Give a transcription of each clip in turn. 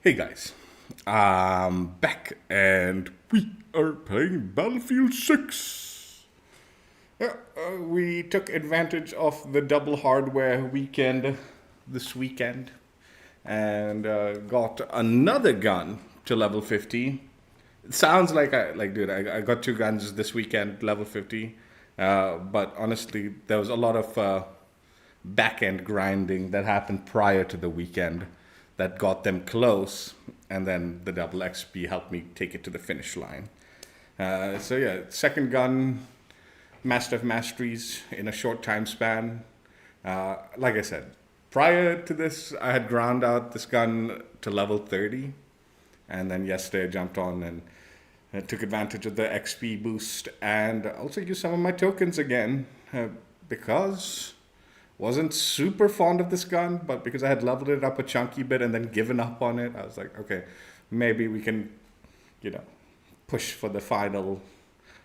Hey guys, I'm back and we are playing Battlefield 6. We took advantage of the double hardware weekend this weekend and got another gun to level 50. It sounds like I got two guns this weekend, level 50. But honestly, there was a lot of back end grinding that happened prior to the weekend that got them close, and then the double XP helped me take it to the finish line. So yeah, second gun, Master of Masteries in a short time span. Like I said, prior to this, I had ground out this gun to level 30, and then yesterday I jumped on and took advantage of the XP boost and also used some of my tokens again because wasn't super fond of this gun, but because I had leveled it up a chunky bit and then given up on it, I was like, okay, maybe we can, you know, push for the final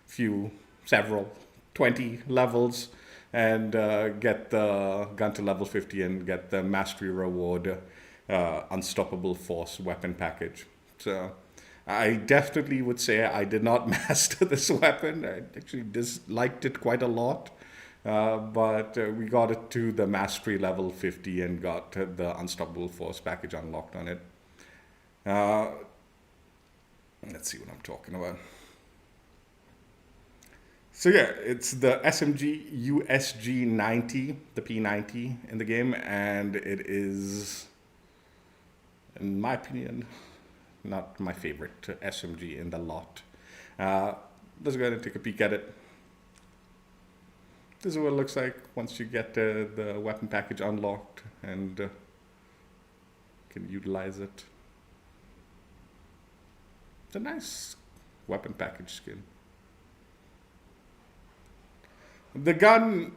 few, several, 20 levels and get the gun to level 50 and get the mastery reward unstoppable force weapon package. So I definitely would say I did not master this weapon. I actually disliked it quite a lot. But we got it to the mastery level 50 and got the unstoppable force package unlocked on it. Uh, let's see what I'm talking about. So yeah, it's the SMG USG-90, the P90 in the game, and it is, in my opinion, not my favorite SMG in the lot. Let's go ahead and take a peek at it. This is what it looks like once you get the weapon package unlocked and can utilize it. It's a nice weapon package skin. The gun,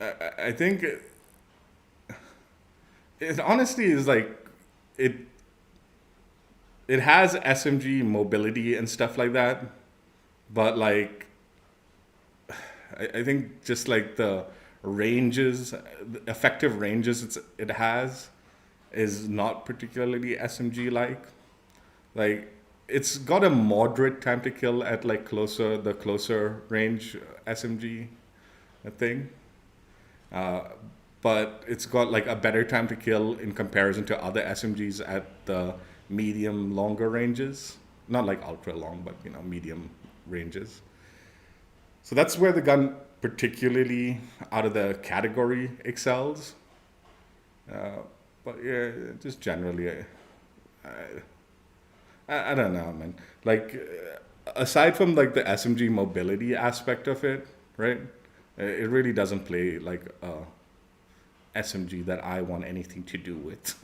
I think, it honestly is like it. It has SMG mobility and stuff like that, but like I think just like the ranges, the effective ranges it has is not particularly SMG like. Like it's got a moderate time to kill at like the closer range SMG thing. Uh, but it's got like a better time to kill in comparison to other SMGs at the medium longer ranges. Not like ultra long, but medium ranges. So that's where the gun particularly out of the category excels. Uh, but yeah, just generally, I don't know, man. Like, aside from like the SMG mobility aspect of it, right? It really doesn't play like SMG that I want anything to do with.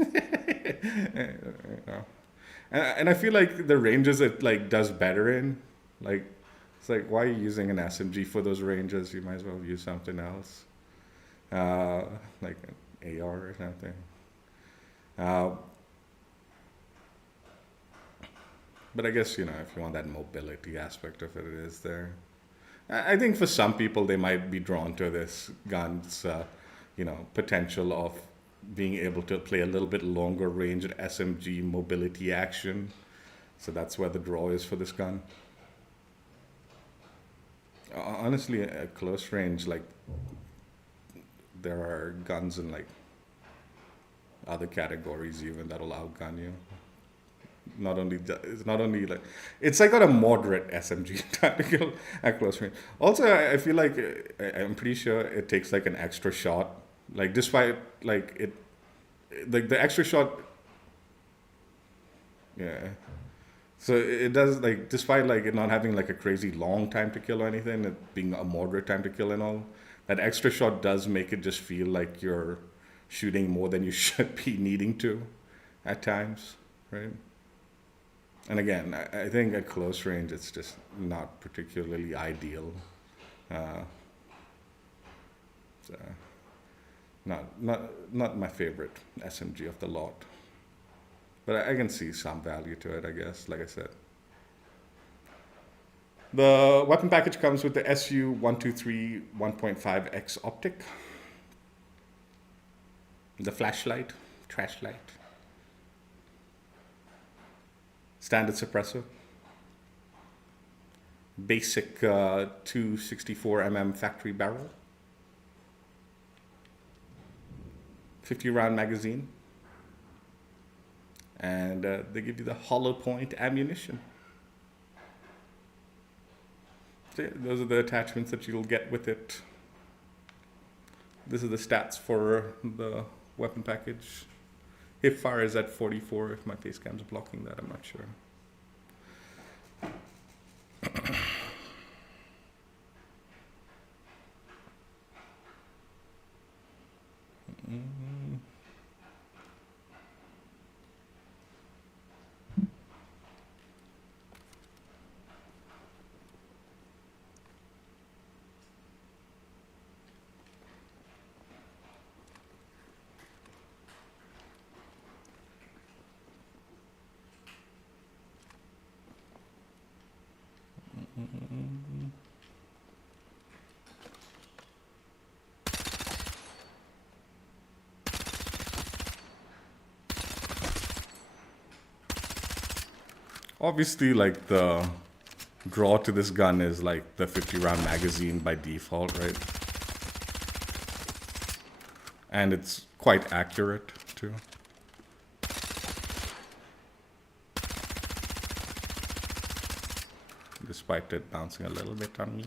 You know? And I feel like the ranges it like does better in, like, it's like why are you using an SMG for those ranges? You might as well use something else, uh, like an AR or something. Uh, but I guess if you want that mobility aspect of it, it is there. I think for some people they might be drawn to this gun's, potential of being able to play a little bit longer range SMG mobility action. So that's where the draw is for this gun. Honestly, at close range, like there are guns in like other categories even that'll outgun you. It's not only like it's like got a moderate SMG tactical at close range. Also, I feel like I'm pretty sure it takes like an extra shot. Like despite like it, like the extra shot, yeah. So it does like despite like it not having like a crazy long time to kill or anything, it being a moderate time to kill and all, that extra shot does make it just feel like you're shooting more than you should be needing to at times, right? And again, I think at close range, it's just not particularly ideal. Uh, so not my favorite SMG of the lot, but I can see some value to it. I guess, like I said, the weapon package comes with the SU-123 1.5x optic, the flashlight, trashlight, standard suppressor, basic 264 factory barrel, 50 round magazine, and they give you the hollow point ammunition. So yeah, those are the attachments that you'll get with it. This is the stats for the weapon package. Hip fire is at 44. If my face cam's blocking that, I'm not sure. Obviously, like the draw to this gun is like the 50 round magazine by default, right? And it's quite accurate too. Despite it bouncing a little bit on me.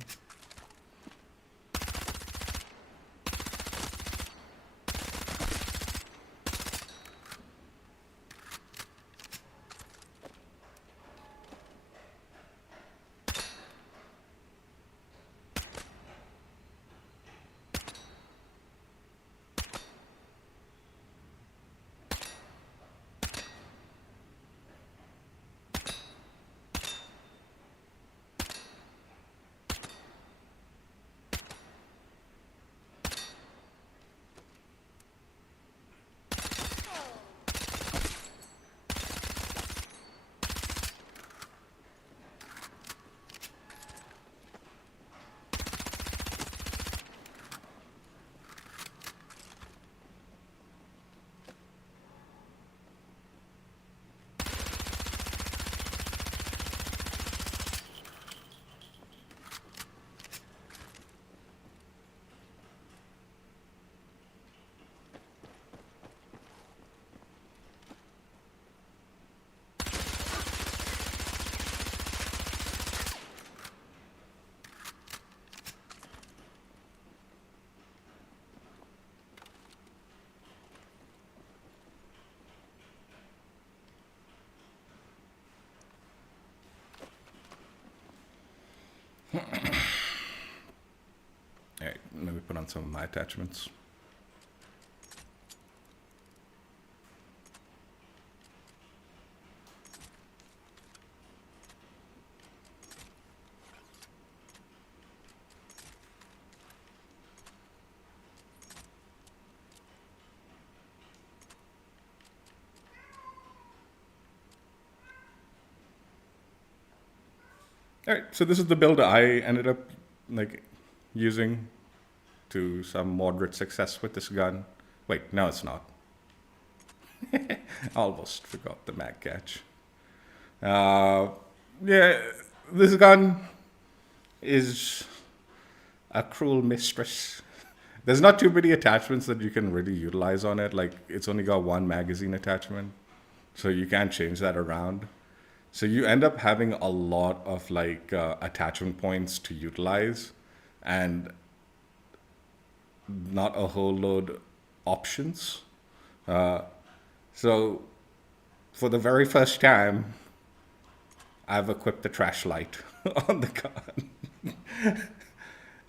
Alright, let me put on some of my attachments. Alright, so this is the build I ended up like using to some moderate success with this gun. Wait, no it's not. I almost forgot the mag catch. Yeah, this gun is a cruel mistress. There's not too many attachments that you can really utilize on it. Like, it's only got one magazine attachment, so you can't change that around. So you end up having a lot of like attachment points to utilize and not a whole load options. So for the very first time, I've equipped the trash light on the gun.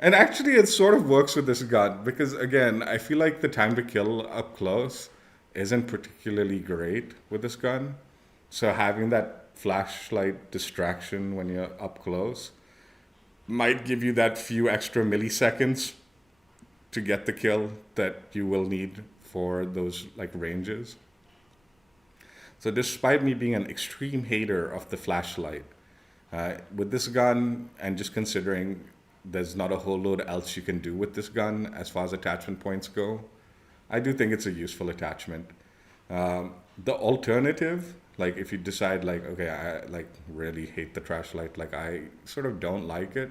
And actually it sort of works with this gun because again, I feel like the time to kill up close isn't particularly great with this gun. So having that flashlight distraction when you're up close might give you that few extra milliseconds to get the kill that you will need for those like ranges. So despite me being an extreme hater of the flashlight, with this gun and just considering there's not a whole load else you can do with this gun as far as attachment points go, I do think it's a useful attachment. The alternative Like if you decide like, okay, I like really hate the trash light, like I sort of don't like it,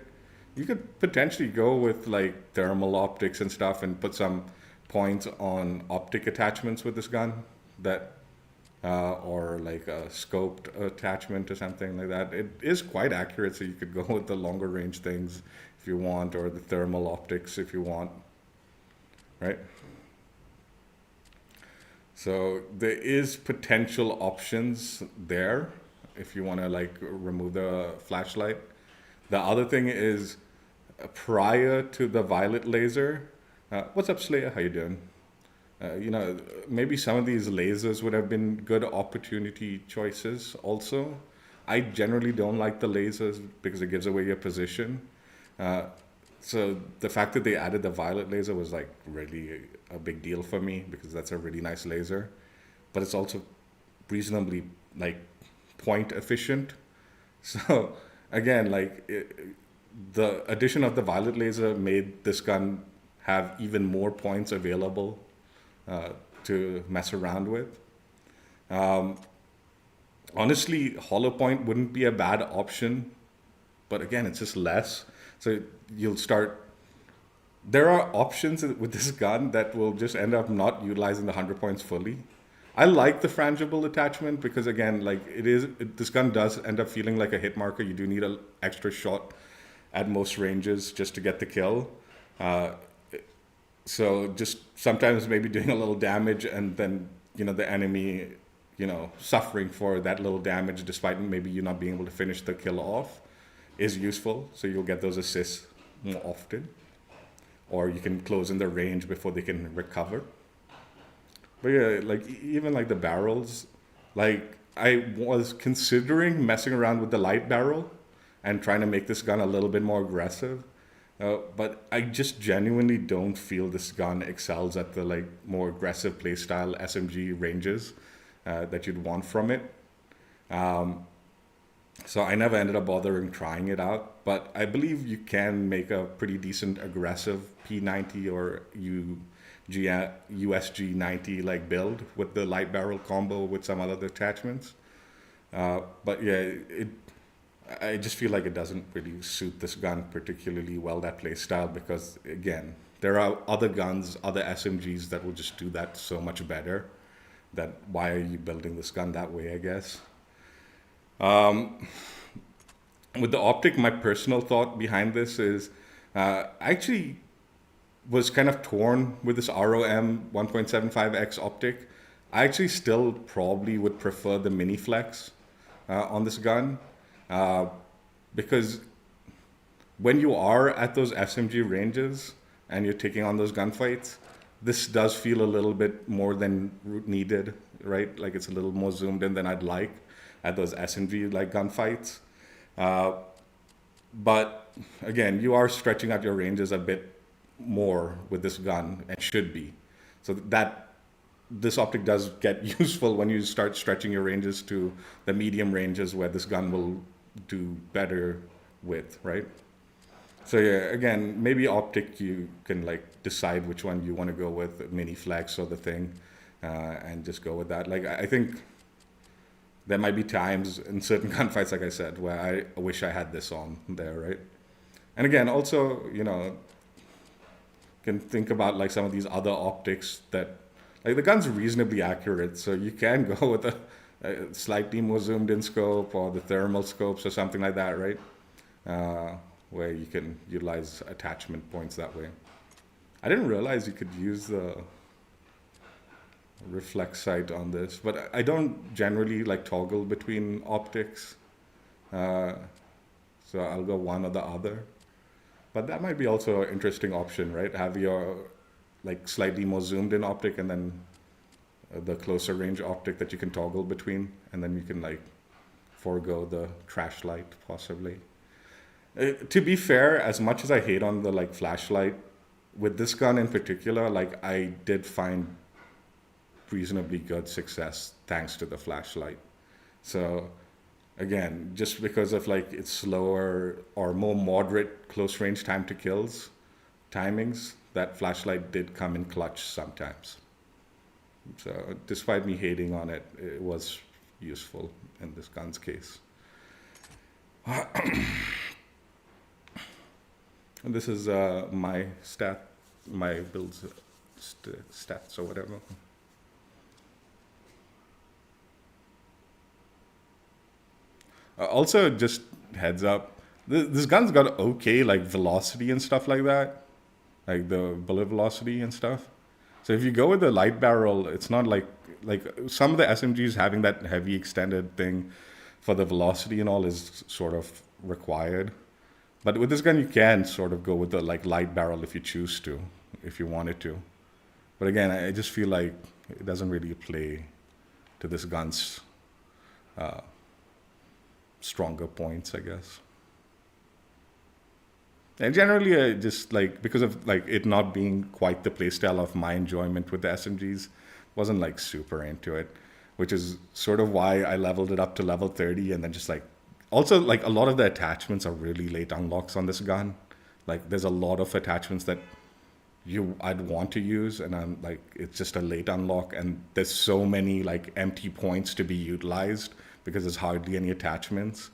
you could potentially go with like thermal optics and stuff and put some points on optic attachments with this gun that or like a scoped attachment or something like that. It is quite accurate, so you could go with the longer range things if you want, or the thermal optics if you want, right? So there is potential options there if you want to like remove the flashlight. The other thing is prior to the violet laser. What's up, Slayer? How you doing? Maybe some of these lasers would have been good opportunity choices also. I generally don't like the lasers because it gives away your position. Uh, so the fact that they added the violet laser was like really a big deal for me because that's a really nice laser, but it's also reasonably like point efficient. So again, the addition of the violet laser made this gun have even more points available uh, to mess around with. Um, Honestly, hollow point wouldn't be a bad option, but again, it's just less. So you'll start. There are options with this gun that will just end up not utilizing the 100 points fully. I like the frangible attachment because again, this gun does end up feeling like a hit marker. You do need an extra shot at most ranges just to get the kill. Uh, so just sometimes maybe doing a little damage and then the enemy suffering for that little damage despite maybe you not being able to finish the kill off is useful. So you'll get those assists more often, or you can close in the range before they can recover. But yeah, like even like the barrels, like I was considering messing around with the light barrel and trying to make this gun a little bit more aggressive. But I just genuinely don't feel this gun excels at the like more aggressive playstyle SMG ranges that you'd want from it. Um, so I never ended up bothering trying it out. But I believe you can make a pretty decent aggressive P90 or USG-90 like build with the light barrel combo with some other attachments. But yeah, I just feel like it doesn't really suit this gun particularly well, that play style, because again, there are other guns, other SMGs that will just do that so much better. That why are you building this gun that way, I guess. Um, with the optic, my personal thought behind this is I actually was kind of torn with this ROM 1.75x optic. I actually still probably would prefer the mini flex on this gun uh, because when you are at those SMG ranges and you're taking on those gunfights, this does feel a little bit more than needed, right? Like it's a little more zoomed in than I'd like at those SMG like gunfights. Uh, but again, you are stretching out your ranges a bit more with this gun and should be. So that this optic does get useful when you start stretching your ranges to the medium ranges where this gun will do better with, right? So yeah, again, maybe optic you can like decide which one you want to go with, mini flex or the thing, and just go with that. Like I think there might be times in certain gunfights, like I said, where I wish I had this on there, right? And again, also, can think about like some of these other optics that, like the gun's reasonably accurate, so you can go with a slightly more zoomed in scope or the thermal scopes or something like that, right? Where you can utilize attachment points that way. I didn't realize you could use the reflex sight on this, but I don't generally like toggle between optics, uh, so I'll go one or the other. But that might be also an interesting option, right? Have your like slightly more zoomed in optic and then the closer range optic that you can toggle between, and then you can like forego the trash light possibly. To be fair, as much as I hate on the like flashlight, with this gun in particular, like I did find reasonably good success thanks to the flashlight. So again, just because of like its slower or more moderate close range time to kills timings, that flashlight did come in clutch sometimes. So despite me hating on it, it was useful in this gun's case. And this is my build's stats or whatever. Also, just heads up, this gun's got okay like velocity and stuff like that, like the bullet velocity and stuff. So if you go with the light barrel, it's not like some of the SMGs having that heavy extended thing for the velocity and all is sort of required. But with this gun, you can sort of go with the like light barrel if you choose to, if you wanted to. But again, I just feel like it doesn't really play to this gun's stronger points, I guess. And generally, just like because of like it not being quite the playstyle of my enjoyment with the SMGs, wasn't like super into it, which is sort of why I leveled it up to level 30 and then just like also like a lot of the attachments are really late unlocks on this gun. Like there's a lot of attachments that I'd want to use and I'm like it's just a late unlock and there's so many like empty points to be utilized because there's hardly any attachments.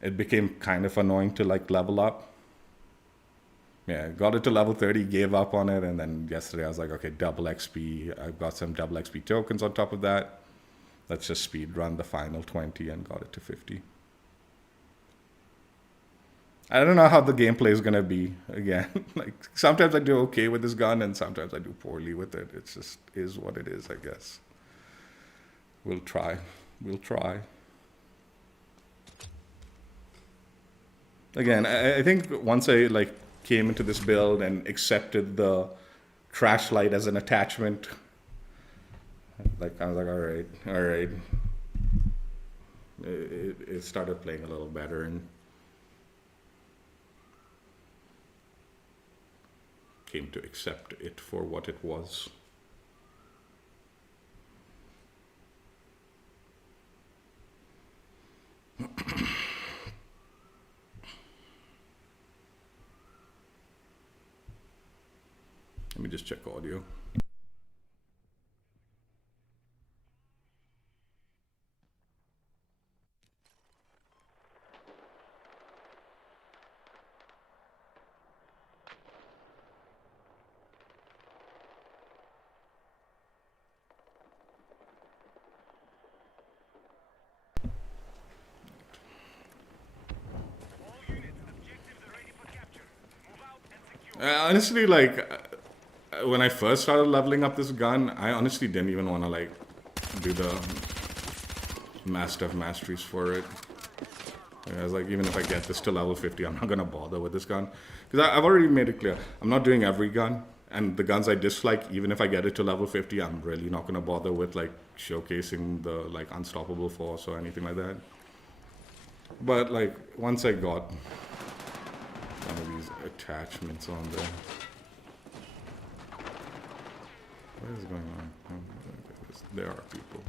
It became kind of annoying to like level up. Yeah, got it to level 30, gave up on it, and then yesterday I was like, okay, double XP. I've got some double XP tokens on top of that. Let's just speed run the final 20 and got it to 50. I don't know how the gameplay is going to be again. Like sometimes I do okay with this gun and sometimes I do poorly with it. It just is what it is, I guess. We'll try. Again, I think once I like came into this build and accepted the trash light as an attachment, like I was like, all right. It started playing a little better and came to accept it for what it was. Let me just check audio. Honestly, like when I first started leveling up this gun, I honestly didn't even want to like do the Master of Masteries for it. I was like, even if I get this to level 50, I'm not gonna bother with this gun because I've already made it clear I'm not doing every gun, and the guns I dislike, even if I get it to level 50, I'm really not gonna bother with like showcasing the like unstoppable force or anything like that. But like once I got some of these attachments on there. What is going on? Oh, there are people.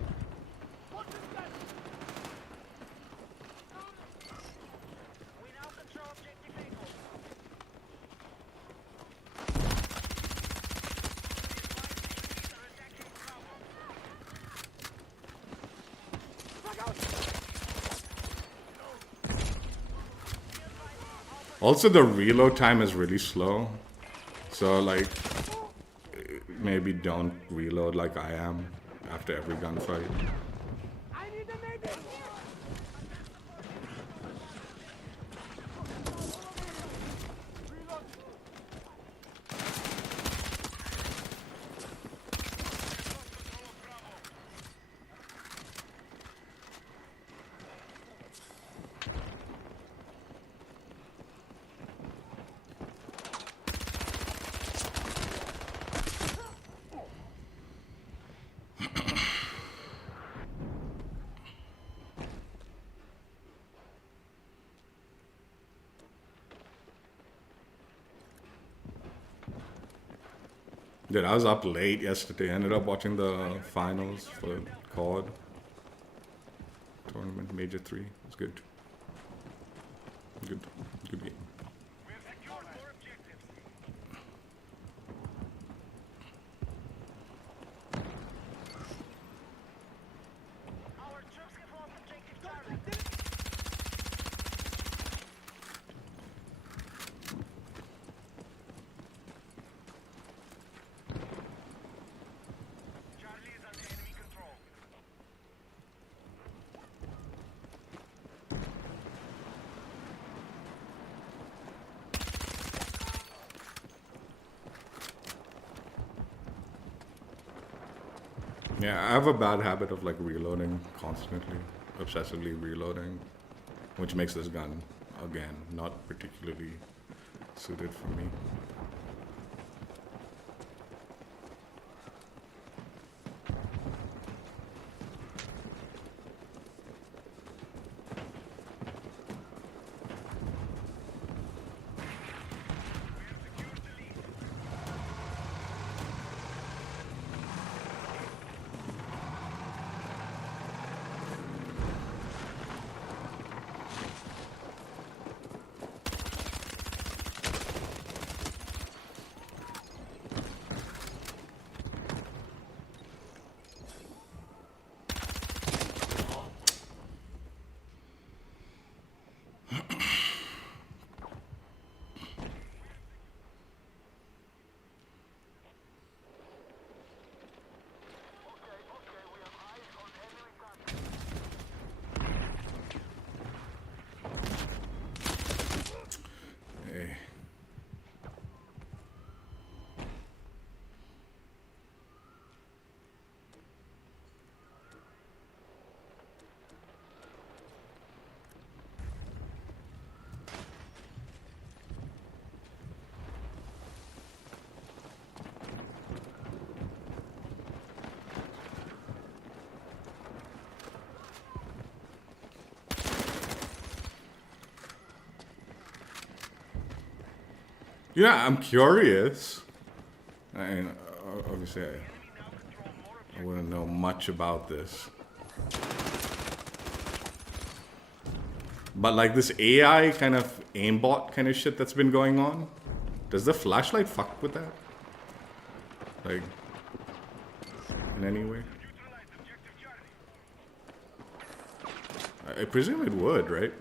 Also, the reload time is really slow. So, like, maybe don't reload like I am after every gunfight. Dude, I was up late yesterday. I ended up watching the finals for COD tournament, Major 3. It was good. Good game. Yeah, I have a bad habit of like reloading constantly, obsessively reloading, which makes this gun, again, not particularly suited for me. Hey. Yeah, I'm curious. And obviously, I wouldn't know much about this. But like this AI kind of aimbot kind of shit that's been going on, does the flashlight fuck with that? Like, in any way? I presume it would, right?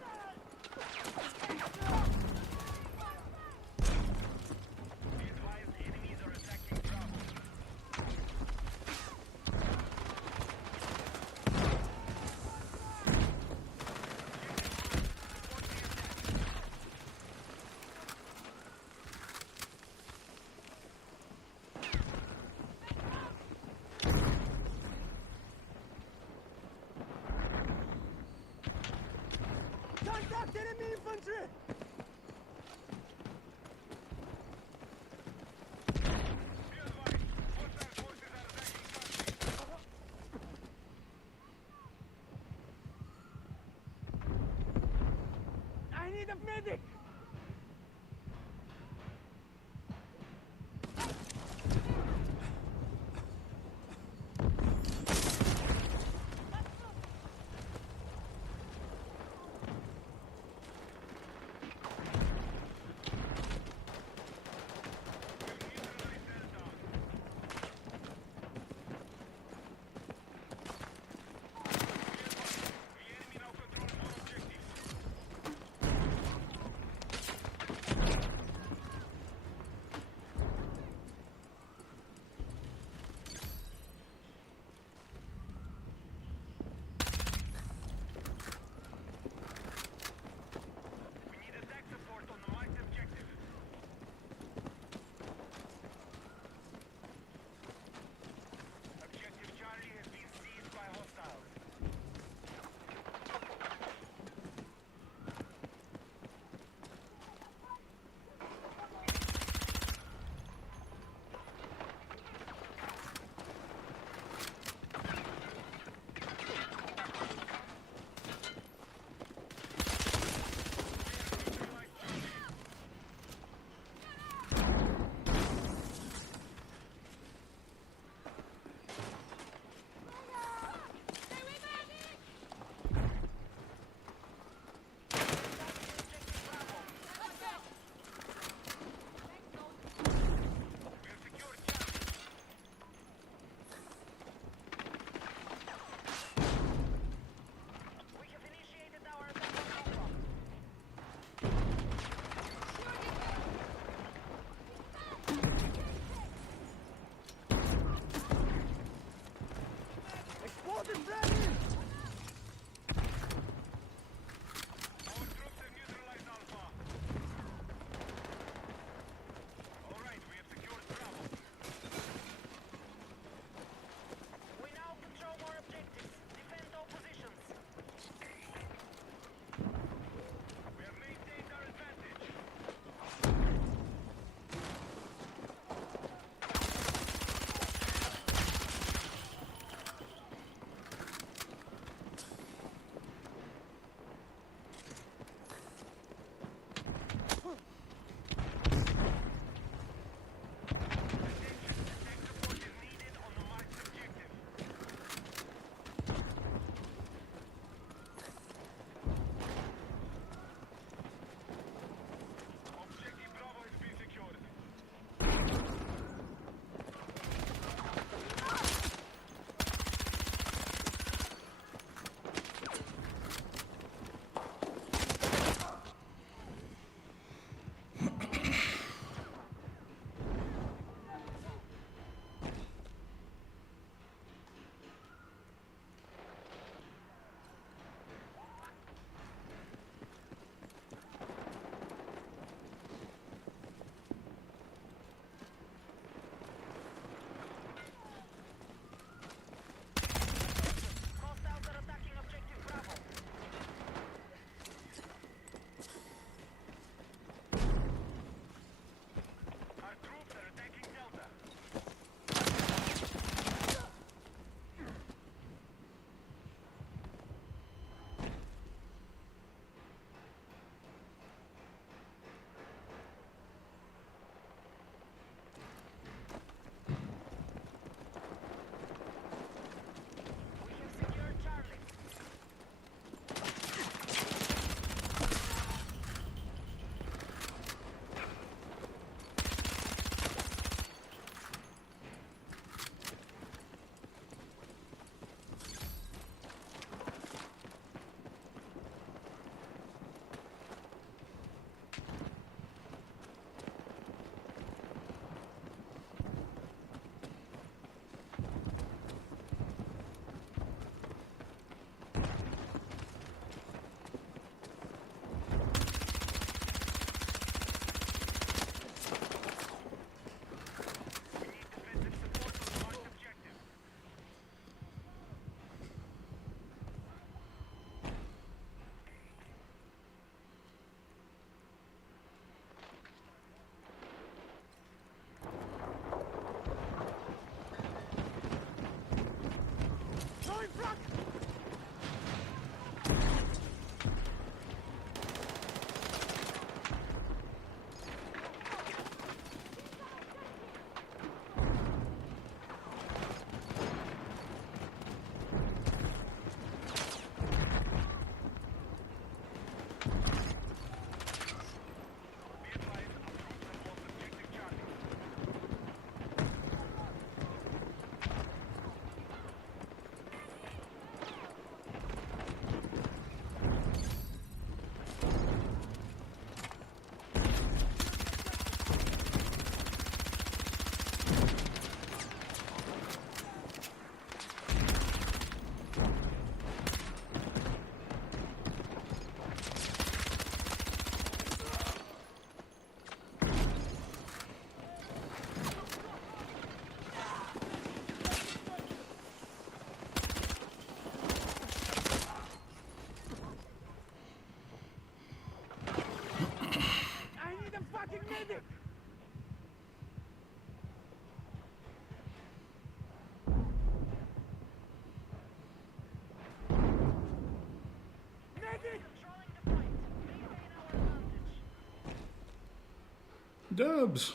Dubs.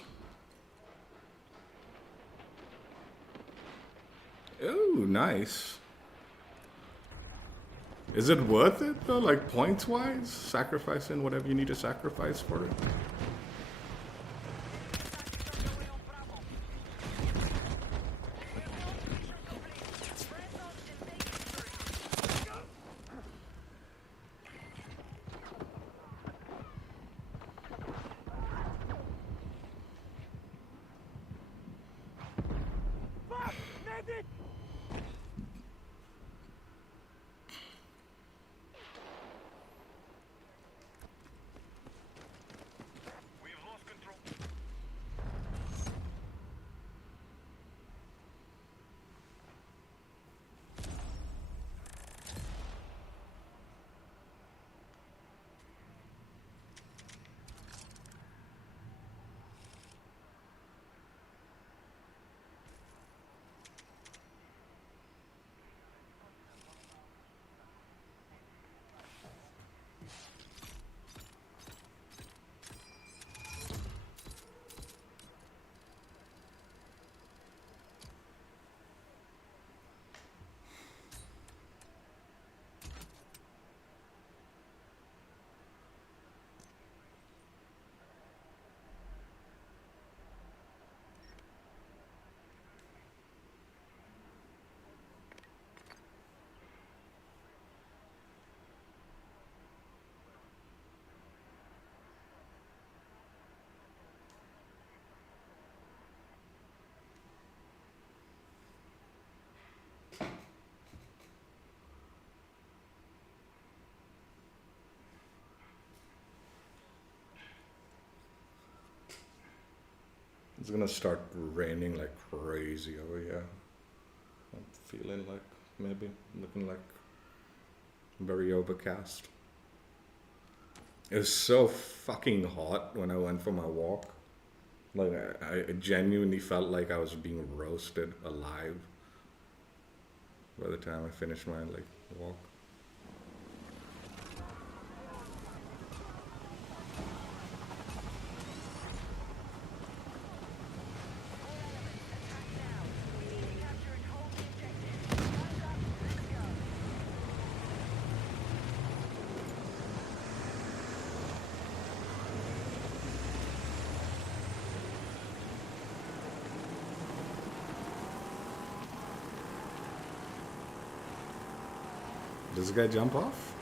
Oh, nice. Is it worth it though, like points wise? Sacrificing whatever you need to sacrifice for it? It's gonna start raining like crazy over here. I'm feeling like maybe looking like very overcast. It was so fucking hot when I went for my walk. Like I genuinely felt like I was being roasted alive by the time I finished my like walk. Does this guy jump off?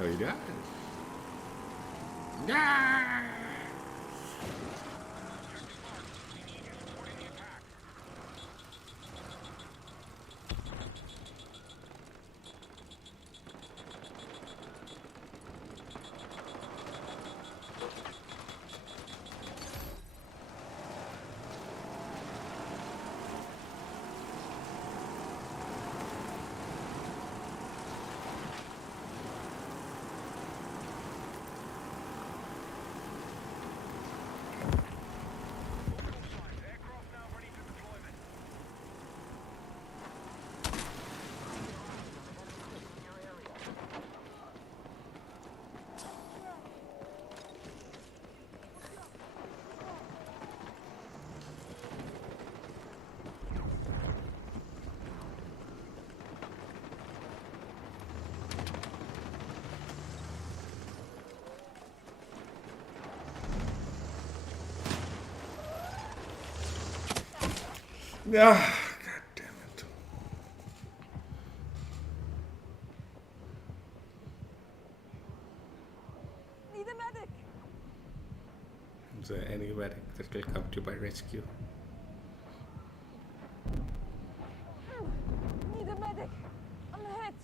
Oh, he does. Yeah! Yeah, god damn it. Need a medic. Is there any medic that will come to my rescue? Need a medic. I'm hit.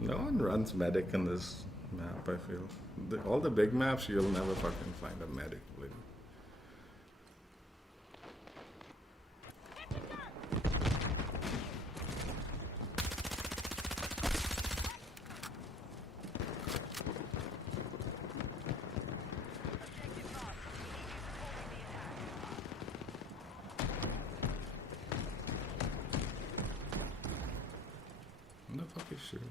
No one runs medic in this map, I feel. All the big maps, you'll never fucking find a medic, really. What the fuck is shooting?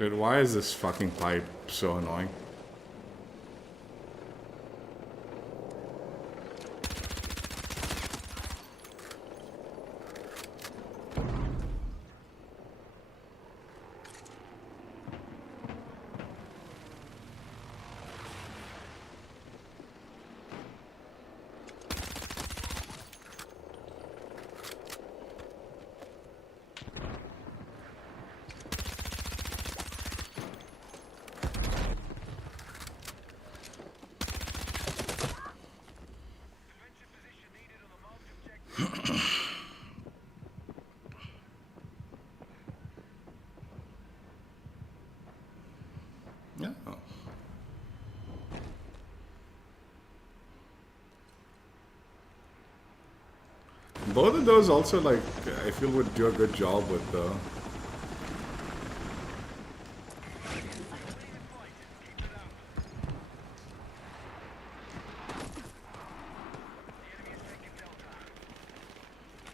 Dude, why is this fucking pipe so annoying? Yeah. Both of those also, like, I feel would do a good job with the...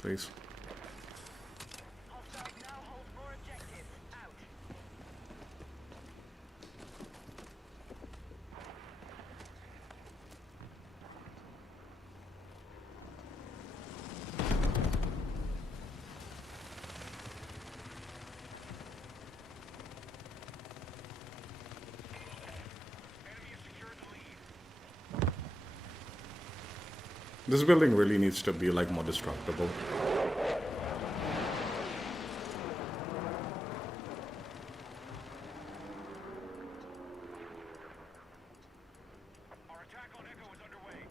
Please. This building really needs to be, like, more destructible. Our attack on Echo is underway.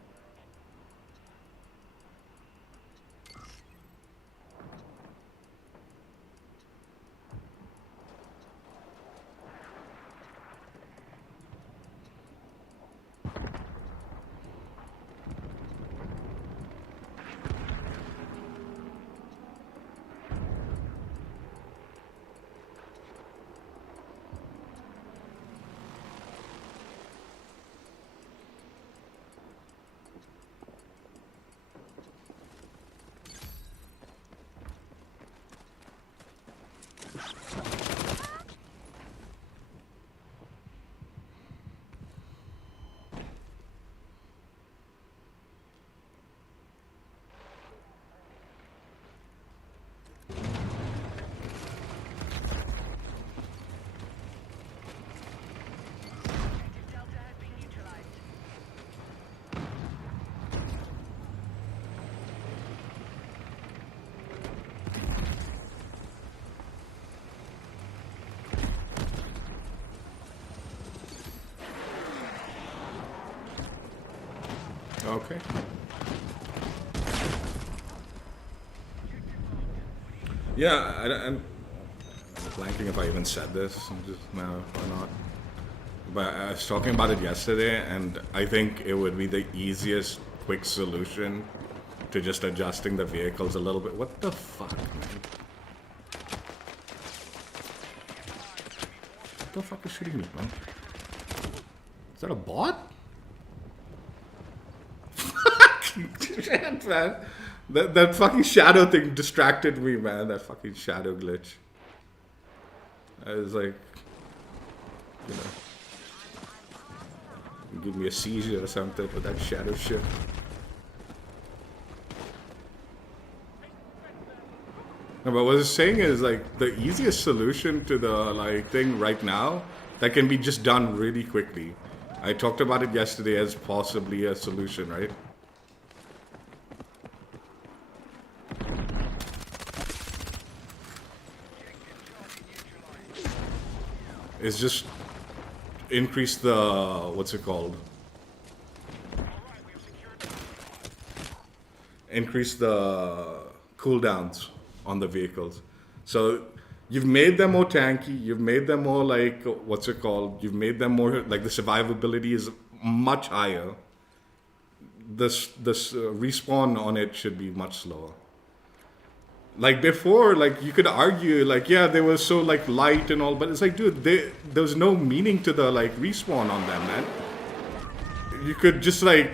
Okay. Yeah, I'm blanking if I even said this. I'm just, no, why not? But I was talking about it yesterday, and I think it would be the easiest, quick solution to just adjusting the vehicles a little bit. What the fuck, man? What the fuck is shooting me, man? Is that a bot? Shit, man. That fucking shadow thing distracted me, man. That fucking shadow glitch. I was like, you know, give me a seizure or something with that shadow shit. No, but what I was saying is, like, the easiest solution to the, like, thing right now that can be just done really quickly. I talked about it yesterday as possibly a solution, right? Is just increase the, what's it called? Increase the cooldowns on the vehicles. So you've made them more tanky, you've made them more like, what's it called? You've made them more, like the survivability is much higher. This respawn on it should be much slower. Like before, like you could argue, like, yeah, they were so like light and all, but it's like, dude, there was no meaning to the like respawn on them, man. You could just like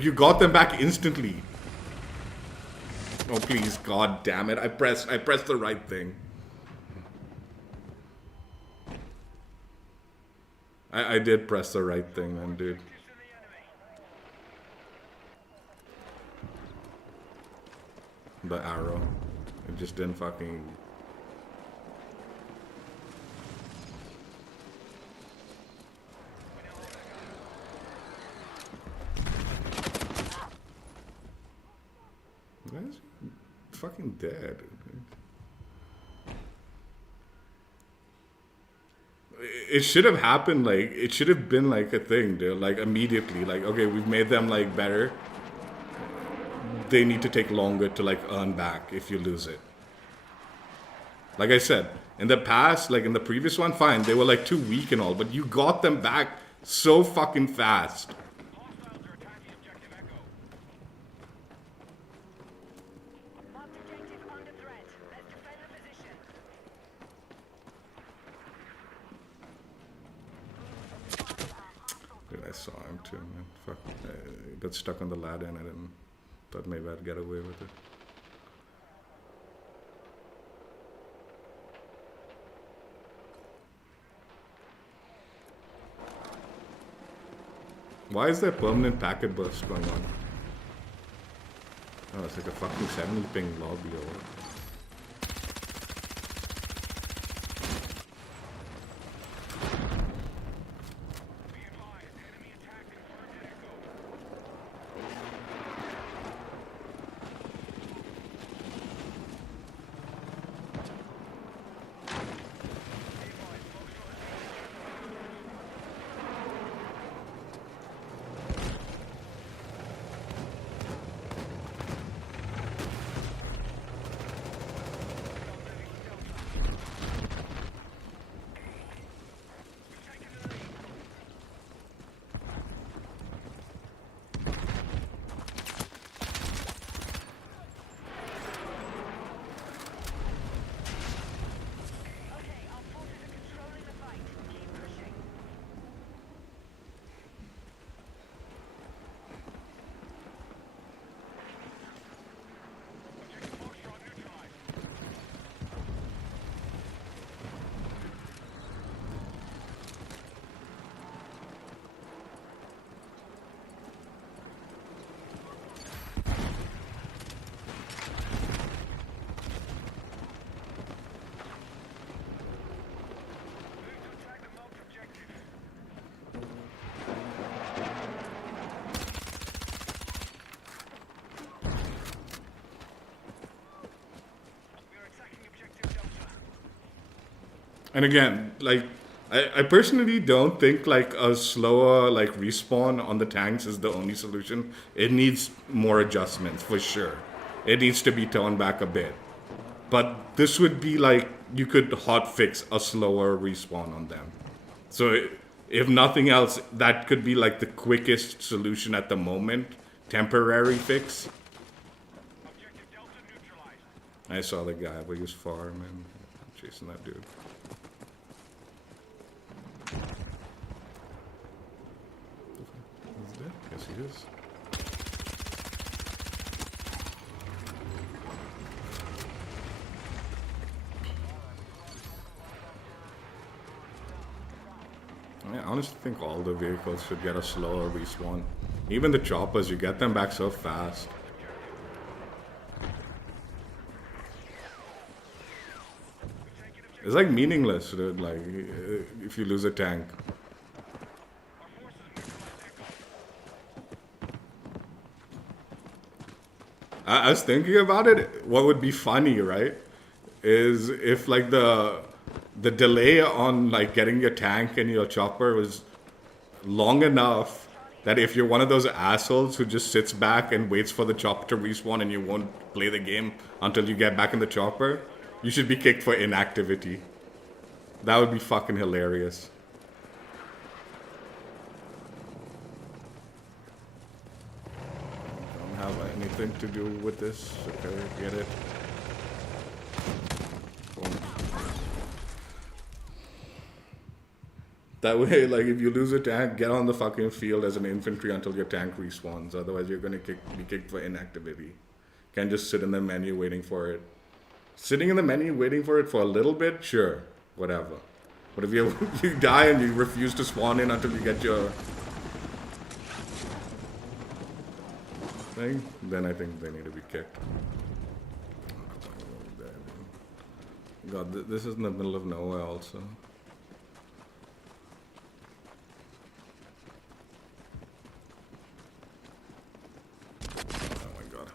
you got them back instantly. Oh please, god damn it! I pressed the right thing. I did press the right thing, man, dude. The arrow. It just didn't fucking... Guys, fucking dead. It should have happened, like, it should have been like a thing, dude. Like, immediately. Like, okay, we've made them, like, better. They need to take longer to, like, earn back if you lose it. Like I said, in the past, like in the previous one, fine, they were, like, too weak and all, but you got them back so fucking fast. I saw him too, man. Fuck. I got stuck on the ladder and I didn't... Thought maybe I'd get away with it. Why is there permanent packet burst going on? Oh, it's like a fucking 70 ping lobby or what? And again, like, I personally don't think like a slower like respawn on the tanks is the only solution. It needs more adjustments for sure. It needs to be toned back a bit. But this would be like, you could hot fix a slower respawn on them. So if nothing else, that could be like the quickest solution at the moment. Temporary fix. I saw the guy, but he was far, man. Chasing that dude. He's dead? Yes, he is. I honestly think all the vehicles should get a slower respawn. Even the choppers, you get them back so fast. It's like meaningless, dude, like, if you lose a tank. I was thinking about it. What would be funny, right, is if like the delay on like getting your tank and your chopper was long enough that if you're one of those assholes who just sits back and waits for the chopper to respawn and you won't play the game until you get back in the chopper, you should be kicked for inactivity. That would be fucking hilarious. Don't have anything to do with this. Okay, get it. Boom. That way, like, if you lose a tank, get on the fucking field as an infantry until your tank respawns. Otherwise, you're gonna be kicked for inactivity. Can't just sit in the menu waiting for it. Sitting in the menu waiting for it for a little bit, sure, whatever. But if you you die and you refuse to spawn in until you get your thing, then I think they need to be kicked. God, this is in the middle of nowhere also. Oh my god.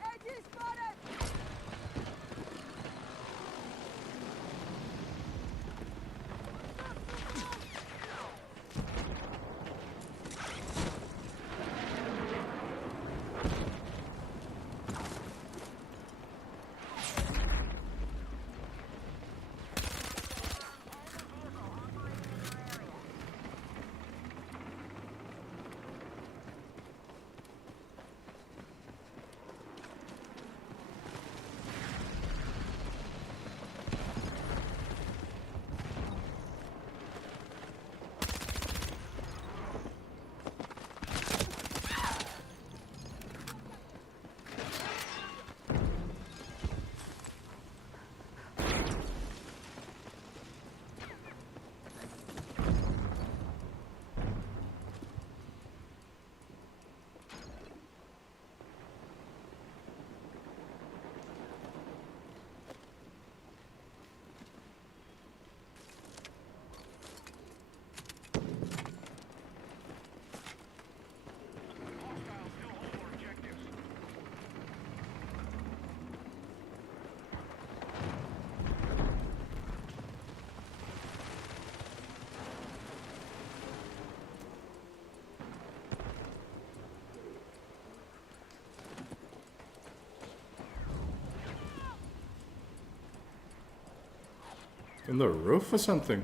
AG spotted! In the roof or something?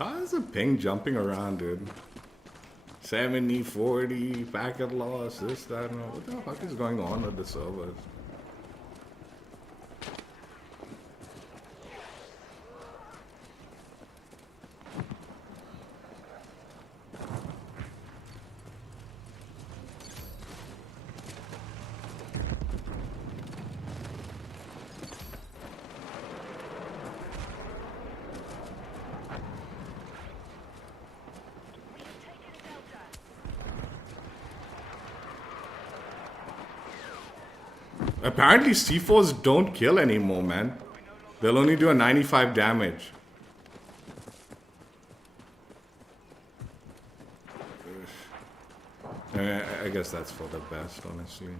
How is the ping jumping around, dude? 70, 40, packet loss, this, that, and all. What the fuck is going on with the servers? Apparently C4s don't kill anymore, man. They'll only do a 95 damage. I guess that's for the best, honestly.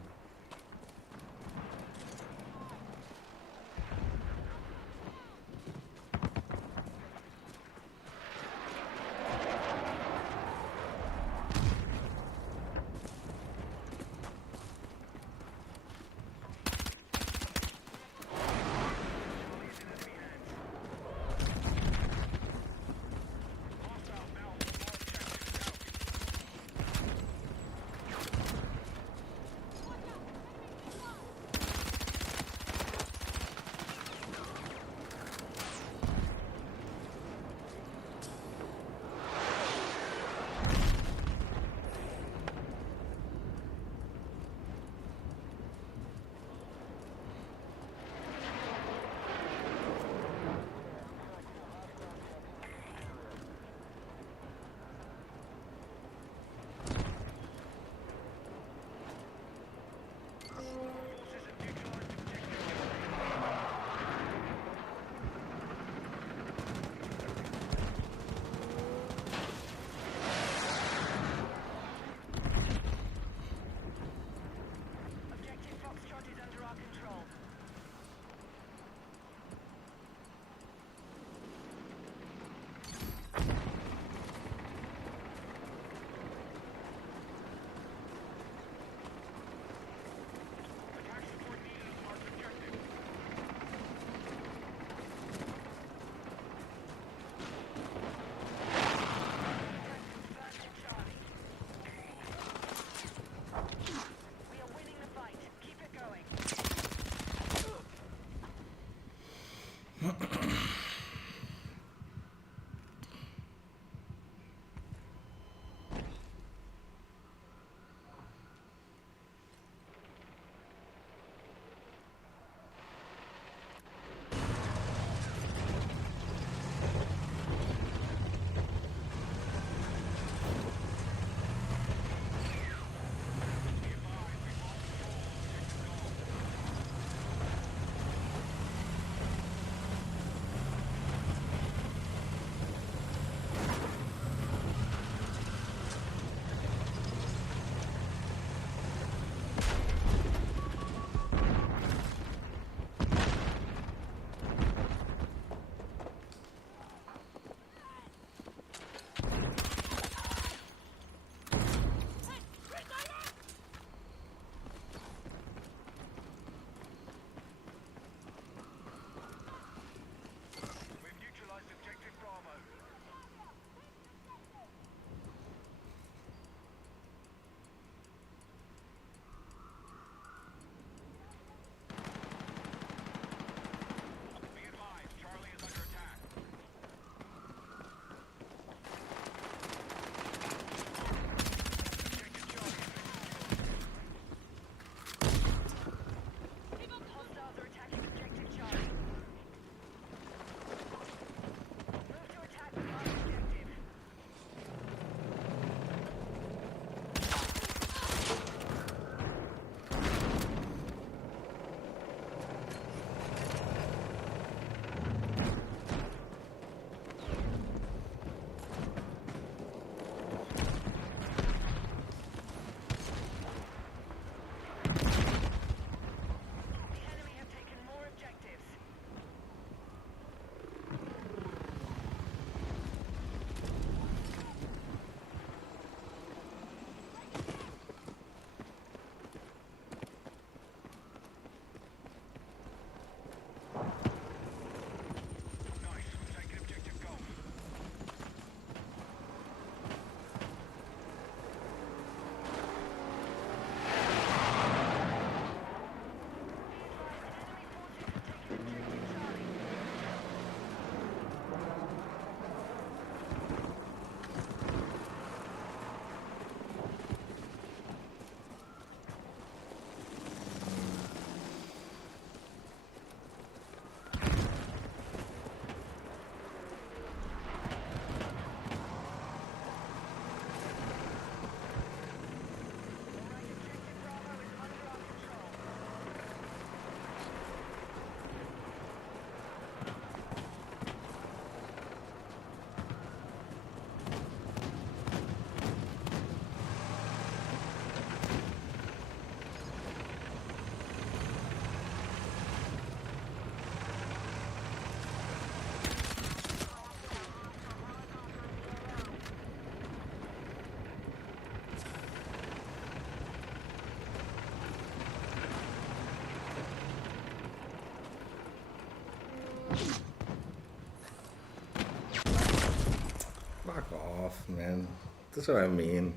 Fuck off, man. That's what I mean.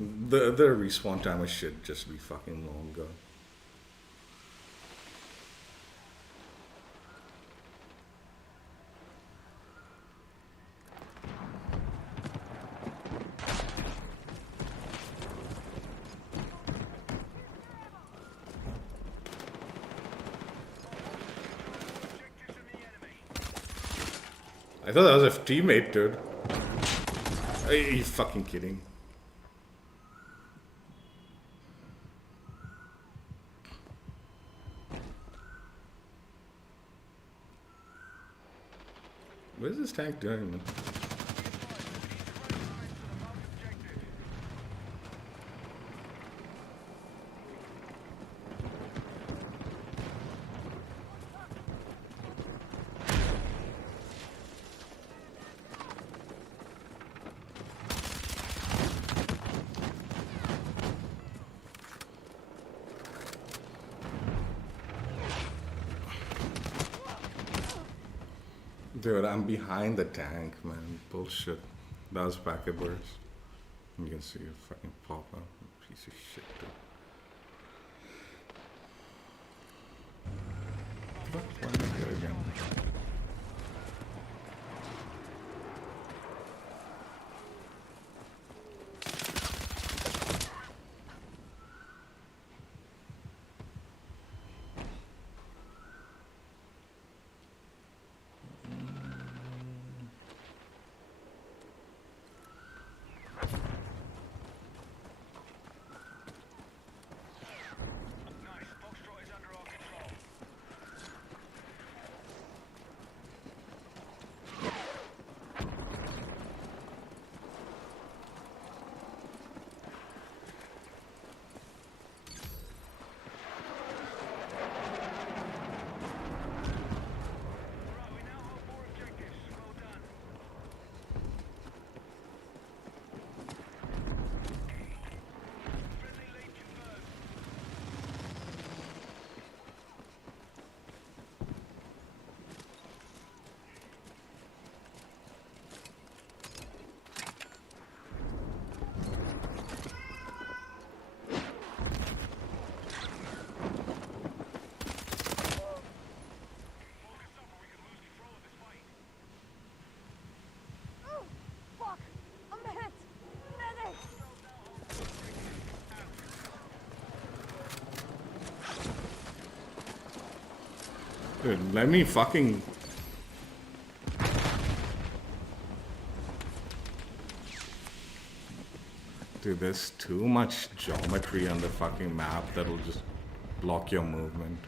The respawn timer should just be fucking longer. I thought that was a teammate, dude. Are you fucking kidding? What is this tank doing, man? Dude, I'm behind the tank, man. Bullshit. That was packet burst. You can see it fucking pop up. Piece of shit, dude. Why am I here again? Fuck! I'm hit! Medic! Dude, let me fucking... Dude, there's too much geometry on the fucking map that'll just block your movement.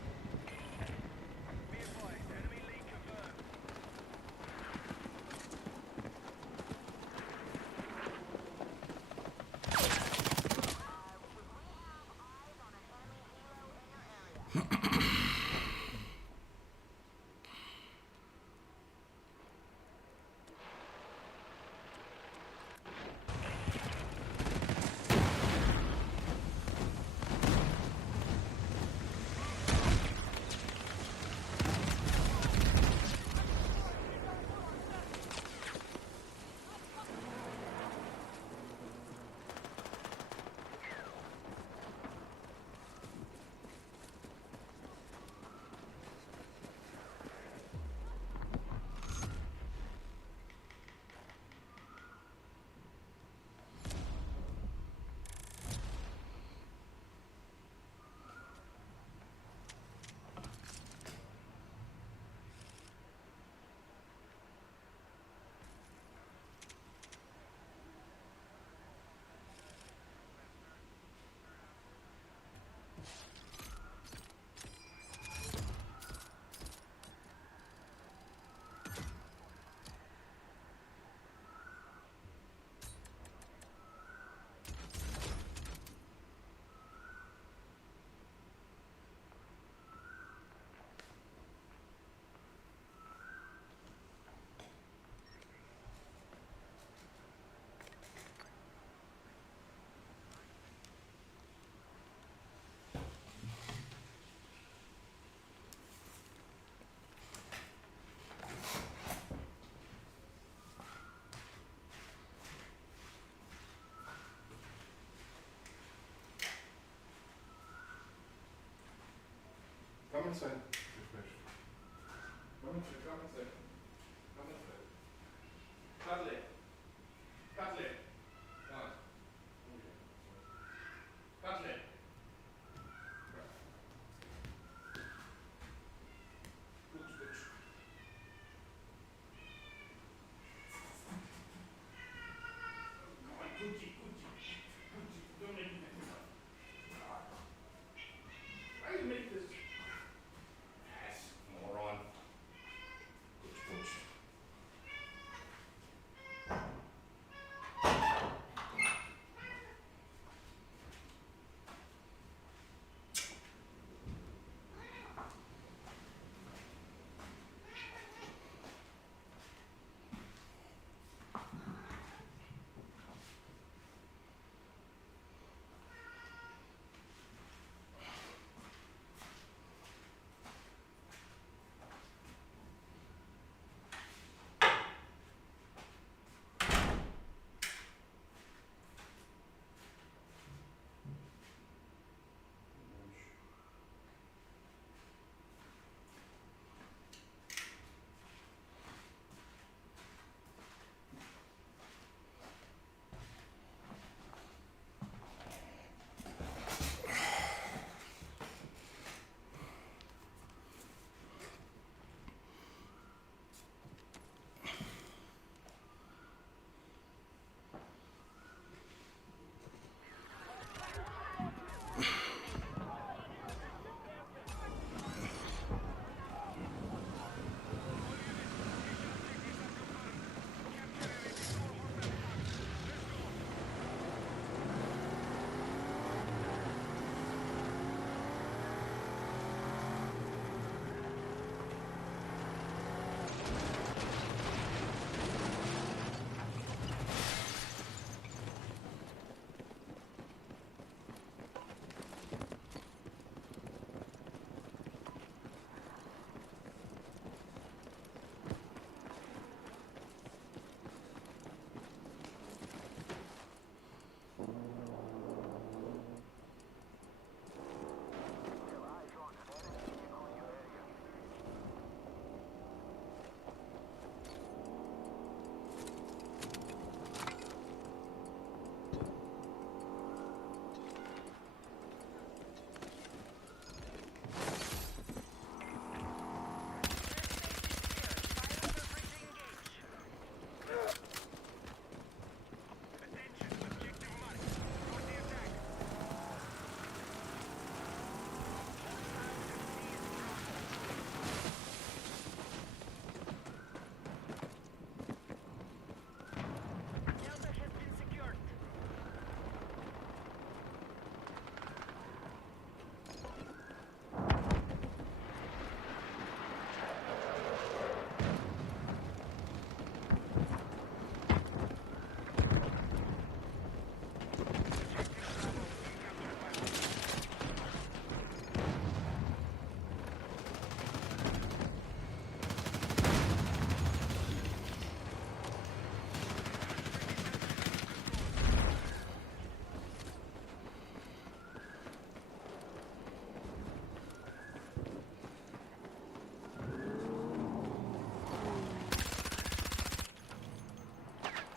inside. Come inside. Come inside. Come inside. Cuddly. Cuddly. Come on. Cuddly. Good, good. Come on, Gucci, Gucci. Gucci, don't make me mess up. Why you make this ass moron? Good, good.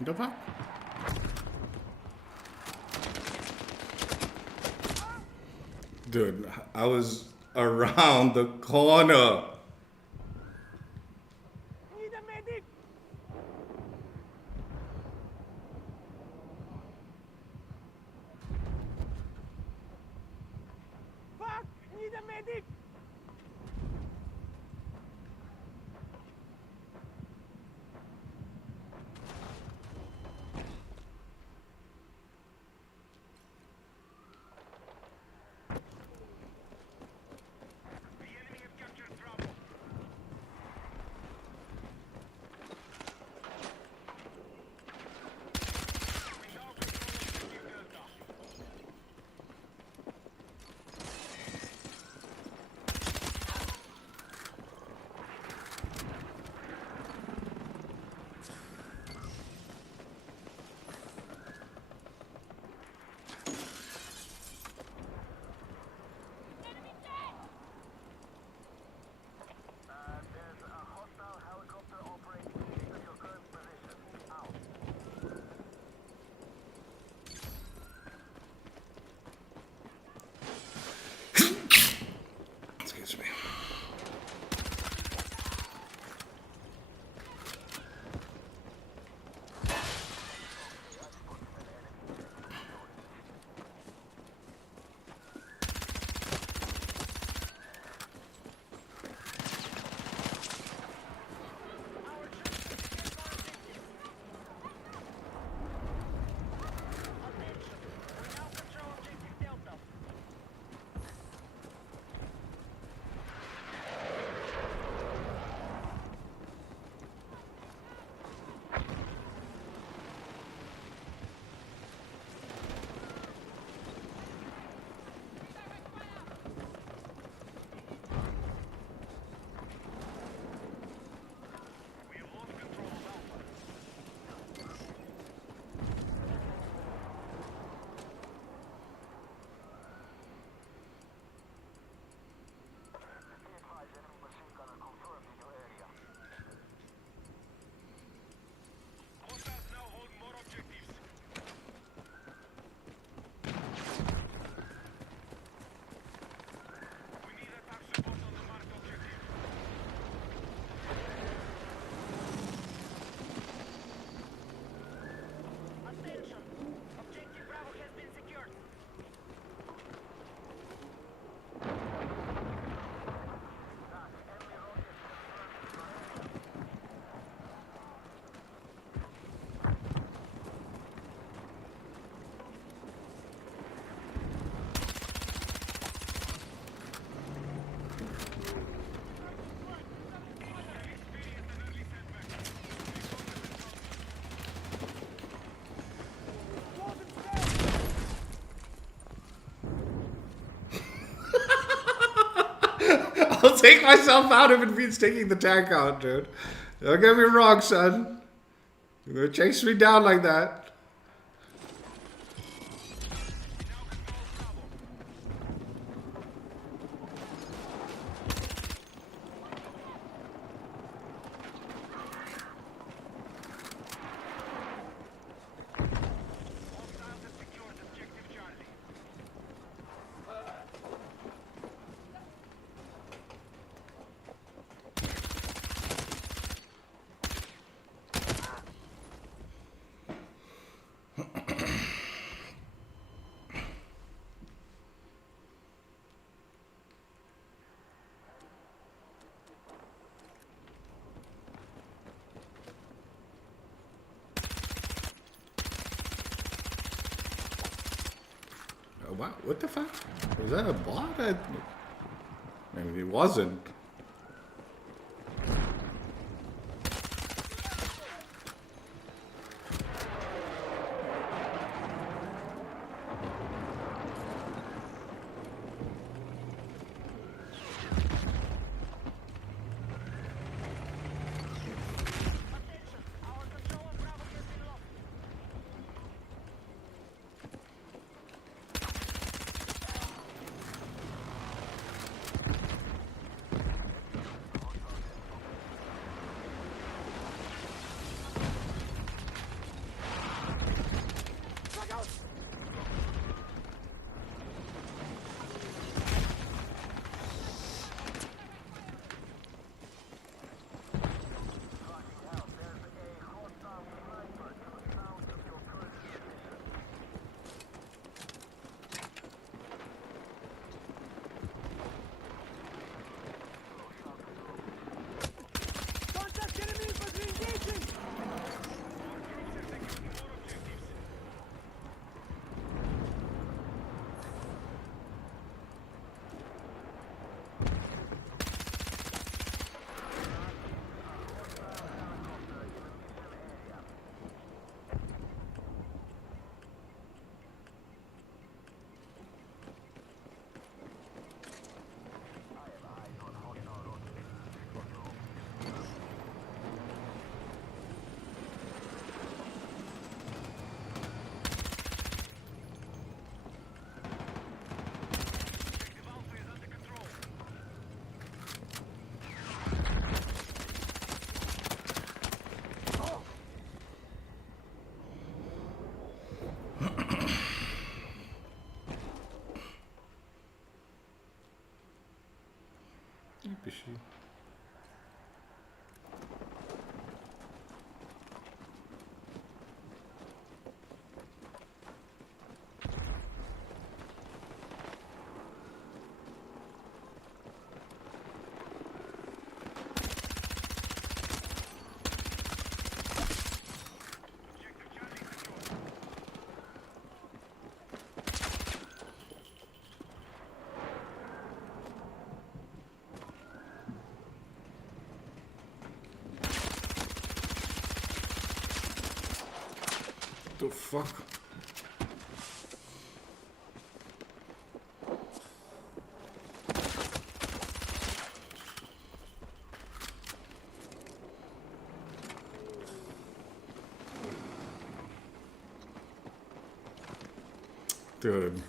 The fuck? Dude, I was around the corner. Need a medic! Fuck! Need a medic! The enemy have captured Bravo. towards me. I'll take myself out if it means taking the tank out, dude. Don't get me wrong, son. You're gonna chase me down like that. Oh, wow, what the fuck? Was that a bot? I mean, it wasn't. USG-90. The fuck? Dude.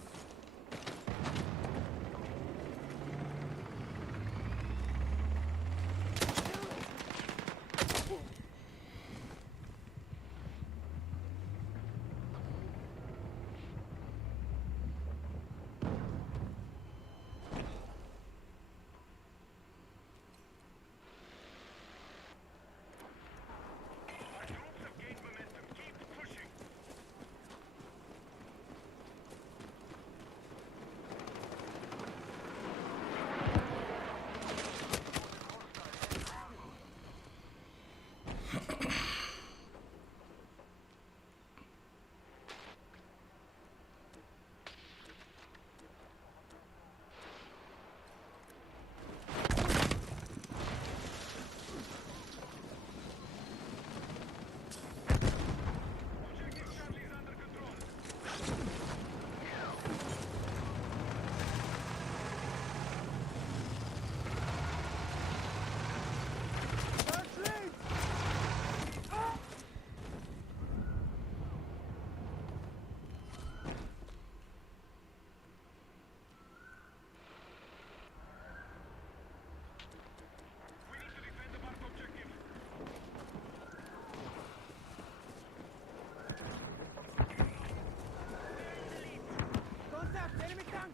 Contact, enemy tank!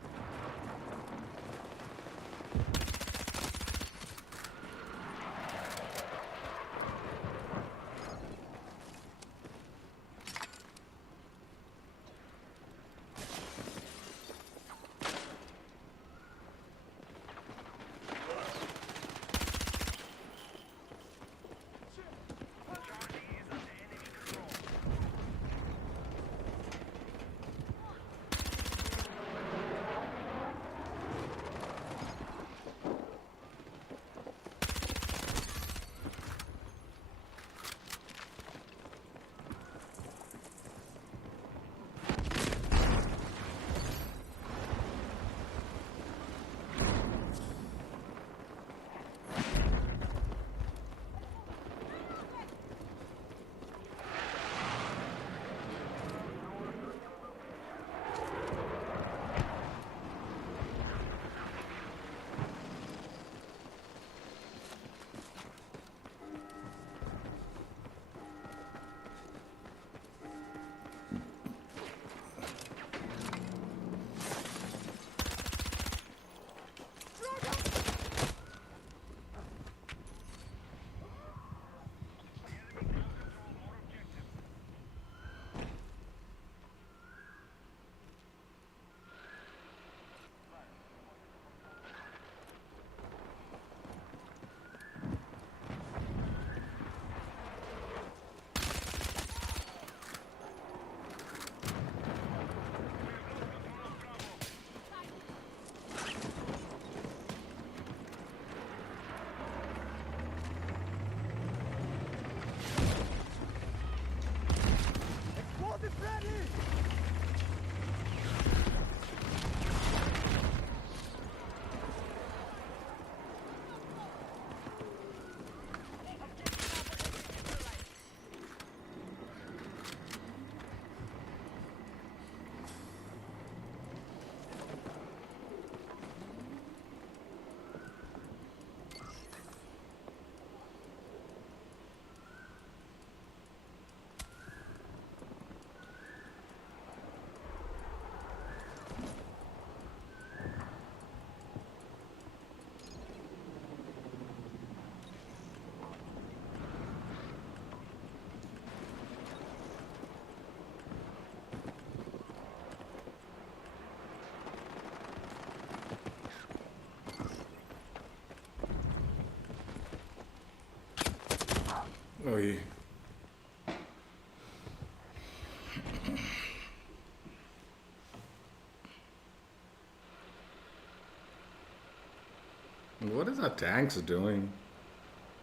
What is our tanks doing?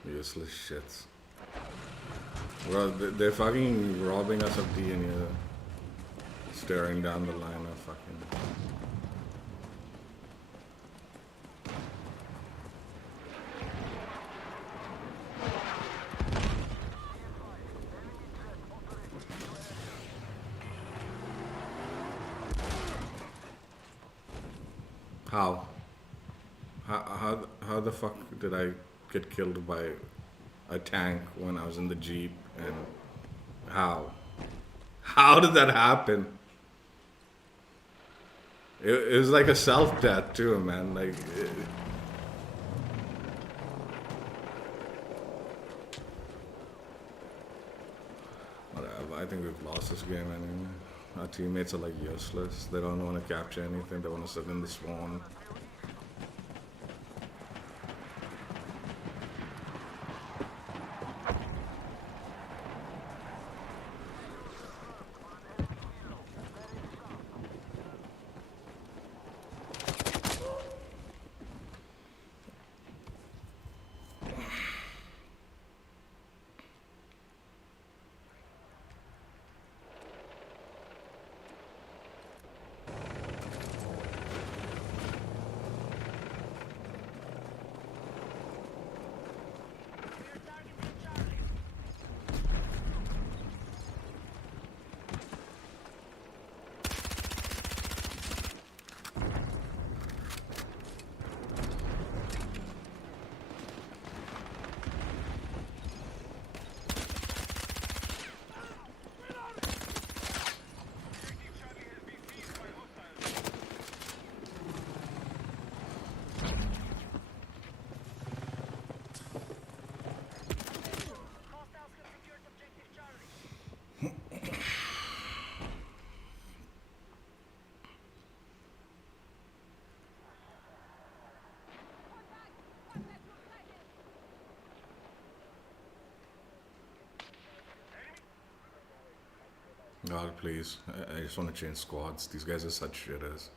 Useless shits. Well, they're fucking robbing us of D and you're staring down the line of fucking. How? How the fuck did I get killed by a tank when I was in the Jeep, and how? How did that happen? It was like a self-death too, man. Like, whatever. I think we've lost this game anyway. Our teammates are like useless. They don't want to capture anything. They want to sit in the spawn. God, please. I just want to change squads. These guys are such shitters.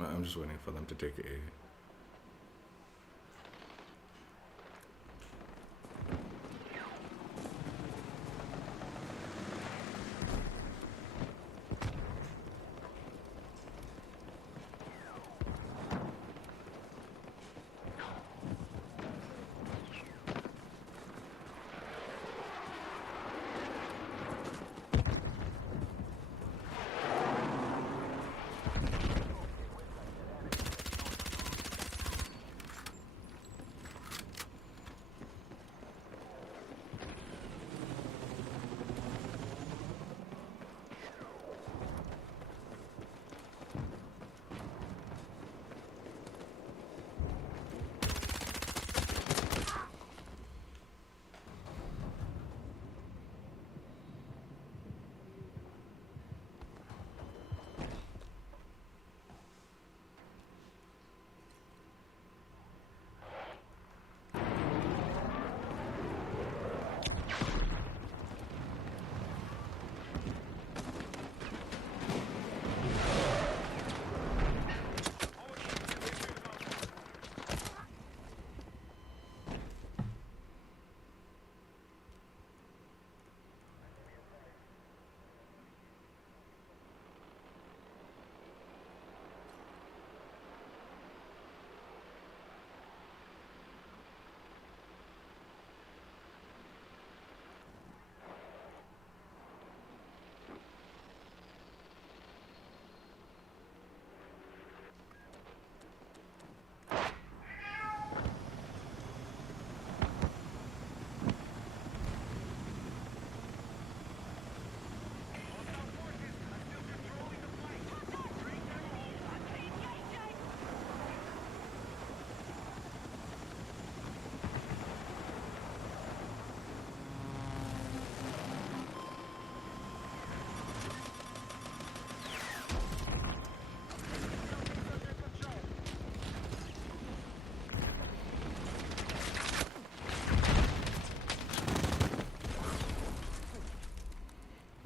I'm just waiting for them to take A.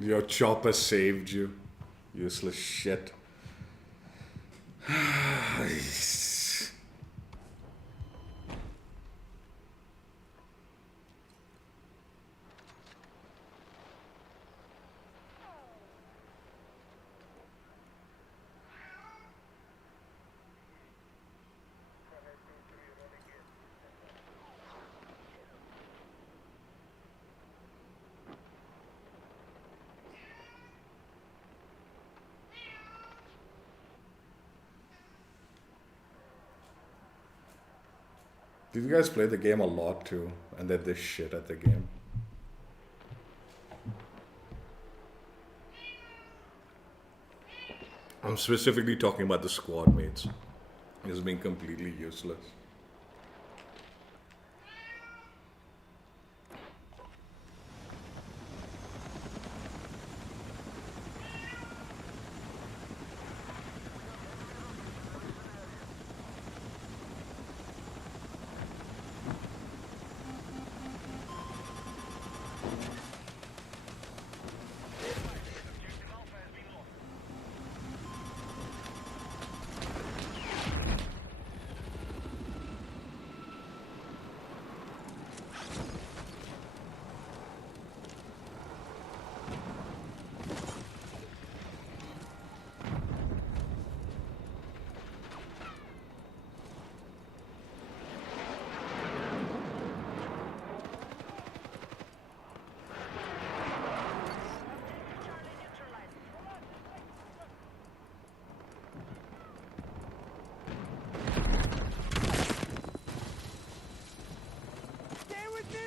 Your chopper saved you. Useless shit. These guys play the game a lot too, and they're this shit at the game. I'm specifically talking about the squad mates. Just being completely useless. Stay with me!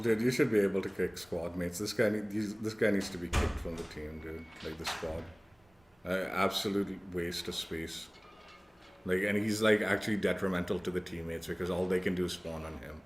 Dude, you should be able to kick squad mates. This guy needs to be kicked from the team, dude. Like the squad. Absolute waste of space. Like, and he's like actually detrimental to the teammates because all they can do is spawn on him.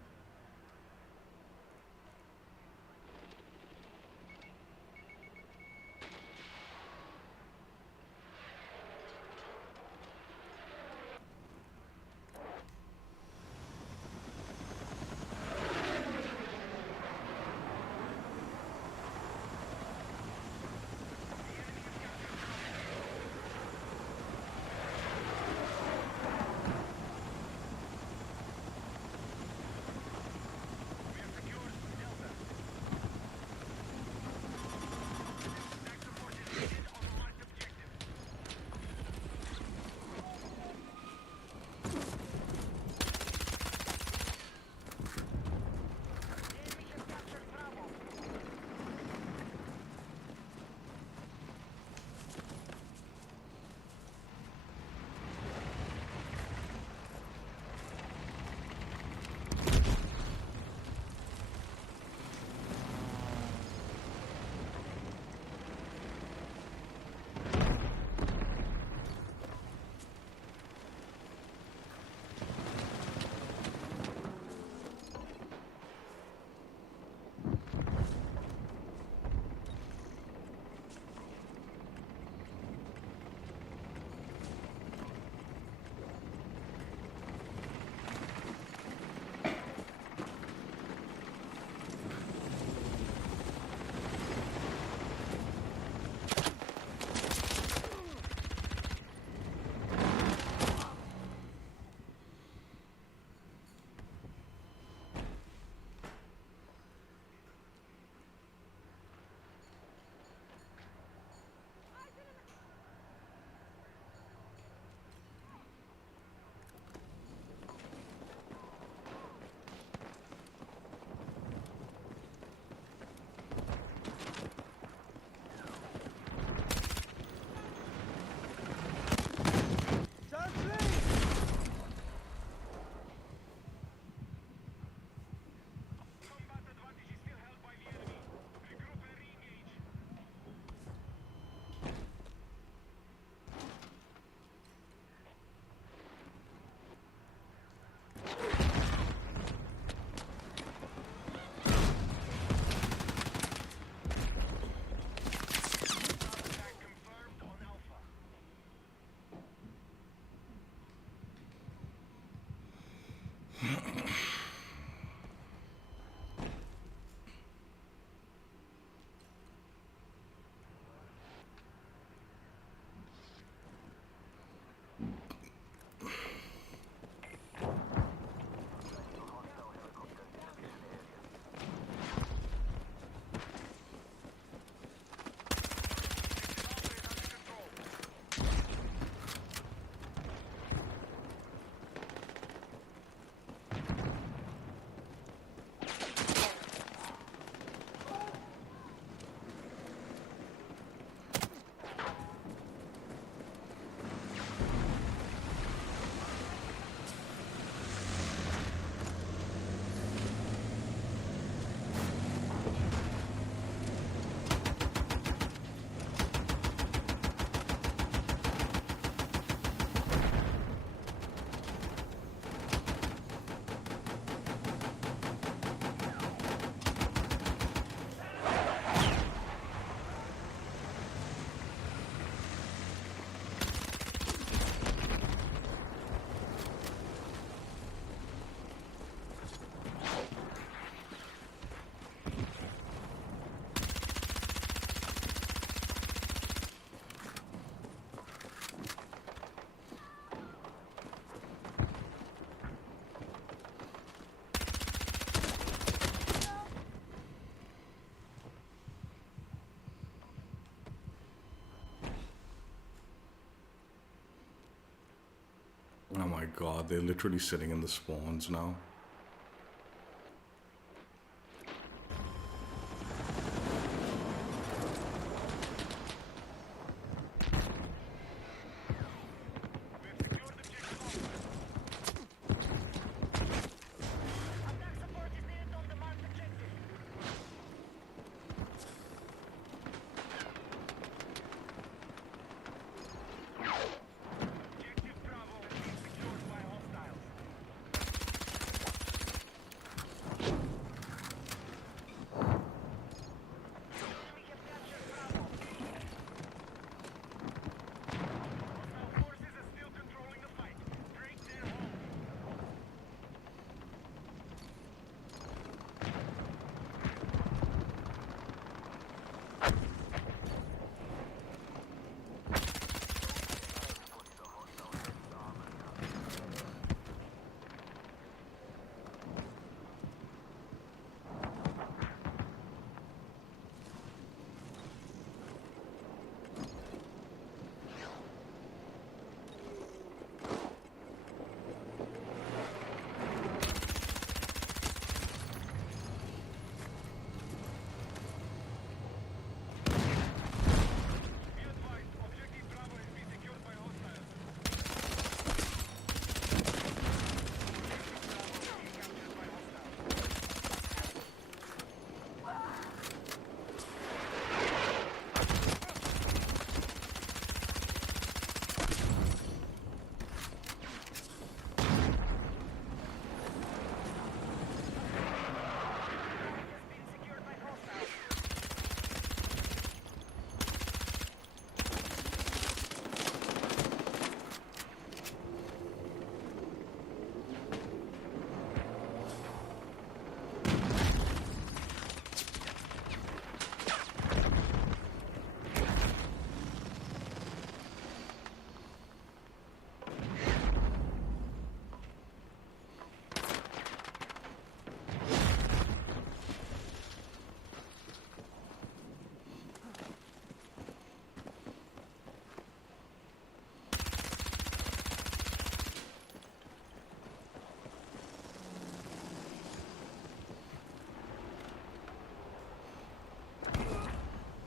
my god, they're literally sitting in the spawns now.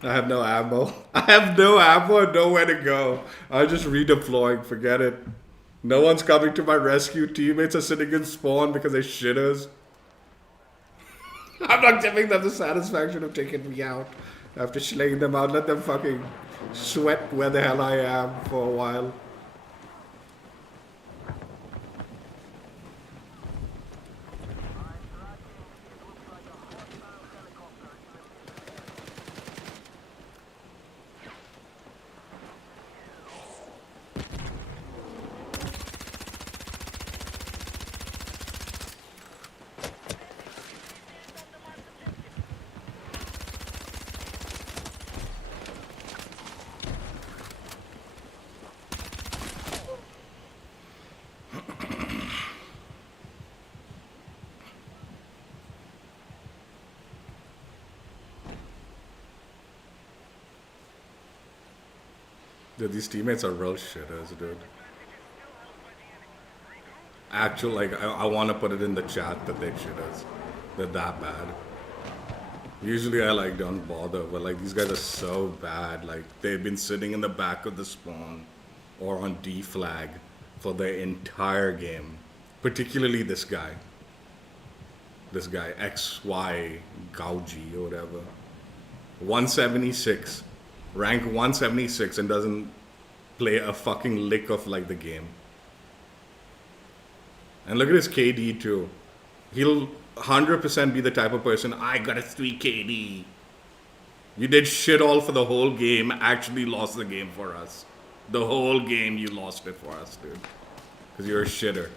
I have no ammo. I have no ammo and nowhere to go. I'm just redeploying. Forget it. No one's coming to my rescue. Teammates are sitting in spawn because they're shitters. I'm not giving them the satisfaction of taking me out. After slaying them out, let them fucking sweat where the hell I am for a while. Dude, these teammates are real shitters, dude. Actual, like, I want to put it in the chat that they're shitters. They're that bad. Usually I, like, don't bother, but, like, these guys are so bad. Like, they've been sitting in the back of the spawn or on D flag for the entire game. Particularly this guy. This guy, XY Gauji or whatever. 176. Rank 176 and doesn't play a fucking lick of like the game. And look at his KD too. He'll 100% be the type of person, I got a 3 KD. You did shit all for the whole game, actually lost the game for us. The whole game you lost it for us, dude. Because you're a shitter.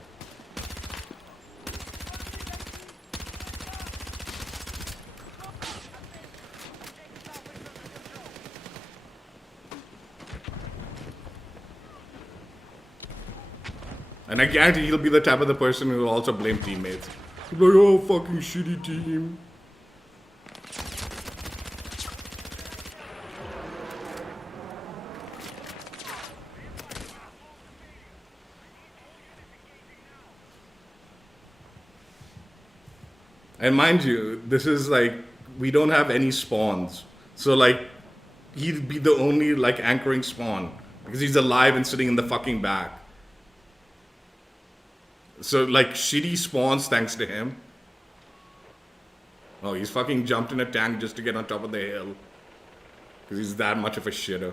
And I guarantee he'll be the type of the person who will also blame teammates. He'll be like, oh, fucking shitty team. And mind you, this is like, we don't have any spawns. So like, he'd be the only like anchoring spawn because he's alive and sitting in the fucking back. So like, shitty spawns thanks to him. Oh, he's fucking jumped in a tank just to get on top of the hill. Because he's that much of a shitter.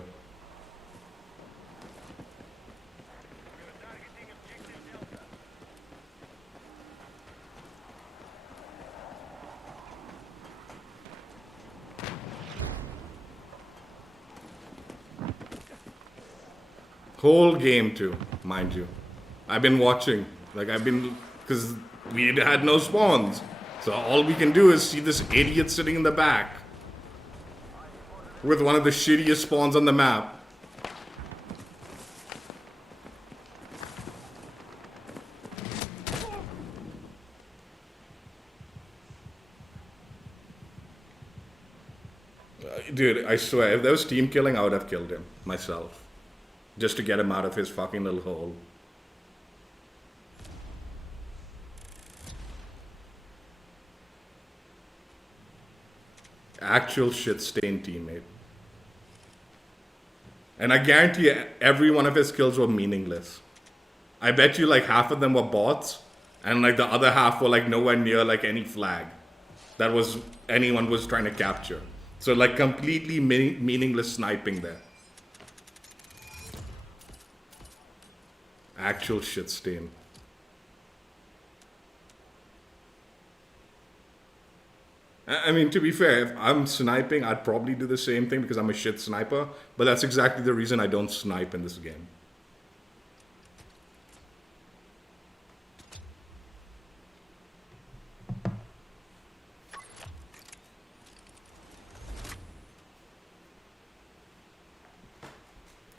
Whole game too, mind you. I've been watching. Because we had no spawns. So all we can do is see this idiot sitting in the back. With one of the shittiest spawns on the map. Dude, I swear, if there was team killing, I would have killed him myself. Just to get him out of his fucking little hole. Actual shit-stained teammate. And I guarantee you, every one of his kills were meaningless. I bet you like half of them were bots, and like the other half were like nowhere near like any flag that was anyone was trying to capture. So like completely meaningless sniping there. Actual shit stain. I mean, to be fair, if I'm sniping, I'd probably do the same thing because I'm a shit sniper. But that's exactly the reason I don't snipe in this game.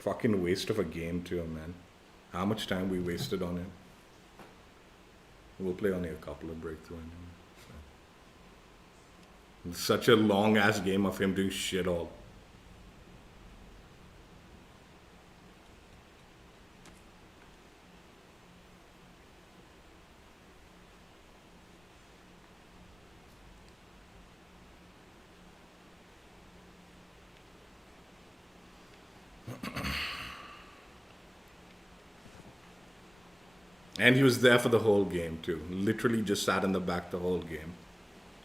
Fucking waste of a game too, man. How much time we wasted on it. We'll play only a couple of breakthrough anyway. So. Such a long ass game of him doing shit all. And he was there for the whole game too. Literally just sat in the back the whole game.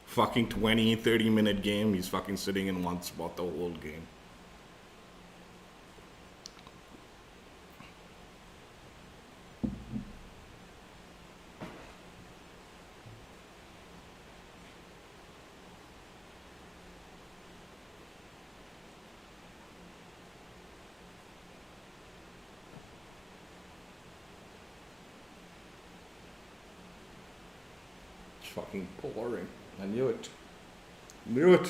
Fucking 20, 30-minute game. He's fucking sitting in one spot the whole game. It's fucking pouring. I knew it. Knew it.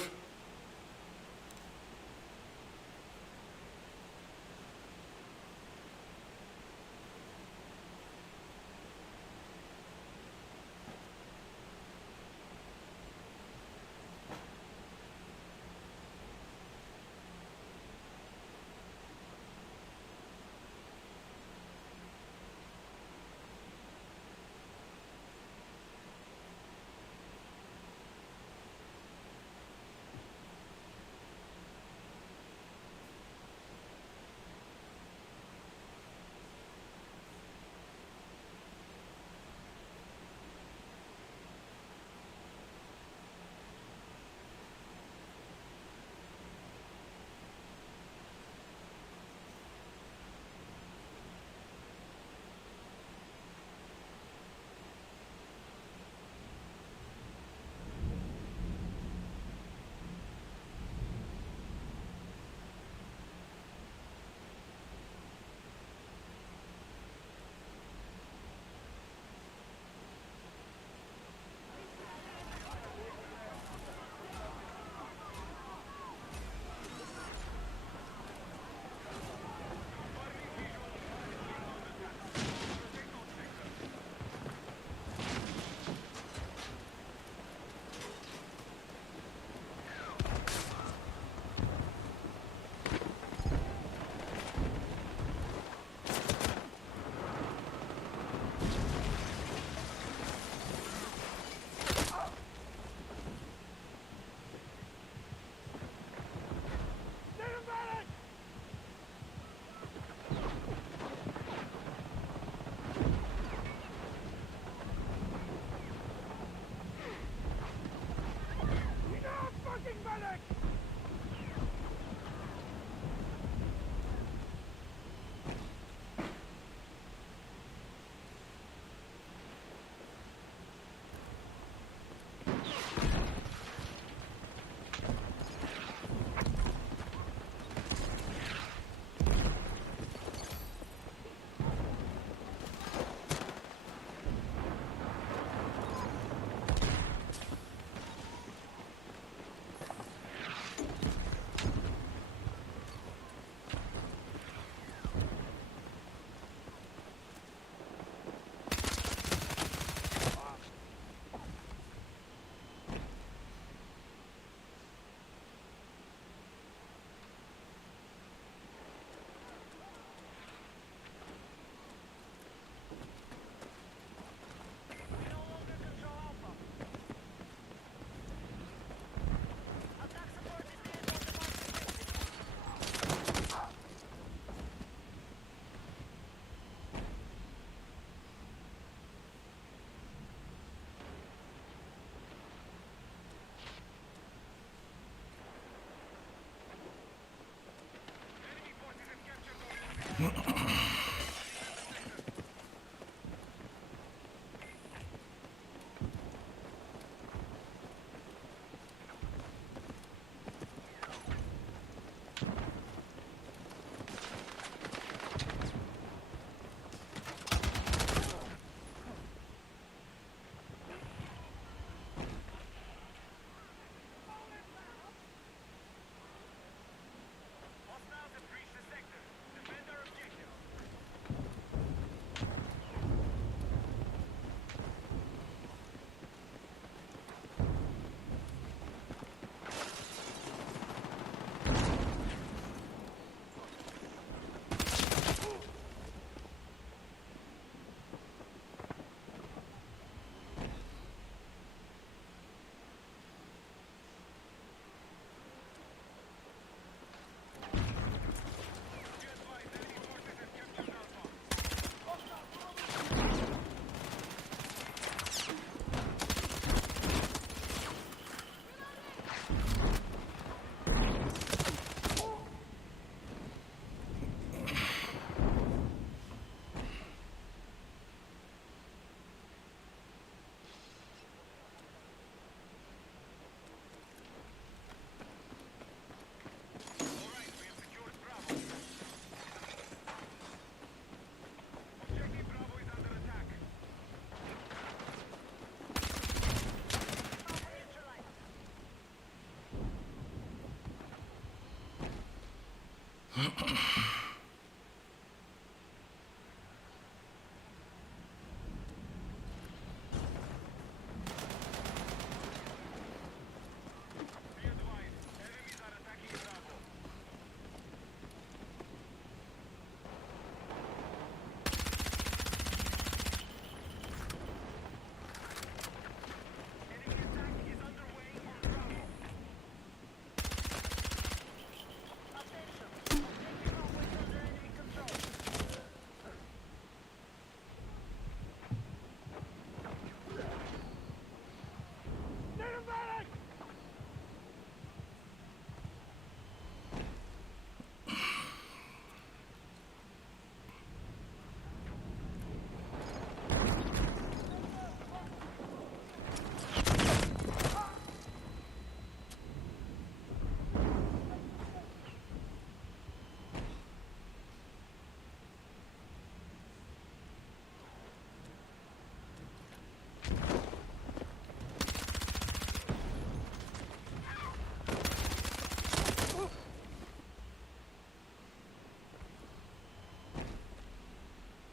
Hostiles have breached the sector. Defend our objective.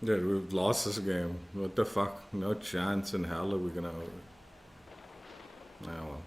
Dude, we've lost this game. What the fuck? No chance in hell are we gonna... Nah, well.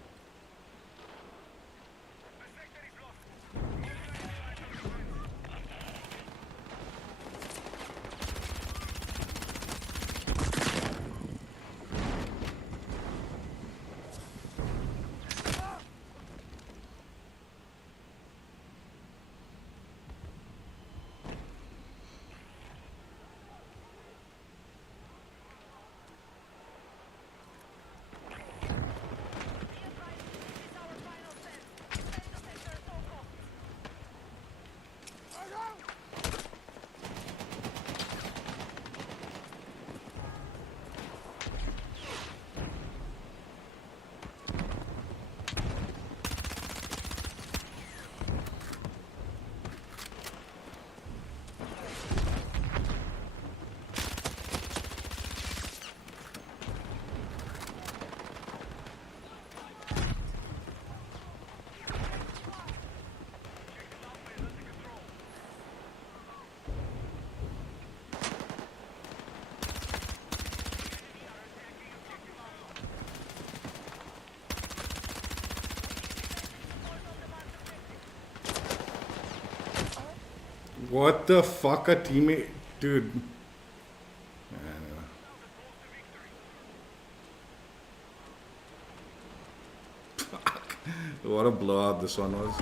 What the fuck, a teammate? Dude. Anyway. Fuck. What a blowout this one was.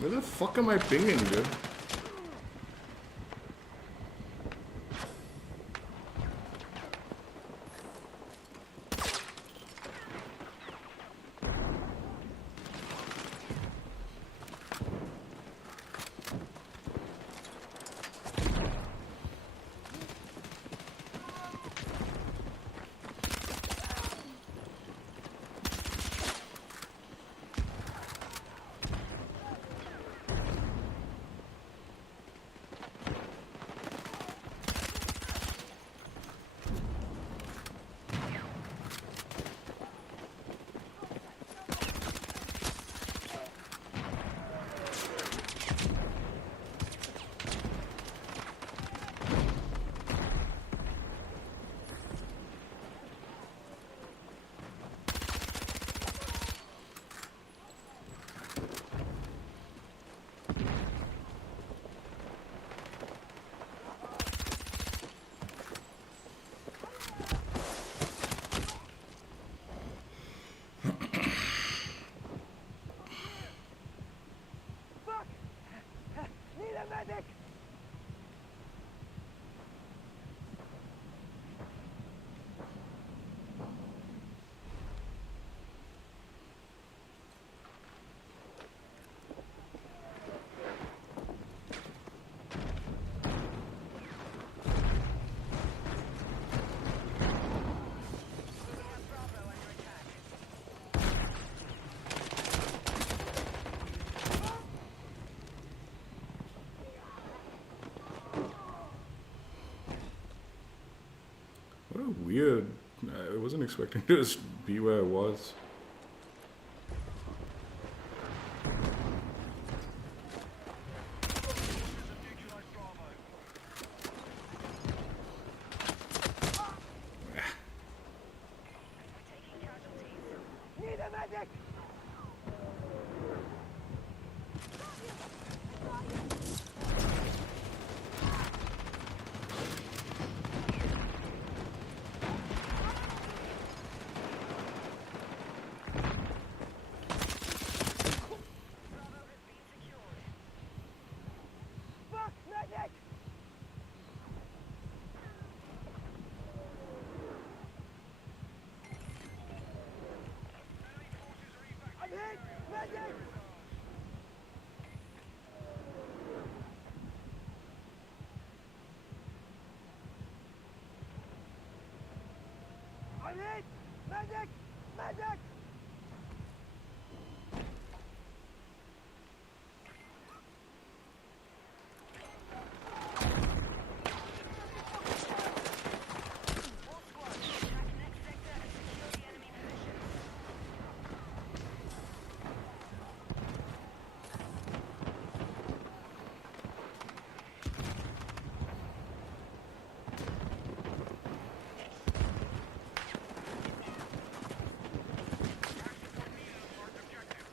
Where the fuck am I pinging, dude? Fuck! Need a medic! What a weird. I wasn't expecting to just be where I was. Neutralize Bravo. Taking casualties. Need a medic! Bravo has been secured. Fuck! Medic! Enemy forces are evacuating. I'm hit! Medic! I'm hit! Medic! Medic! All squads, attack next sector and secure the enemy positions. Marked objective.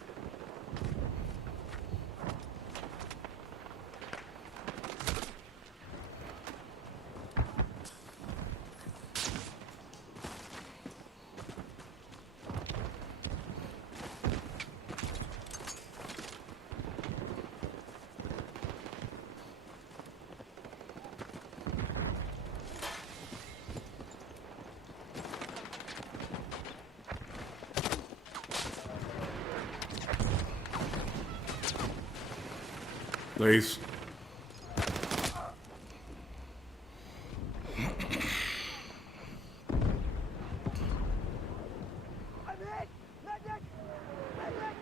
Nice. I'm hit! Medic! Medic!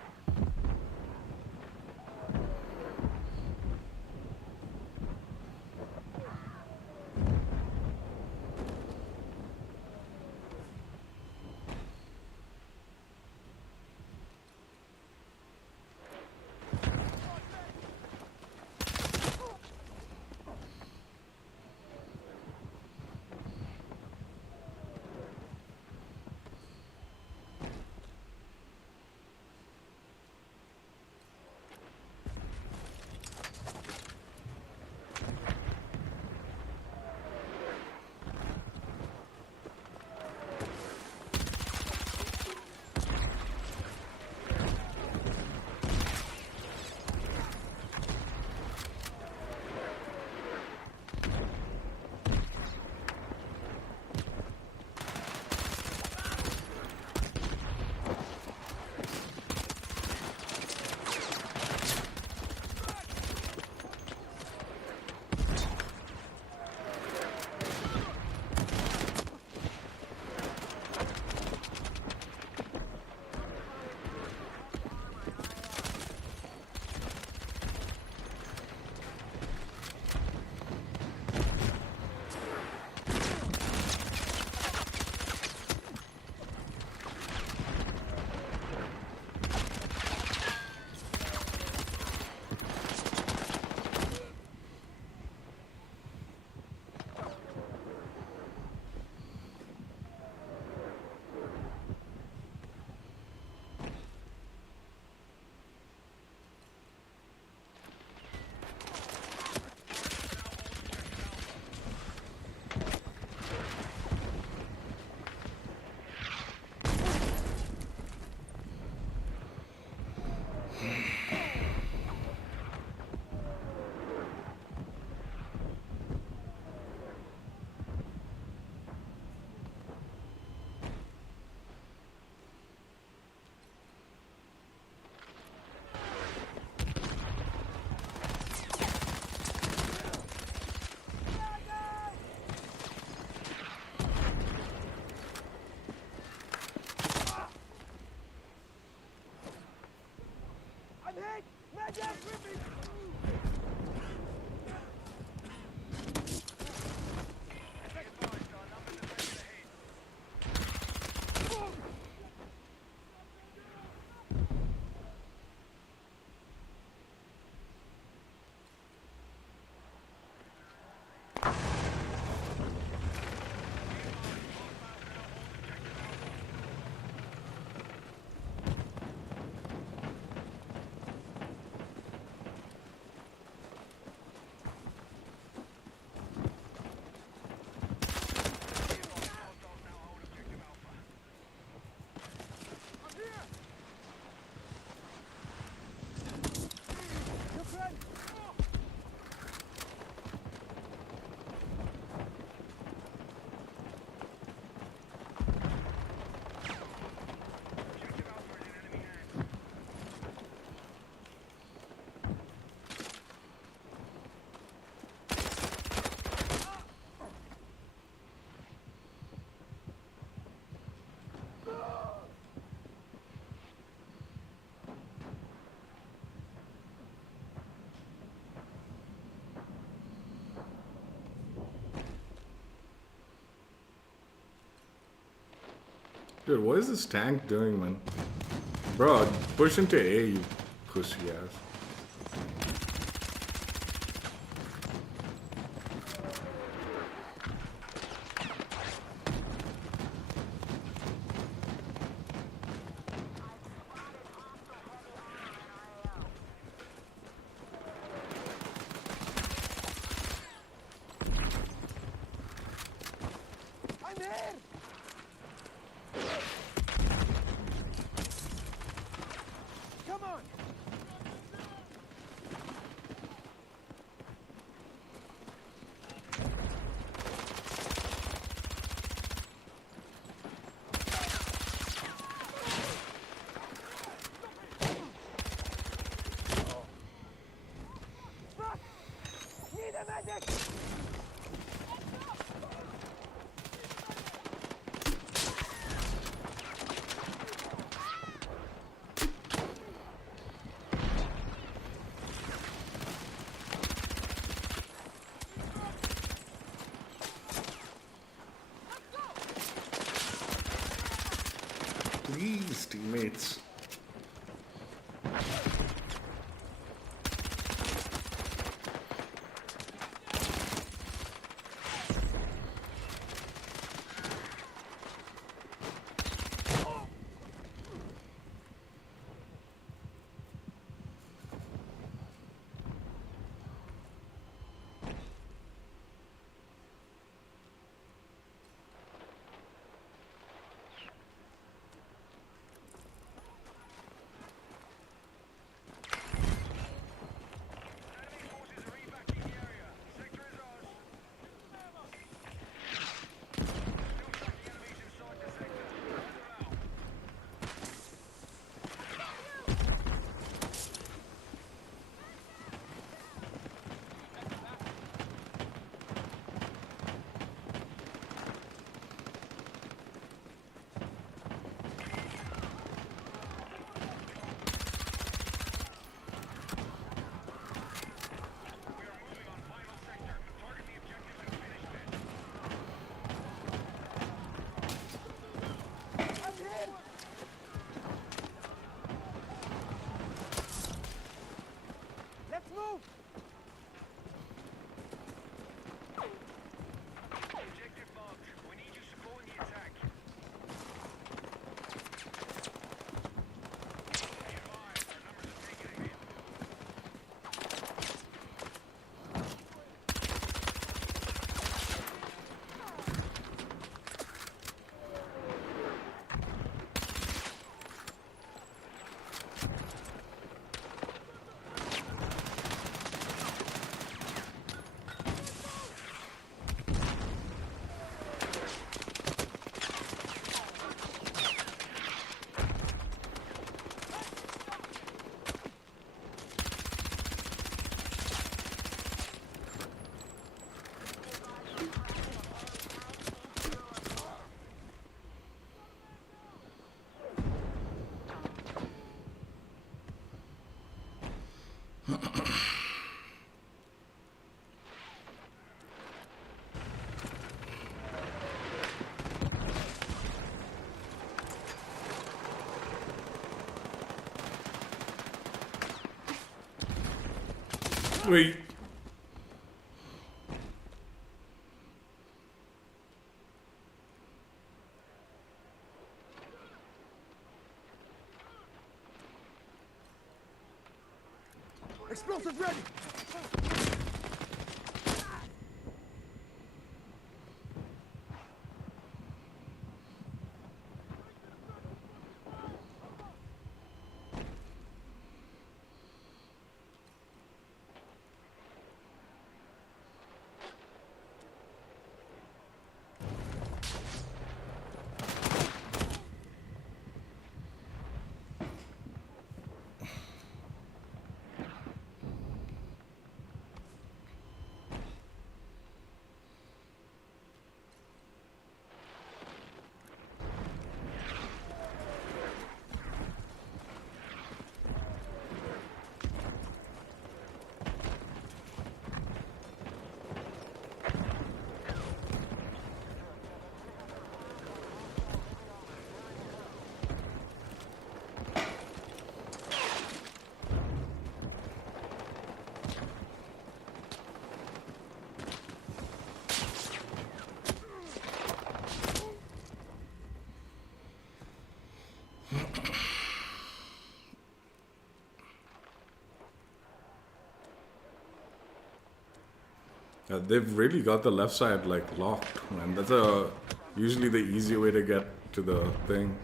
Dude, what is this tank doing, man? Bro, push into A, you pussy ass. Please, teammates. Sweet. Explosive ready! They've really got the left side like locked, man. That's usually the easy way to get to the thing.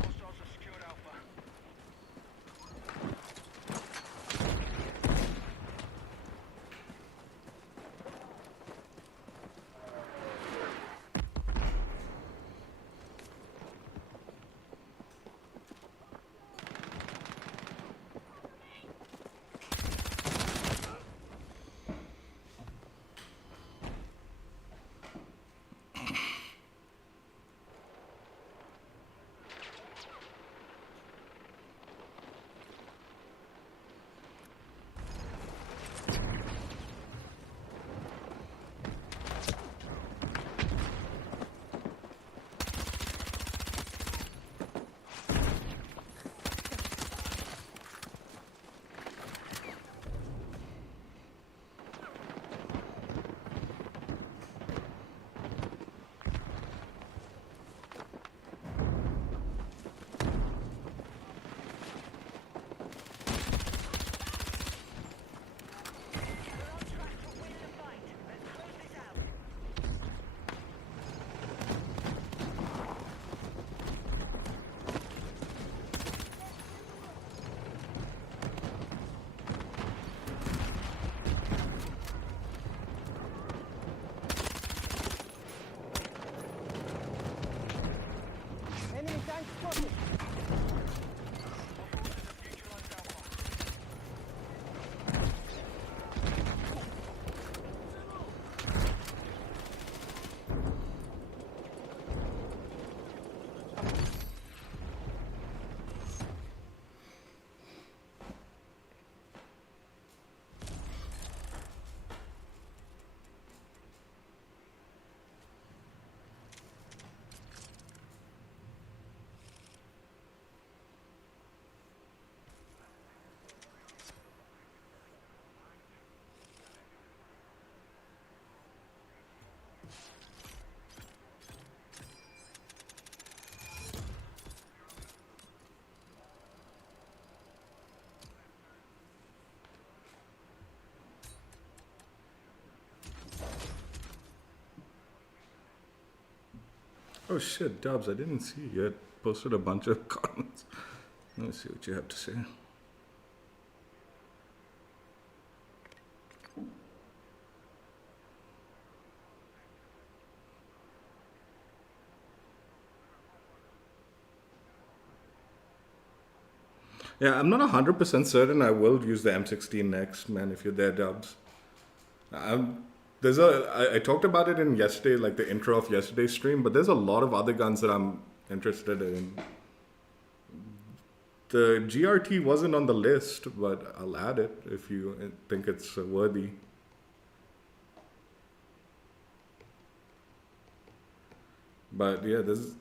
Hostiles have secured Alpha. We're on track to win the fight. Let's close this out. Enemy tank spotted! Our forces have neutralized Alpha. Oh shit, Dubs, I didn't see you had posted a bunch of comments. Let me see what you have to say. Yeah, I'm not 100% certain I will use the M16 next, man, if you're there, Dubs. I talked about it in yesterday, like the intro of yesterday's stream, but there's a lot of other guns that I'm interested in. The GRT wasn't on the list, but I'll add it if you think it's worthy. But yeah, there's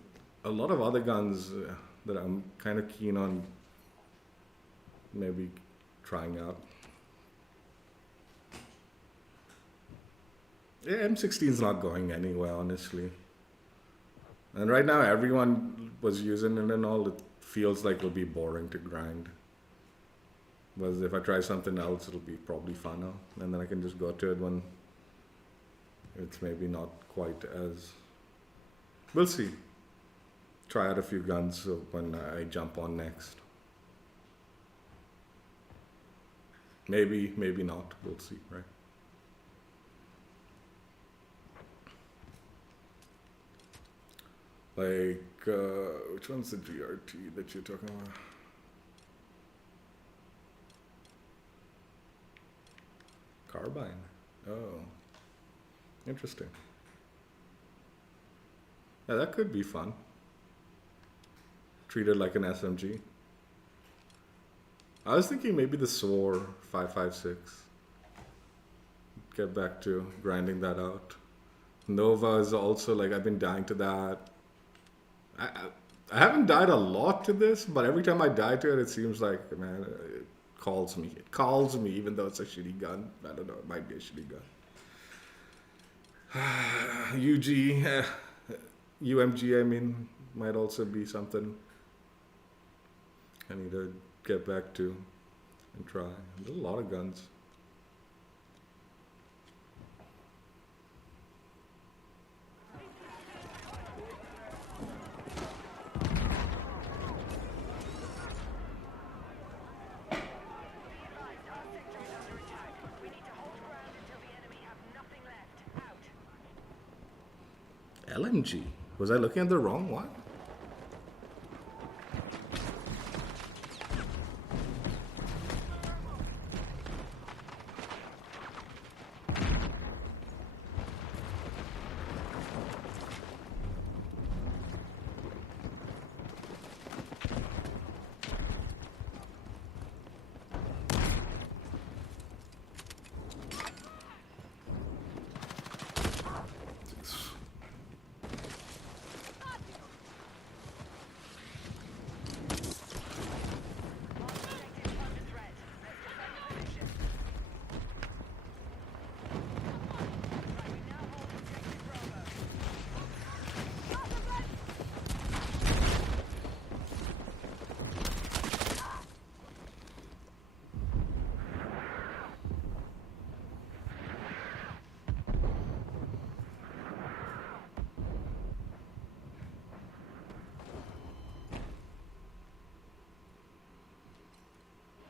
a lot of other guns that I'm kind of keen on maybe trying out. Yeah, M16 is not going anywhere, honestly. And right now, everyone was using it and all. It feels like it'll be boring to grind. Whereas if I try something else, it'll be probably funner. And then I can just go to it when it's maybe not quite as... We'll see. Try out a few guns when I jump on next. Maybe, maybe not. We'll see, right? Like, which one's the GRT that you're talking about? Carbine. Oh, interesting. Yeah, that could be fun. Treat it like an SMG. I was thinking maybe the SOAR 5.56. Get back to grinding that out. Nova is also like, I've been dying to that. I haven't died a lot to this, but every time I die to it, it seems like, man, it calls me. It calls me, even though it's a shitty gun. I don't know, it might be a shitty gun. UMG, I mean, might also be something I need to get back to and try. There's a lot of guns. LMG? Was I looking at the wrong one?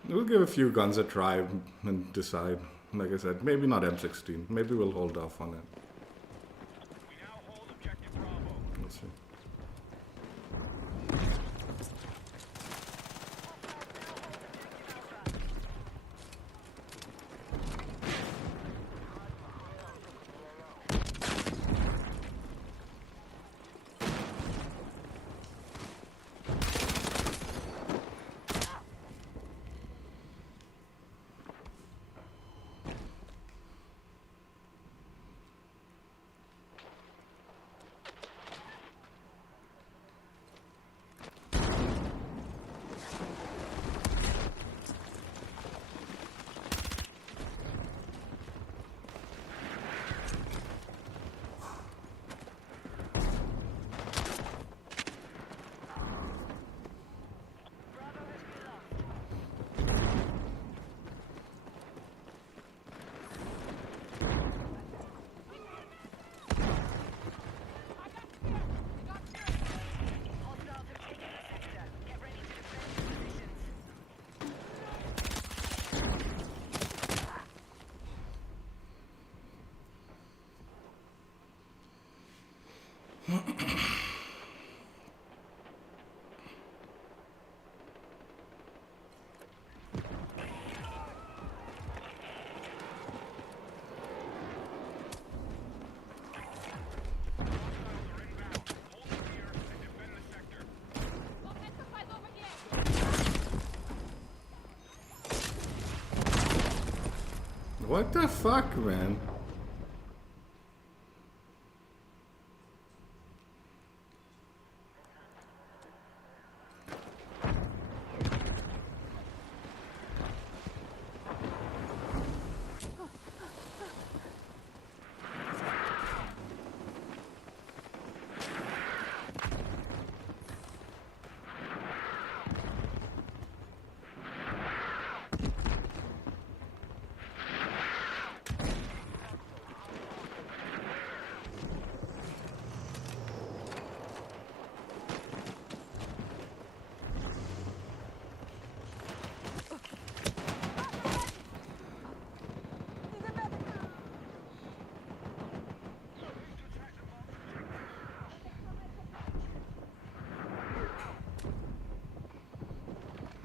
We'll give a few guns a try and decide. Like I said, maybe not M16. Maybe we'll hold off on it. We now hold objective Bravo. We'll see. What the fuck, man?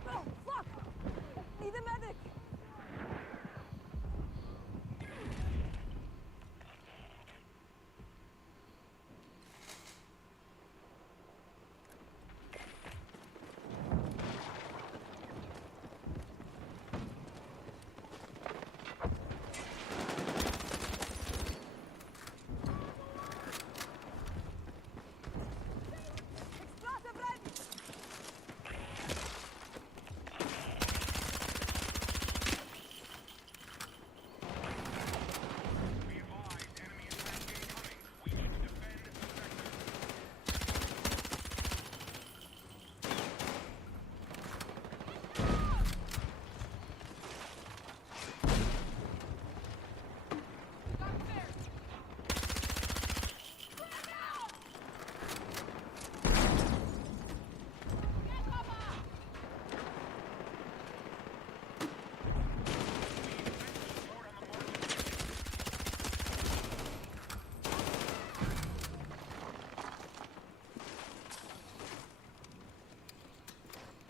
Oh, fuck! Need a medic! Explosive ready! Be advised, enemy attack incoming. We need to defend the sector.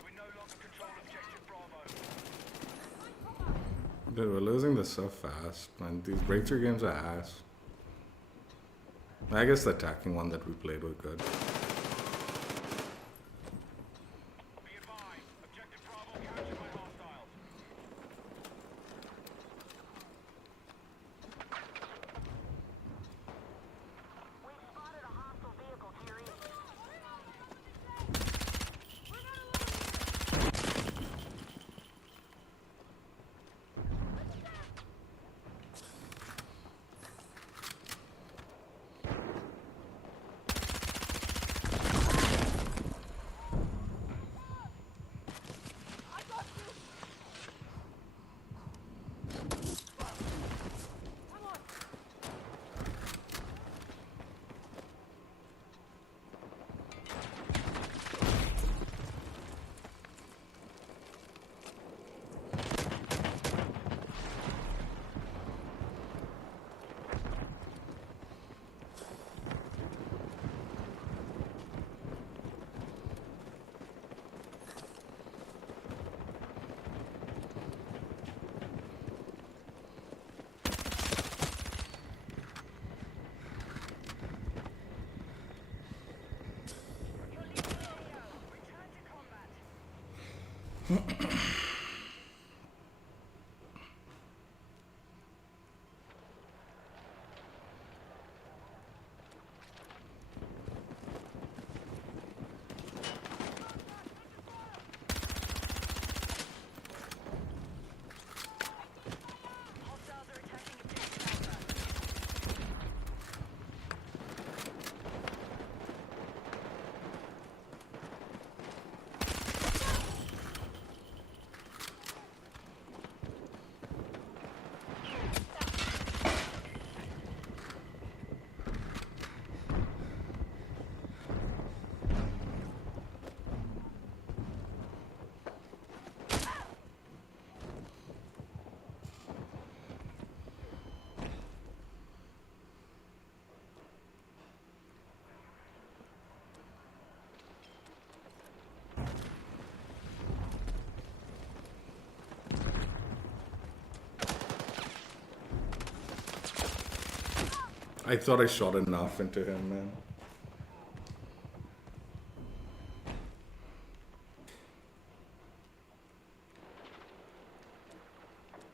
We no longer control objective Bravo. Dude, we're losing this so fast, man. These breakthrough games are ass. I guess the attacking one that we played was good. Be advised, objective Bravo captured by hostiles. We've spotted a hostile vehicle to your east. Return to combat. Hostiles are attacking objective Alpha. I thought I shot enough into him, man.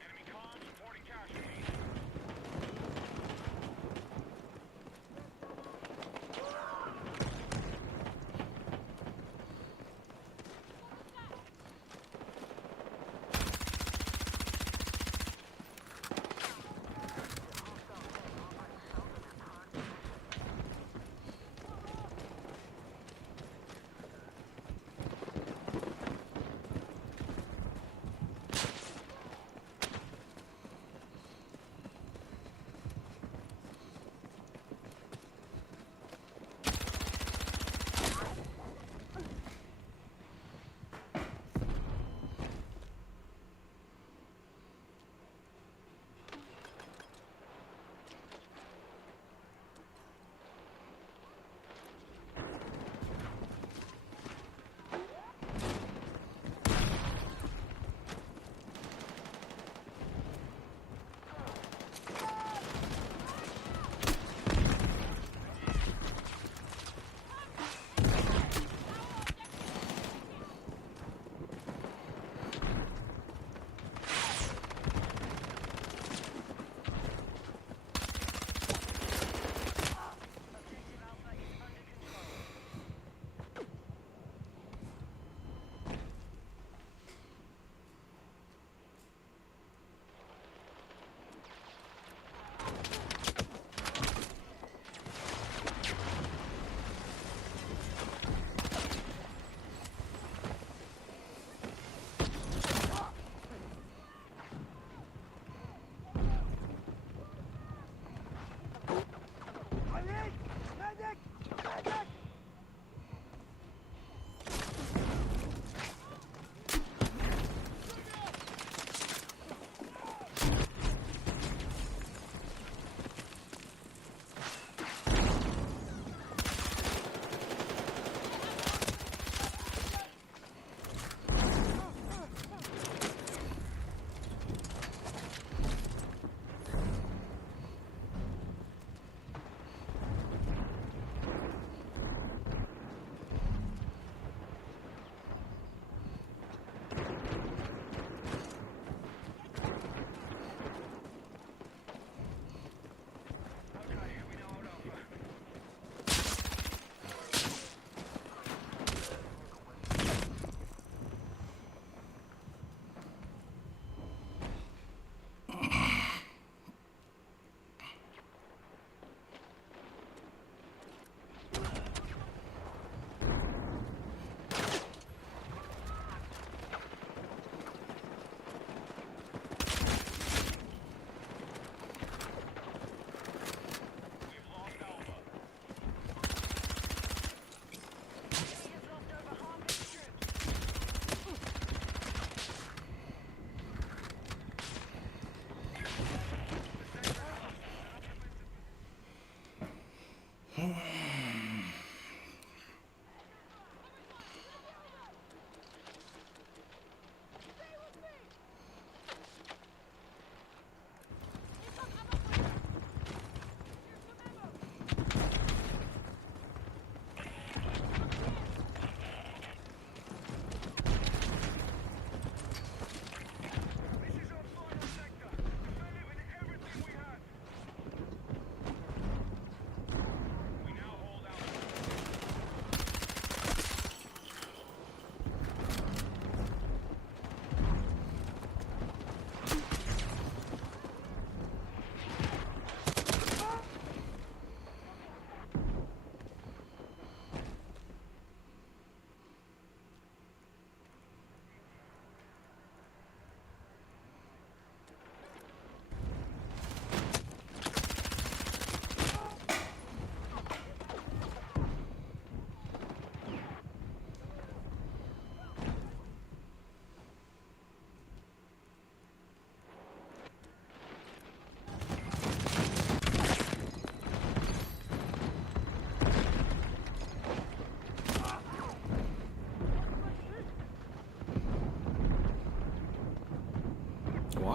Enemy comms reporting casualties.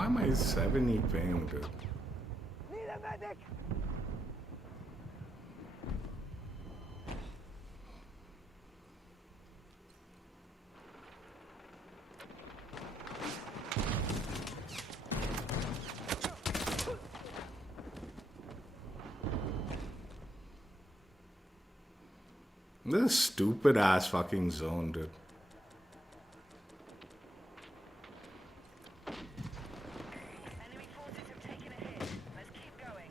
Why am I 70 ping, dude? Need a medic! This is stupid ass fucking zone, dude. Enemy forces have taken a hit. Let's keep going.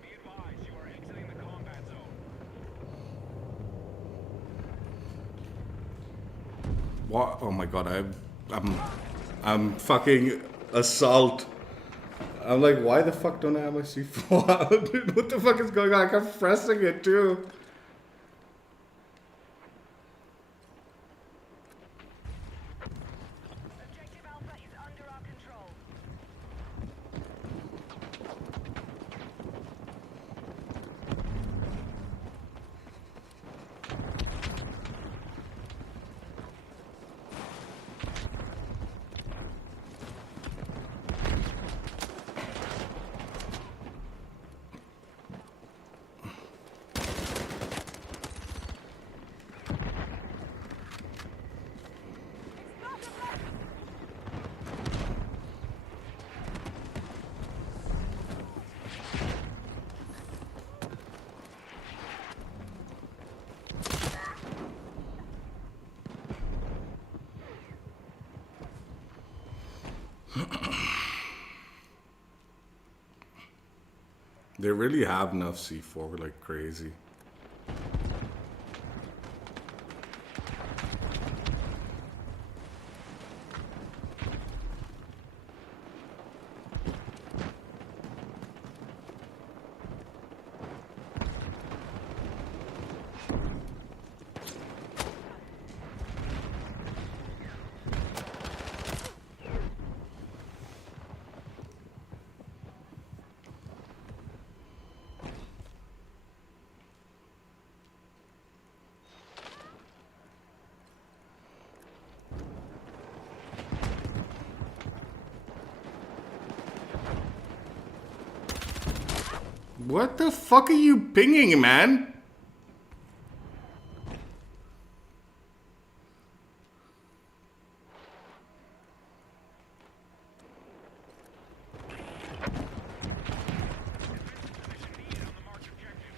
Be advised, you are exiting the combat zone. What? Oh my god, I'm fucking assault. I'm like, why the fuck don't I have my C4 out? Dude, what the fuck is going on? I kept pressing it too. Objective Alpha is under our control. They really have enough C4 like crazy. What the fuck are you pinging, man? Position needed on the marked objective.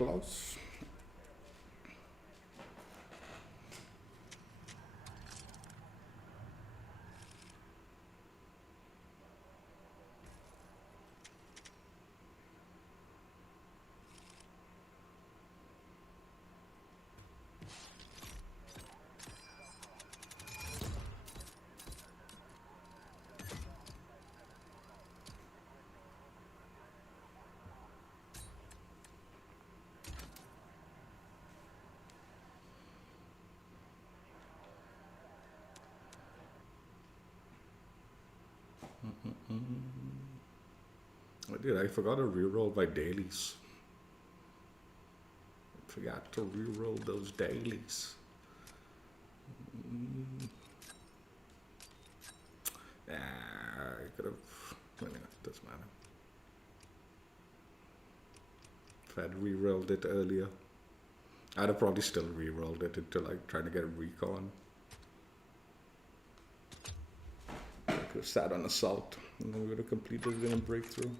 close. I forgot to reroll my dailies. Forgot to reroll those dailies. I could have. Anyway, doesn't matter. If I had rerolled it earlier, I'd have probably still rerolled it until like trying to get a recon. I could have sat on assault and then we would have completed it in a breakthrough.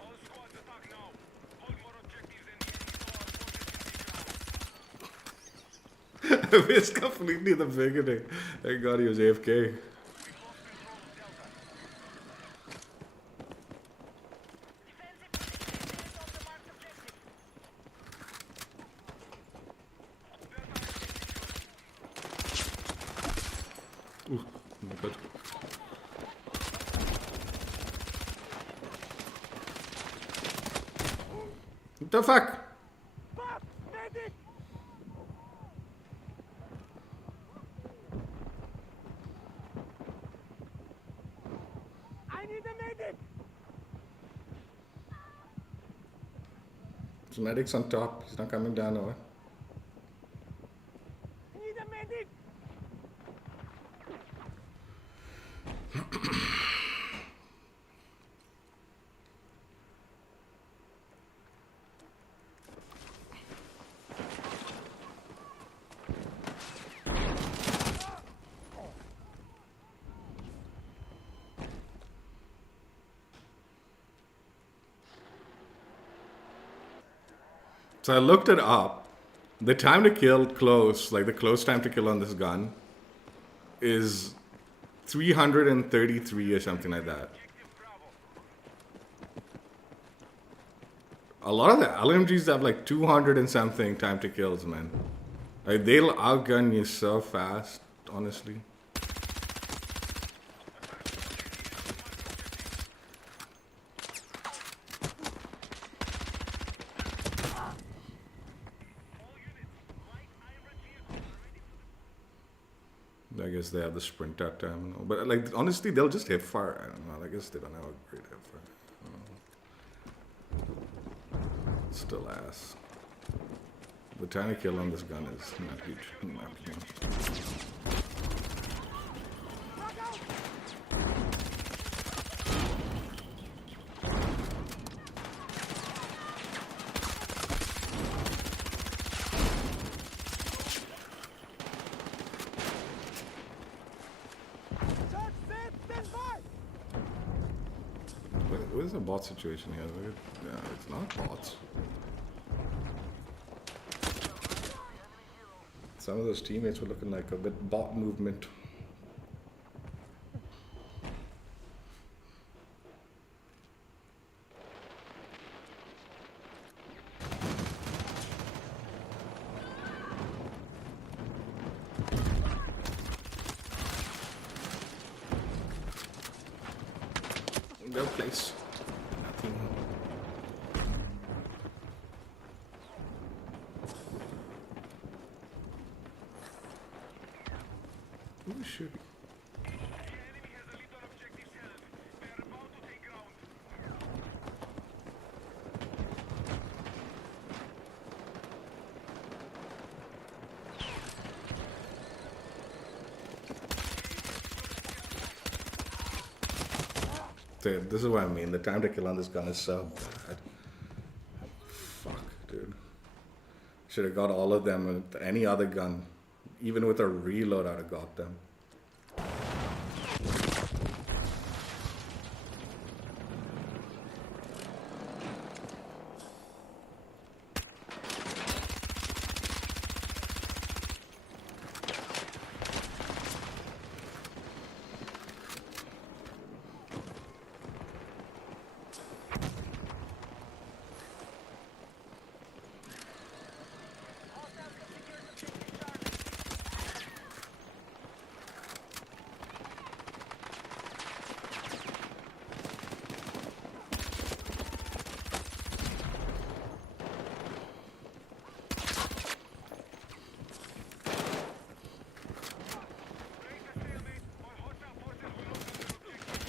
All squads attack now. Hold more objectives and the enemy forces in the ground. I missed completely the beginning. Thank God he was AFK. We've lost control of Delta. Defensive position is on the marked objective. Oh my God. What the fuck? Fuck! Medic! I need a medic! So medic's on top. He's not coming down over. I need a medic! So I looked it up. The time to kill close, like the close time to kill on this gun, is 333 or something like that. A lot of the LMGs have like 200 and something time to kills, man. Like they'll outgun you so fast, honestly. I guess they have the sprint out time, no? But like honestly, they'll just hip fire. I don't know. I guess they don't have a great hip fire. Still ass. The time to kill on this gun is not huge. Not huge. Shot set, stand by! What is the bot situation here? Yeah, it's not bots. Some of those teammates were looking like a bit bot movement. No place. Nothing. Who should be? The enemy has a lead on objectives held. They are about to take ground. Dude, this is what I mean. The time to kill on this gun is so bad. Fuck, dude. Should have got all of them with any other gun. Even with a reload, I'd have got them. Hostiles have secured objective Charlie. Break the stalemate, or hostile forces will lose their objective.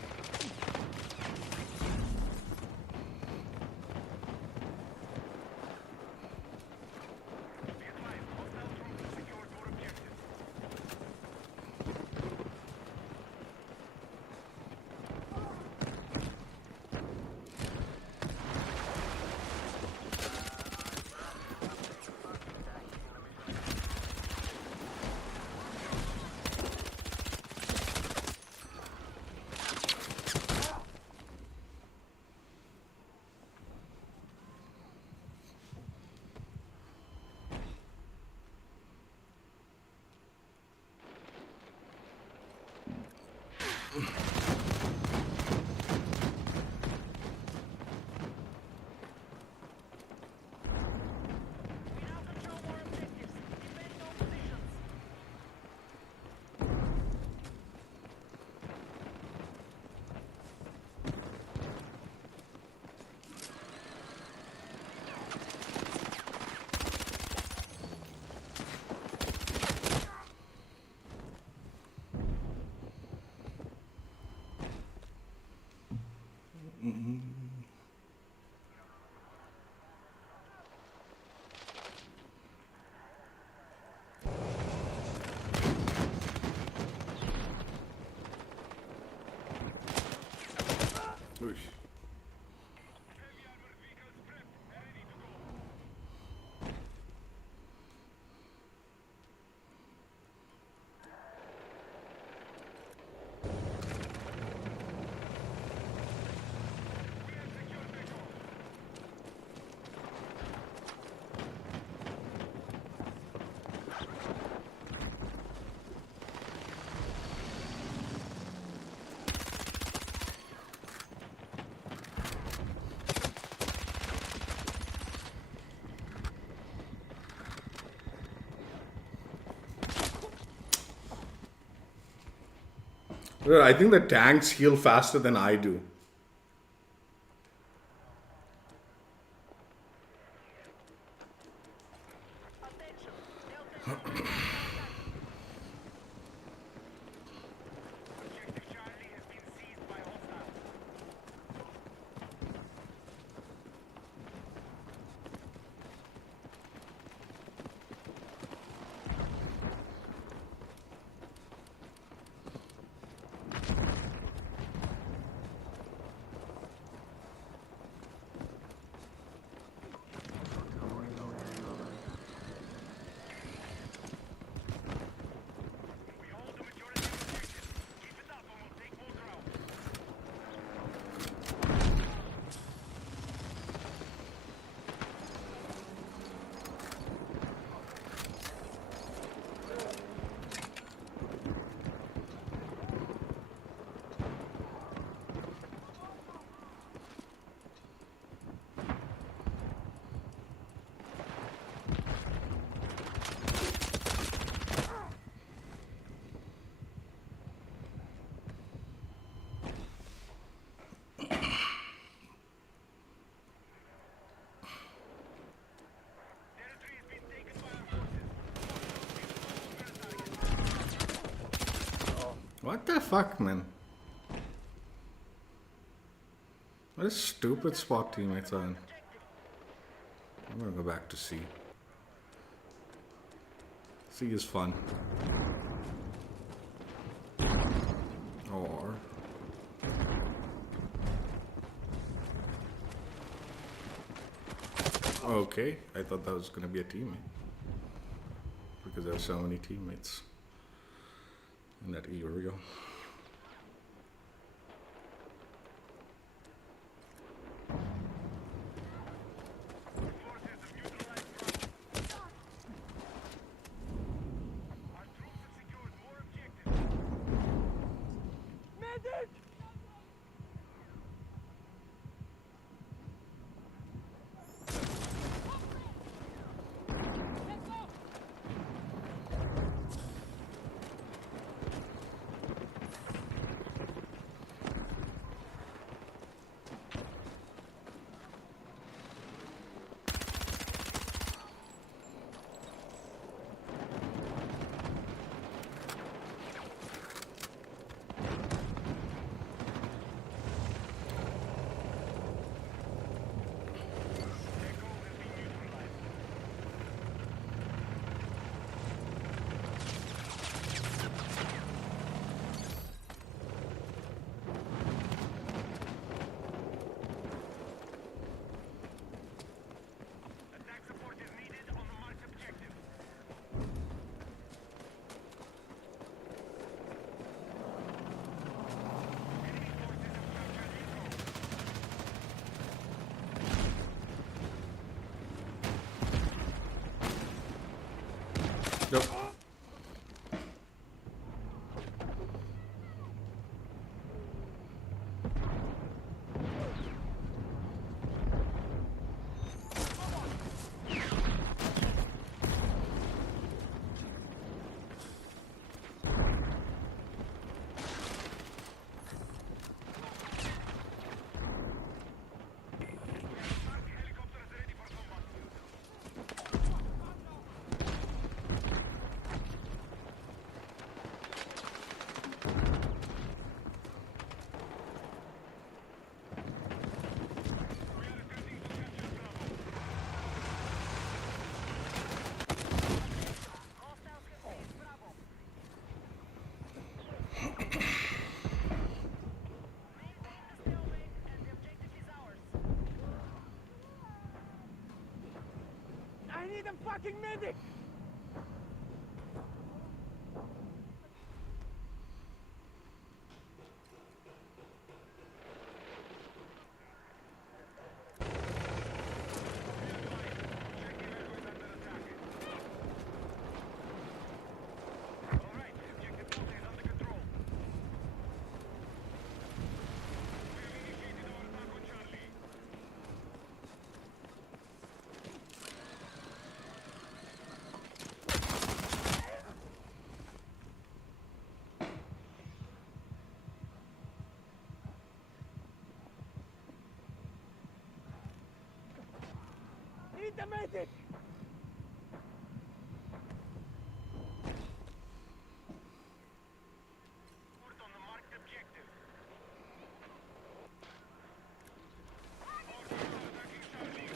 Be advised, hostile troops have secured more objectives. We now control more objectives. Defend all positions. Oosh. Heavy armored vehicles prepped and ready to go. We have secured Echo. Dude, I think the tanks heal faster than I do. Attention. Delta is Objective Charlie has been seized by hostiles. What the fuck, man? What a stupid spot teammates are in. I'm gonna go back to C. C is fun. Or... Okay, I thought that was gonna be a teammate. Because there are so many teammates in that area. Forces have neutralized Bravo. Our troops have secured more objectives. Medic! Attack support is needed on the marked objective. Enemy forces have captured Echo. Nope. Helicopters ready for combat. We are attempting to capture Bravo. Hostiles have seized Bravo. Maintain the stalemate and the objective is ours. I need a fucking medic! All right, objective Delta is under control. We have initiated our attack on Charlie. Need a medic! Report on the marked objective. Forces are attacking Charlie.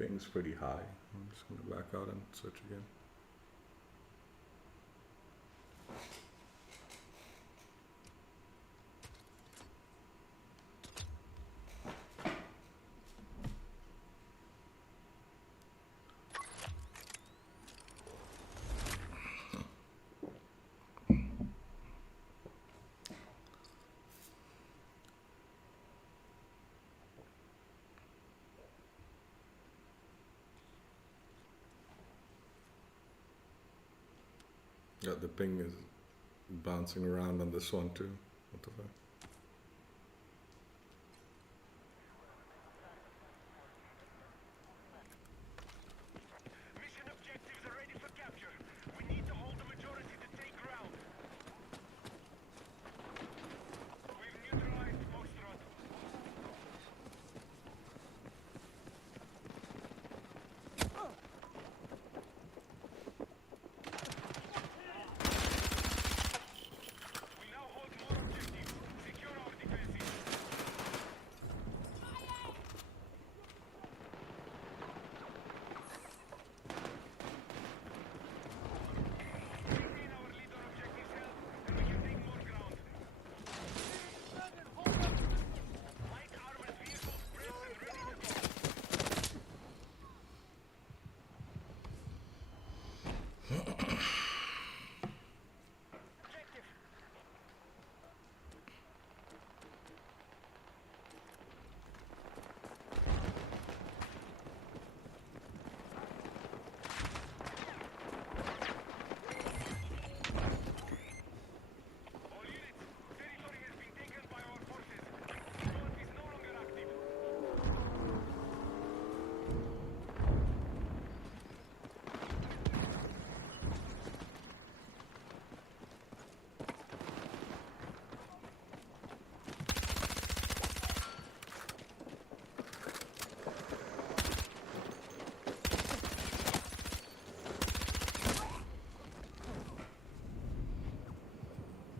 Ping's pretty high. I'm just gonna back out and search again. Yeah, the ping is bouncing around on this one too. What the fuck? Mission objectives are ready for capture. We need to hold the majority to take ground. We've neutralized Foxtrot. We now hold more objectives. Secure our defenses. Maintain our lead on objectives held, and we can take more ground. Light armored vehicles prepped and ready to go. Objective. All units, territory has been taken by our forces. Front is no longer active.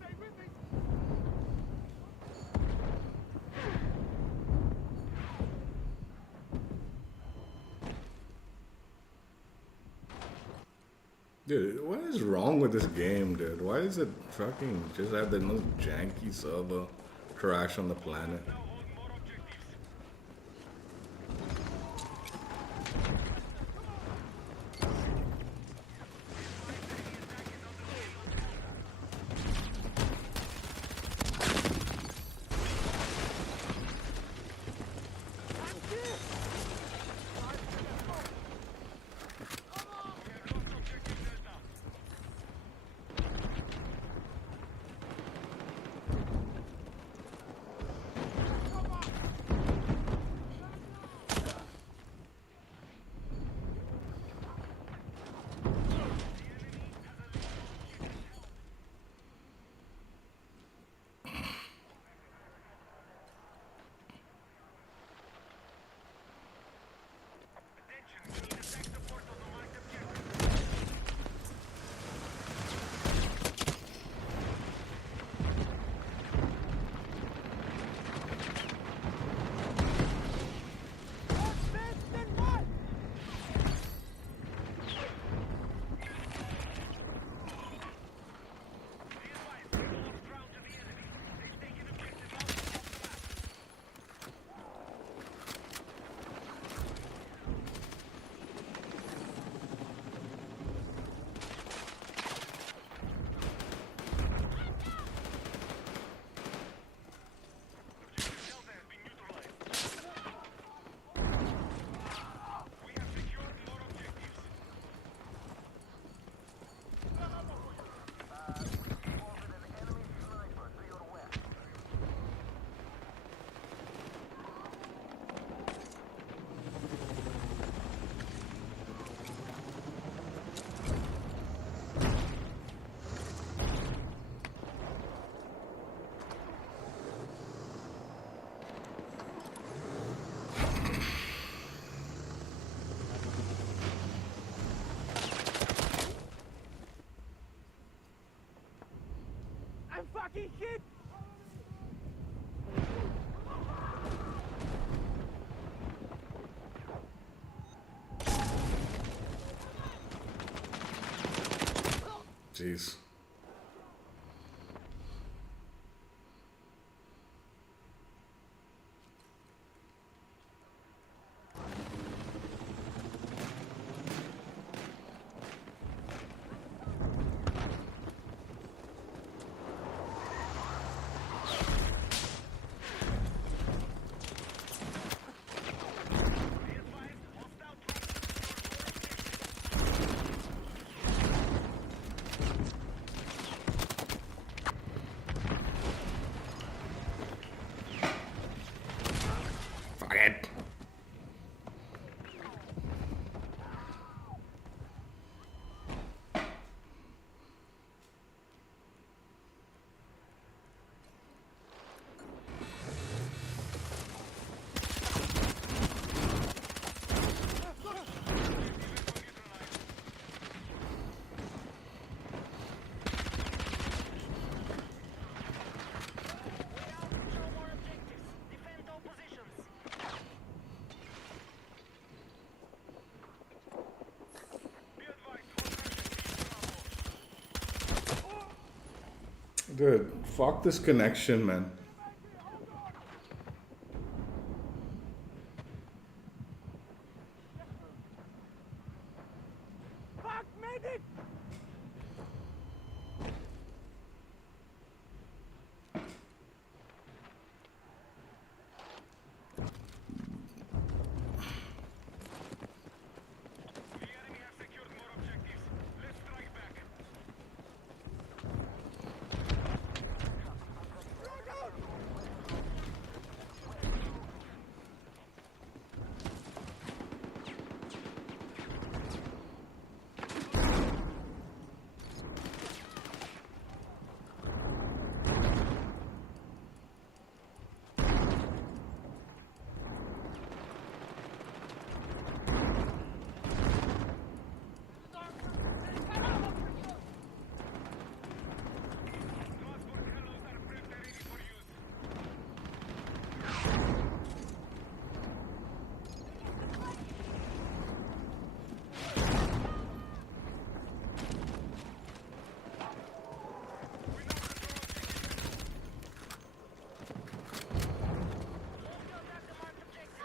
Stay with me. Dude, what is wrong with this game, dude? Why is it fucking just have the most janky server crash on the planet? Now hold more objectives. We have lost objective Delta. Attention, we need attack support on the marked objective. Then what? Be advised, we lost ground to the enemy. They've taken objective out off the map. Objective Delta has been neutralized. We have secured more objectives. I'm fucking hit. jeez. Fuck it. Control more objectives. Defend all positions. Be advised, all Russian Dude, fuck this connection, man. Fuck, medic! The enemy have secured more objectives. Let's strike back. Transport hellos are prepped and ready for use. Move to attack the marked objectives.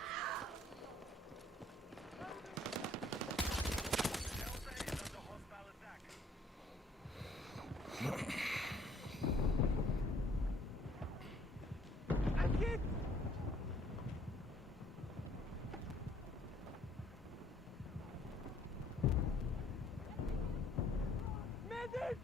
Delta is under hostile attack. I'm hit! Medic!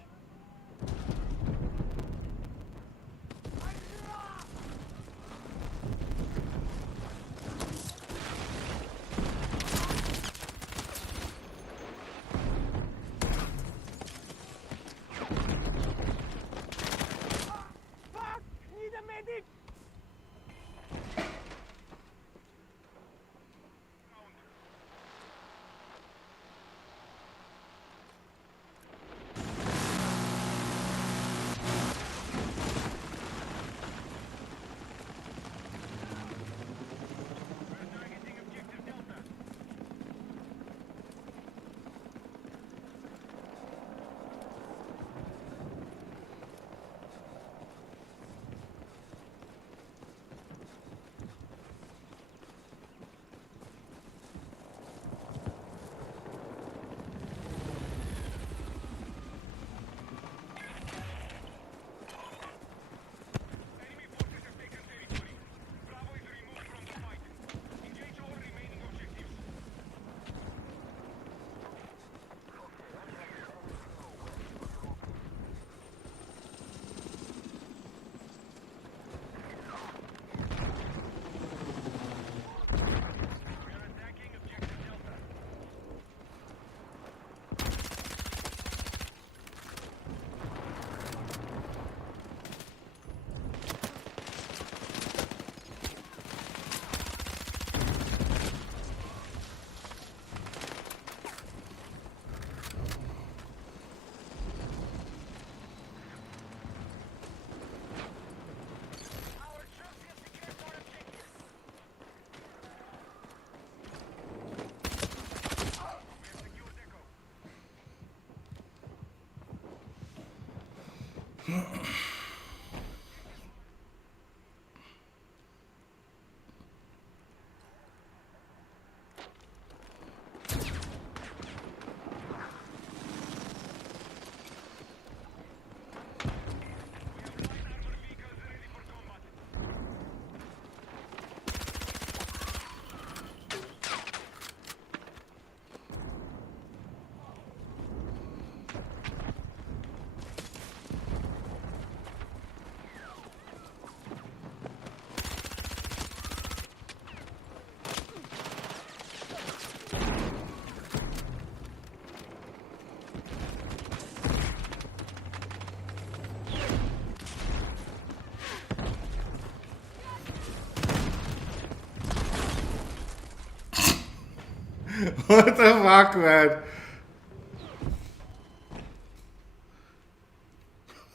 What the fuck, man?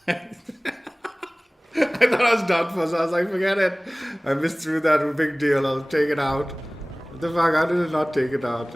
I thought I was done for, so I was like, forget it. I missed through that big deal. I'll take it out. What the fuck? How did it not take it out?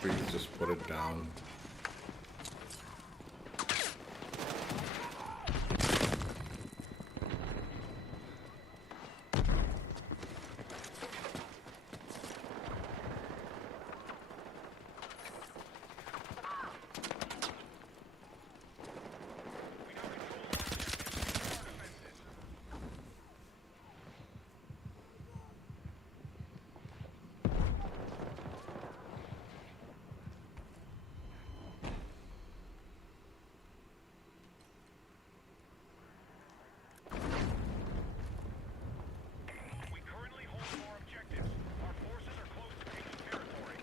Please just put it down. We currently hold more objectives. Our forces are close to taking territory.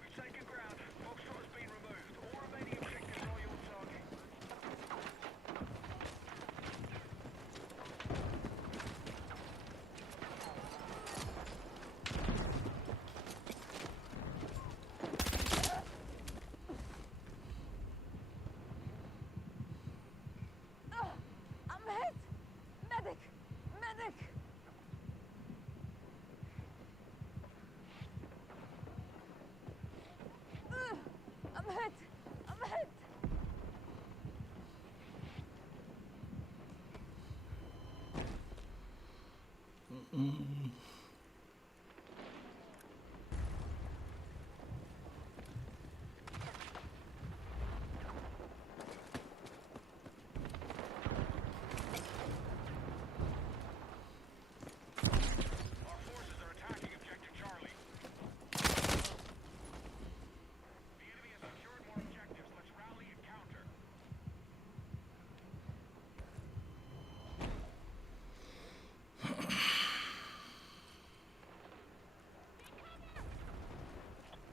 We've taken ground. Foxtrot has been removed. All remaining objectives are your target. I'm hit! Medic! Medic! I'm hit! I'm hit! Our forces are attacking objective Charlie. The enemy has secured more objectives. Let's rally and counter.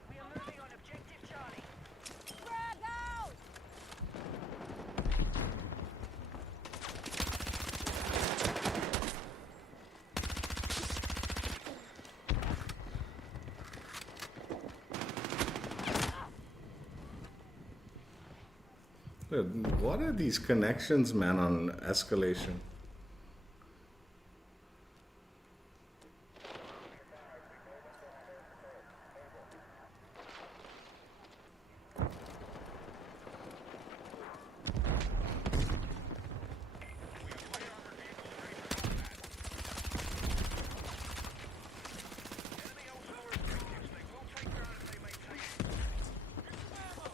We are moving on objective Charlie. Frag out! Dude, what are these connections, man, on Escalation? Enemy also more objectives. They will take ground if they maintain it. Here's some ammo.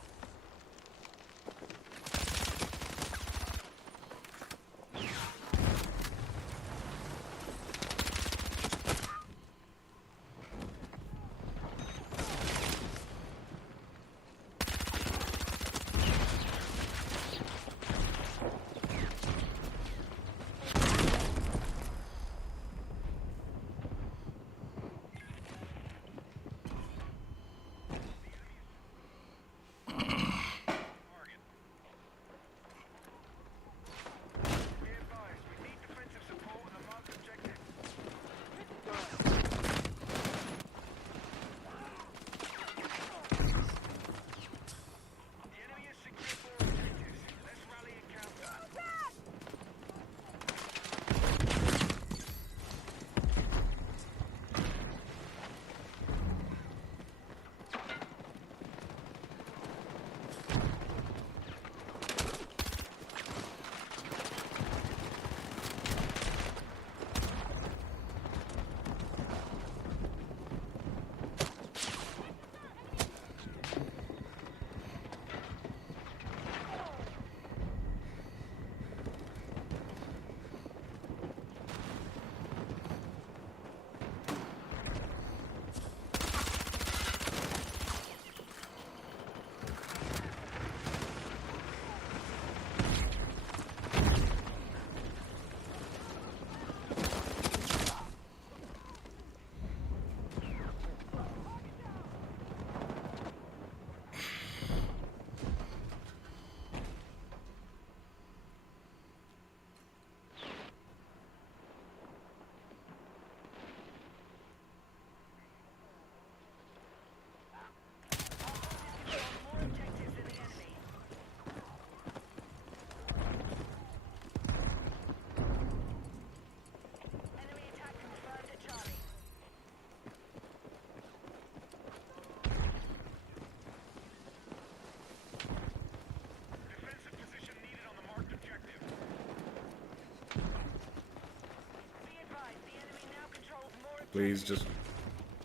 Please just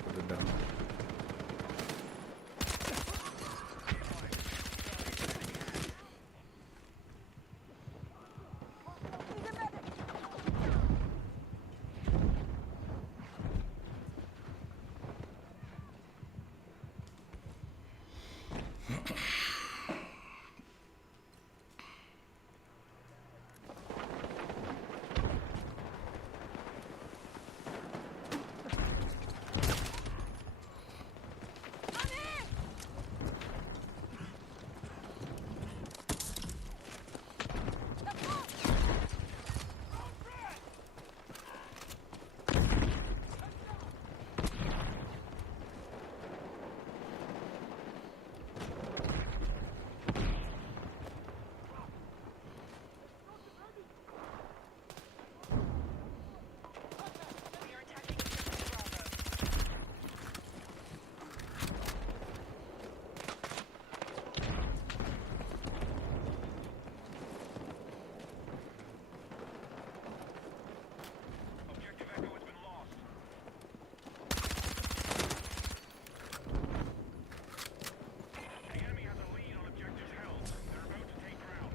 put it down. We are attacking Objective Bravo. Objective Echo has been lost. The enemy has a lead on objectives held. They're about to take ground.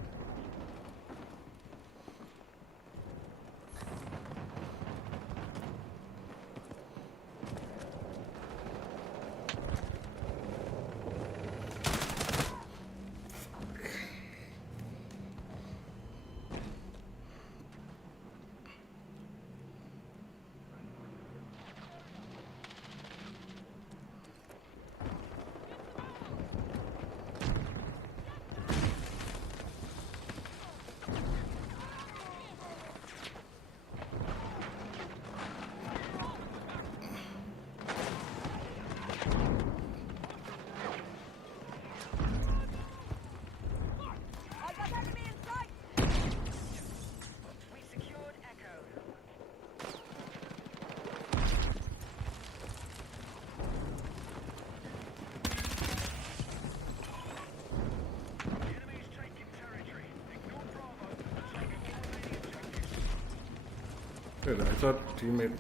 I got enemy in sight! We secured Echo. The enemy is taking territory. Ignore Bravo and take all remaining objectives. Good, I thought teammate.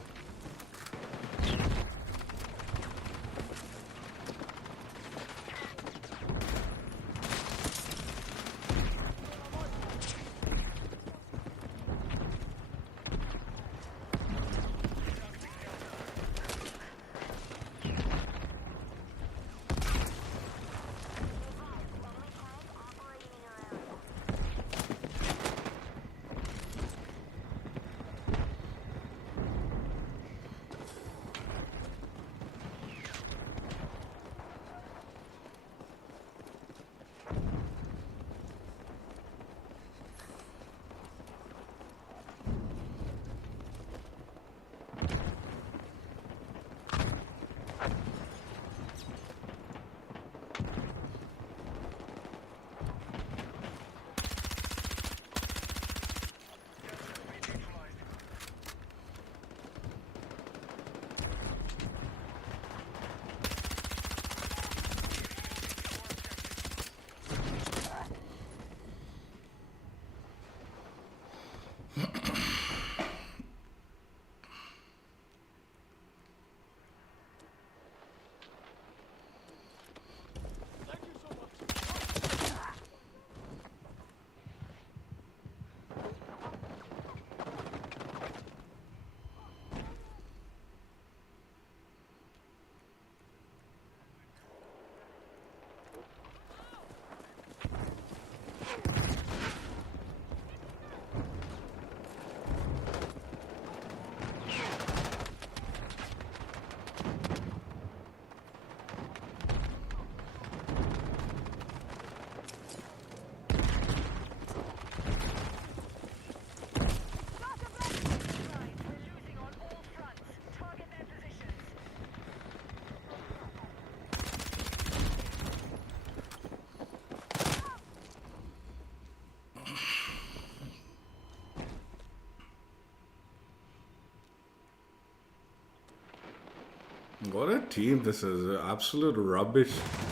What a team this is. Absolute rubbish. Our forces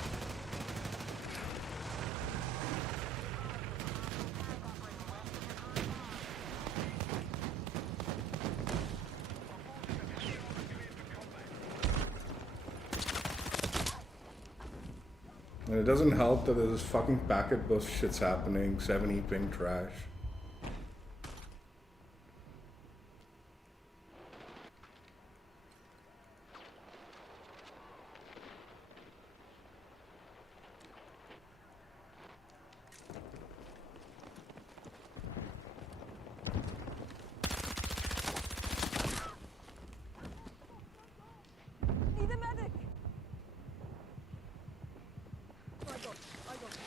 have held the clear for And it doesn't help that there's this fucking packet bus shit's happening, 70 ping trash. Need a medic! I got it.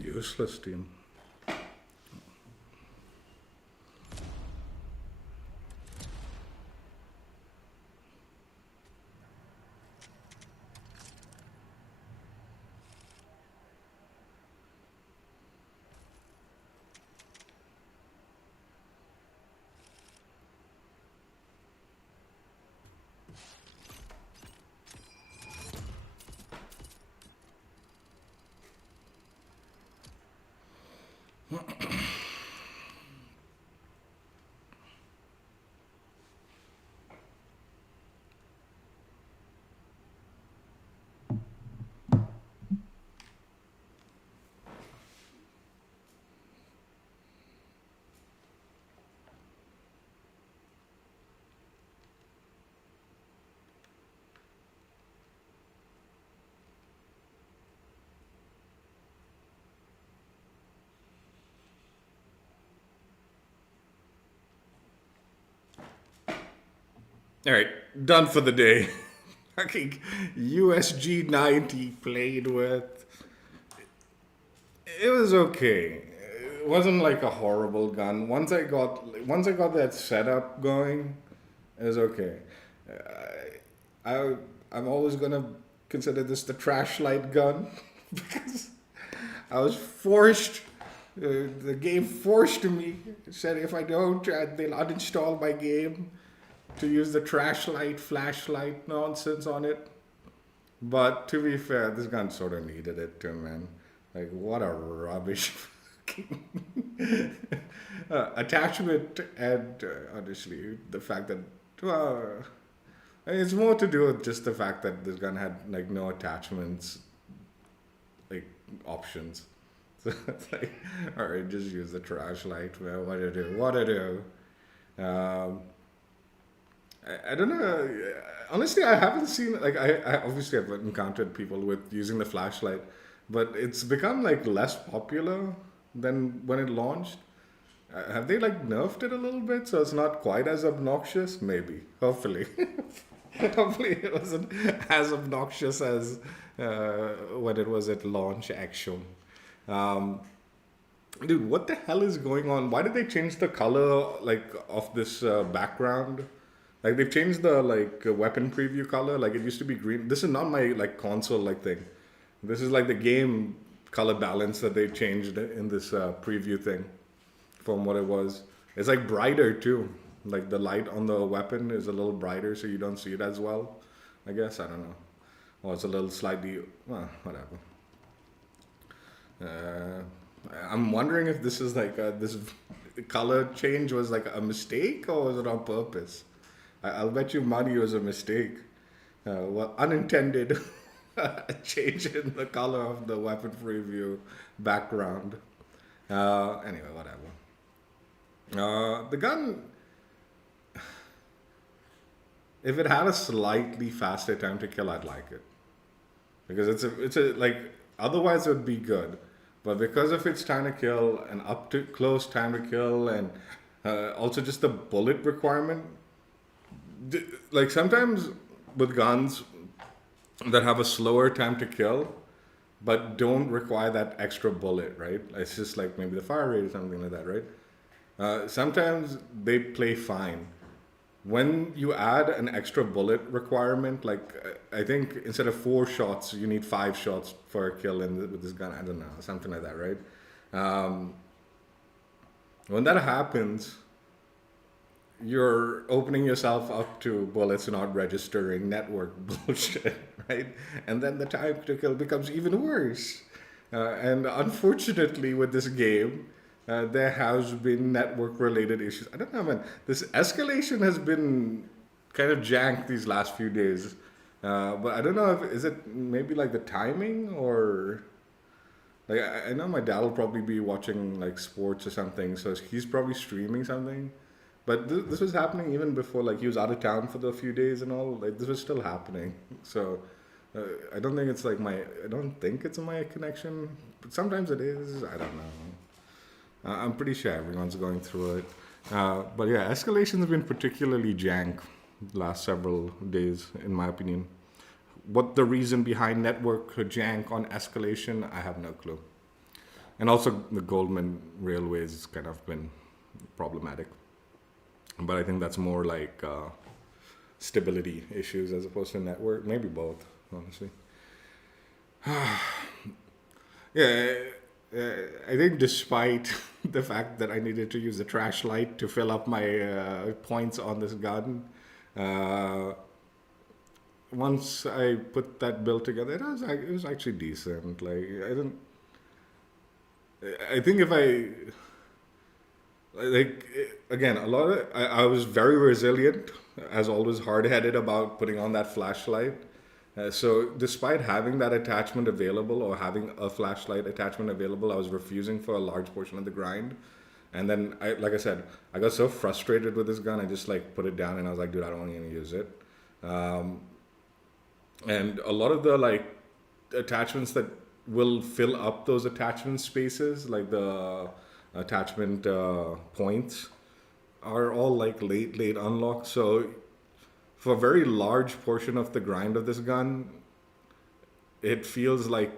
Useless team. All right, done for the day. Fucking USG-90 played with. It was okay. It wasn't like a horrible gun. Once I got that setup going, it was okay. I'm always gonna consider this the trash light gun because I was forced. The game forced me. It said if I don't, they'll uninstall my game to use the trash light, flashlight nonsense on it. But to be fair, this gun sort of needed it too, man. Like, what a rubbish attachment, and honestly, the fact that, well, it's more to do with just the fact that this gun had, like, no attachments, like, options. So it's like, alright, just use the trash light, man. What to do? I don't know. Honestly, I haven't seen like I obviously have encountered people with using the flashlight, but it's become like less popular than when it launched. Have they like nerfed it a little bit so it's not quite as obnoxious? Maybe. Hopefully. Hopefully it wasn't as obnoxious as when it was at launch actual. Dude, what the hell is going on? Why did they change the color like of this background? Like they've changed the like weapon preview color. Like it used to be green. This is not my like console like thing. This is like the game color balance that they changed in this preview thing from what it was. It's like brighter too. Like the light on the weapon is a little brighter, so you don't see it as well. I guess I don't know. Or it's a little slightly, well, whatever. I'm wondering if this is like this color change was like a mistake or was it on purpose? I'll bet you money it was a mistake. Well, unintended change in the color of the weapon preview background. Anyway, whatever. The gun, if it had a slightly faster time to kill, I'd like it because it's a like otherwise it would be good, but because of its time to kill and up to close time to kill and also just the bullet requirement, like sometimes with guns that have a slower time to kill but don't require that extra bullet, right? It's just like maybe the fire rate or something like that, right? Sometimes they play fine. When you add an extra bullet requirement, like I think instead of 4 shots, you need 5 shots for a kill with this gun. I don't know, something like that, right? When that happens, you're opening yourself up to bullets not registering network bullshit, right? And then the time to kill becomes even worse. And unfortunately, with this game, there has been network-related issues. I don't know, man. This escalation has been kind of jank these last few days. But I don't know if is it maybe like the timing or like I know my dad will probably be watching like sports or something, so he's probably streaming something. But this was happening even before, like he was out of town for the few days and all. Like this was still happening. So I don't think it's like I don't think it's my connection, but sometimes it is. I don't know. I'm pretty sure everyone's going through it. But yeah, escalation has been particularly jank the last several days, in my opinion. What the reason behind network jank on escalation, I have no clue. And also the Goldman Railways has kind of been problematic. But I think that's more like stability issues as opposed to network. Maybe both, honestly. Yeah, I think despite the fact that I needed to use the trash light to fill up my points on this gun, once I put that build together, it was actually decent. Like I think if I like again a lot of I was very resilient, as always, hard-headed about putting on that flashlight. So despite having that attachment available or having a flashlight attachment available, I was refusing for a large portion of the grind. And then like I said, I got so frustrated with this gun, I just like put it down and I was like, dude, I don't even use it. And a lot of the like attachments that will fill up those attachment spaces, like the attachment points, are all like late unlocked. So for a very large portion of the grind of this gun, it feels like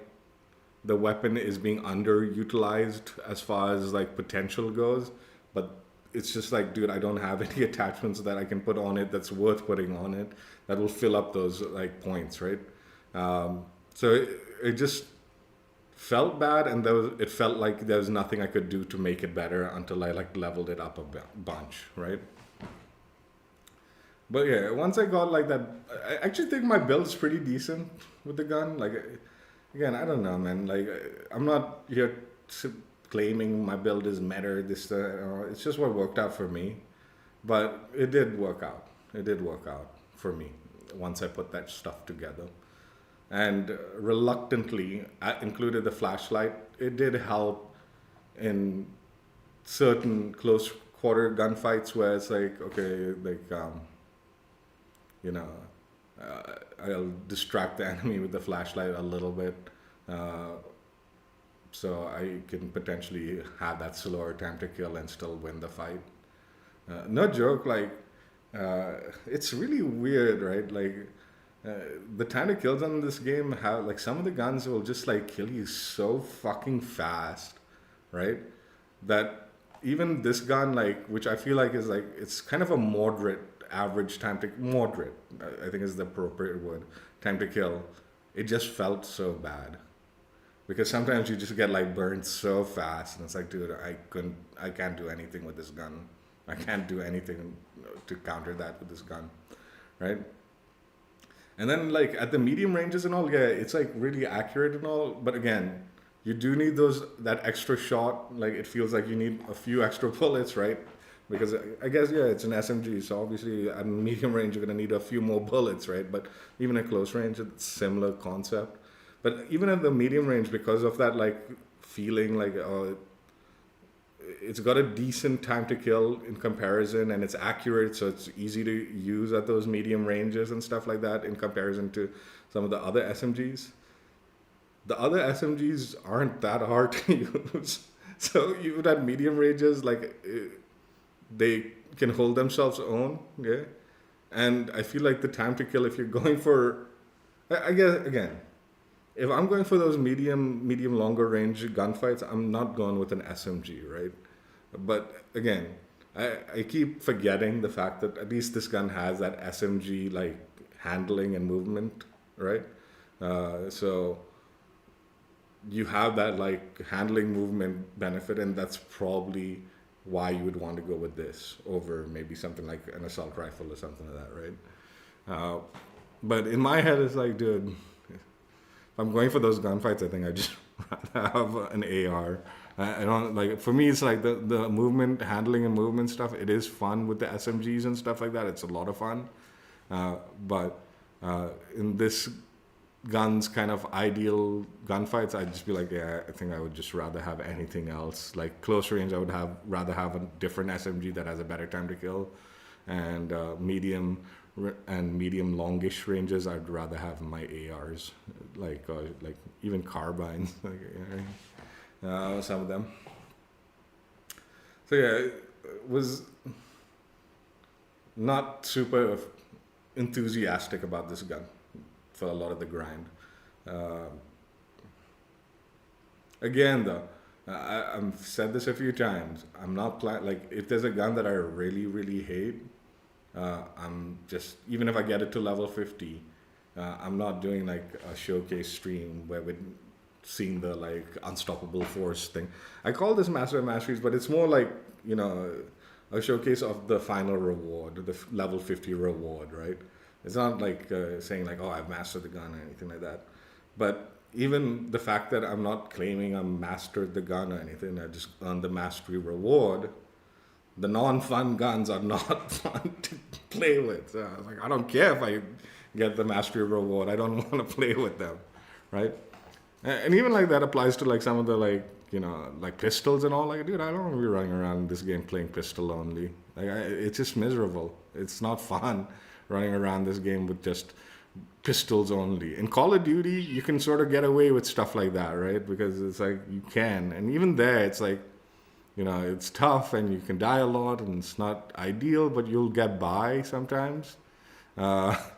the weapon is being underutilized as far as like potential goes. But it's just like, dude, I don't have any attachments that I can put on it that's worth putting on it that will fill up those like points, right? So it just felt bad, and it felt like there was nothing I could do to make it better until I like leveled it up a bunch, right? But yeah, once I got like that, I actually think my build is pretty decent with the gun. Like, again, I don't know, man. Like, I'm not here claiming my build is better. It's just what worked out for me. But it did work out. It did work out for me once I put that stuff together. And reluctantly, I included the flashlight. It did help in certain close quarter gunfights where it's like, okay, like, you know, I'll distract the enemy with the flashlight a little bit, so I can potentially have that slower time to kill and still win the fight. No joke, like, it's really weird, right? Like, the time to kills on this game have, like, some of the guns will just, like, kill you so fucking fast, right? That even this gun, like, which I feel like is, like, it's kind of a moderate average time to moderate, I think is the appropriate word, time to kill. It just felt so bad because sometimes you just get like burned so fast and it's like, dude, I can't do anything with this gun. I can't do anything to counter that with this gun, right? And then like at the medium ranges and all, yeah, it's like really accurate and all. But again, you do need that extra shot. Like it feels like you need a few extra bullets, right? Because I guess yeah, it's an SMG, so obviously at medium range you're gonna need a few more bullets, right? But even at close range, it's similar concept. But even at the medium range, because of that like feeling like it's got a decent time to kill in comparison, and it's accurate, so it's easy to use at those medium ranges and stuff like that in comparison to some of the other SMGs. The other SMGs aren't that hard to use, so even at medium ranges, like they can hold themselves own, yeah. And I feel like the time to kill, if you're going for, I guess again, if I'm going for those medium longer range gunfights, I'm not going with an SMG, right? But again, I keep forgetting the fact that at least this gun has that SMG like handling and movement, right? So you have that like handling movement benefit, and that's probably why you would want to go with this over maybe something like an assault rifle or something like that, right? But in my head, it's like, dude, if I'm going for those gunfights, I think I just rather have an AR. I don't like. For me, it's like the movement, handling, and movement stuff. It is fun with the SMGs and stuff like that. It's a lot of fun. But in this gun's kind of ideal gunfights, I'd just be like, yeah, I think I would just rather have anything else. Like close range, I would rather have a different SMG that has a better time to kill, and medium longish ranges, I'd rather have my ARs, like even carbines, like, some of them. So yeah, it was not super enthusiastic about this gun for a lot of the grind. Again, though, I've said this a few times. I'm not like if there's a gun that I really hate, I'm just, even if I get it to level 50, I'm not doing like a showcase stream where we're seeing the like unstoppable force thing. I call this Master of Masteries, but it's more like, you know, a showcase of the final reward, the level 50 reward, right? It's not like saying like, oh, I've mastered the gun or anything like that. But even the fact that I'm not claiming I mastered the gun or anything, I just earned the mastery reward. The non-fun guns are not fun to play with. So I was like, I don't care if I get the mastery reward. I don't want to play with them, right? And even like that applies to like some of the like, you know, like pistols and all. Like, dude, I don't want to be running around this game playing pistol only. Like, it's just miserable. It's not fun running around this game with just pistols only. In Call of Duty, you can sort of get away with stuff like that, right? Because it's like you can. And even there, it's like, you know, it's tough and you can die a lot and it's not ideal, but you'll get by sometimes.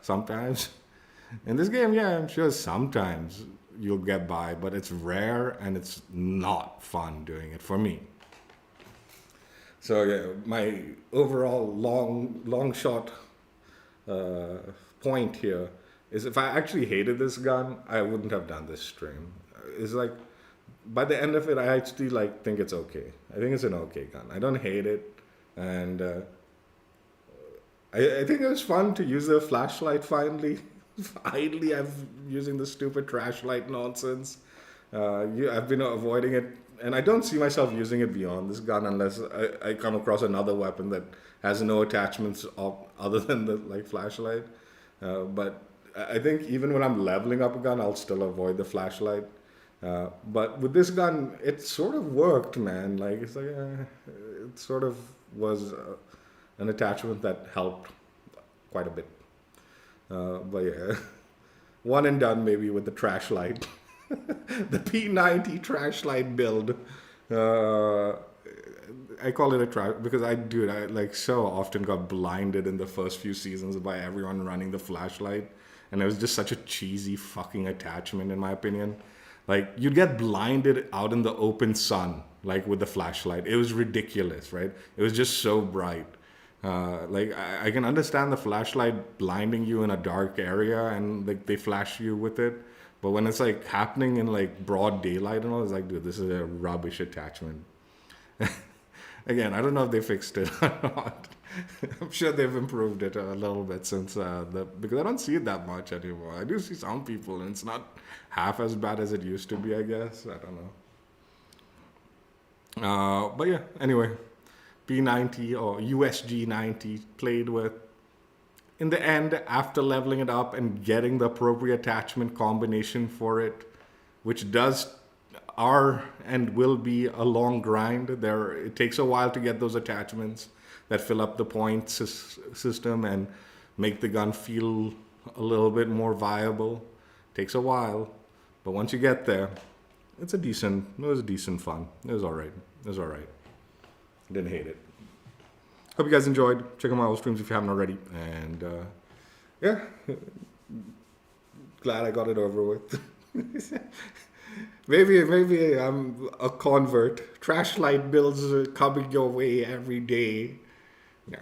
Sometimes. In this game, yeah, I'm sure sometimes you'll get by, but it's rare and it's not fun doing it for me. So yeah, my overall long shot point here is if I actually hated this gun, I wouldn't have done this stream. It's like, by the end of it, I actually like think it's okay. I think it's an okay gun. I don't hate it, and I think it was fun to use the flashlight finally. Finally, I'm using the stupid trash light nonsense. I've been avoiding it, and I don't see myself using it beyond this gun unless I come across another weapon that has no attachments other than the like flashlight. But I think even when I'm leveling up a gun, I'll still avoid the flashlight. But with this gun, it sort of worked, man. Like it's like it sort of was an attachment that helped quite a bit. But yeah, one and done maybe with the trash light, the P90 trash light build. I call it a trash because I like so often got blinded in the first few seasons by everyone running the flashlight, and it was just such a cheesy fucking attachment in my opinion. Like, you'd get blinded out in the open sun, like with the flashlight. It was ridiculous, right? It was just so bright. Like, I can understand the flashlight blinding you in a dark area and like they flash you with it. But when it's like happening in like broad daylight and all, it's like, dude, this is a rubbish attachment. Again, I don't know if they fixed it or not. I'm sure they've improved it a little bit since because I don't see it that much anymore. I do see some people, and it's not half as bad as it used to be, I guess. I don't know. But yeah, anyway, P90 or USG-90 played with. In the end, after leveling it up and getting the appropriate attachment combination for it, which are and will be a long grind. It takes a while to get those attachments that fill up the point system and make the gun feel a little bit more viable. Takes a while, but once you get there, it was decent fun. It was all right. Didn't hate it. Hope you guys enjoyed. Check out my old streams if you haven't already. And yeah, glad I got it over with. Maybe I'm a convert. Trash light builds coming your way every day. Yeah,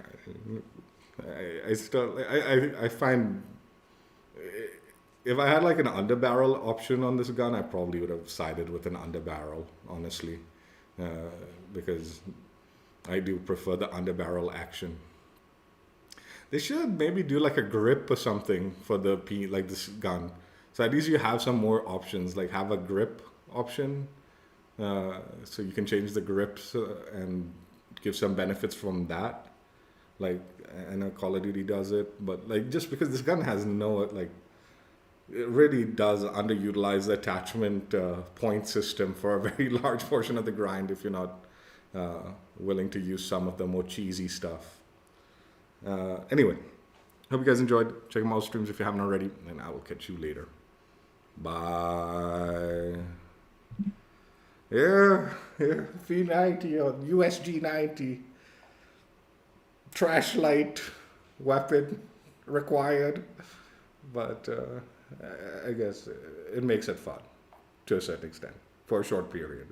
I find if I had like an underbarrel option on this gun, I probably would have sided with an underbarrel, honestly, because I do prefer the underbarrel action. They should maybe do like a grip or something for like this gun. So at least you have some more options, like have a grip option, so you can change the grips and give some benefits from that. Like I know Call of Duty does it, but like just because this gun has it really does underutilize the attachment point system for a very large portion of the grind if you're not willing to use some of the more cheesy stuff. Anyway, hope you guys enjoyed. Check out my streams if you haven't already, and I will catch you later. Bye. Yeah, V90 or USG-90. Trash light weapon required, but I guess it makes it fun to a certain extent for a short period.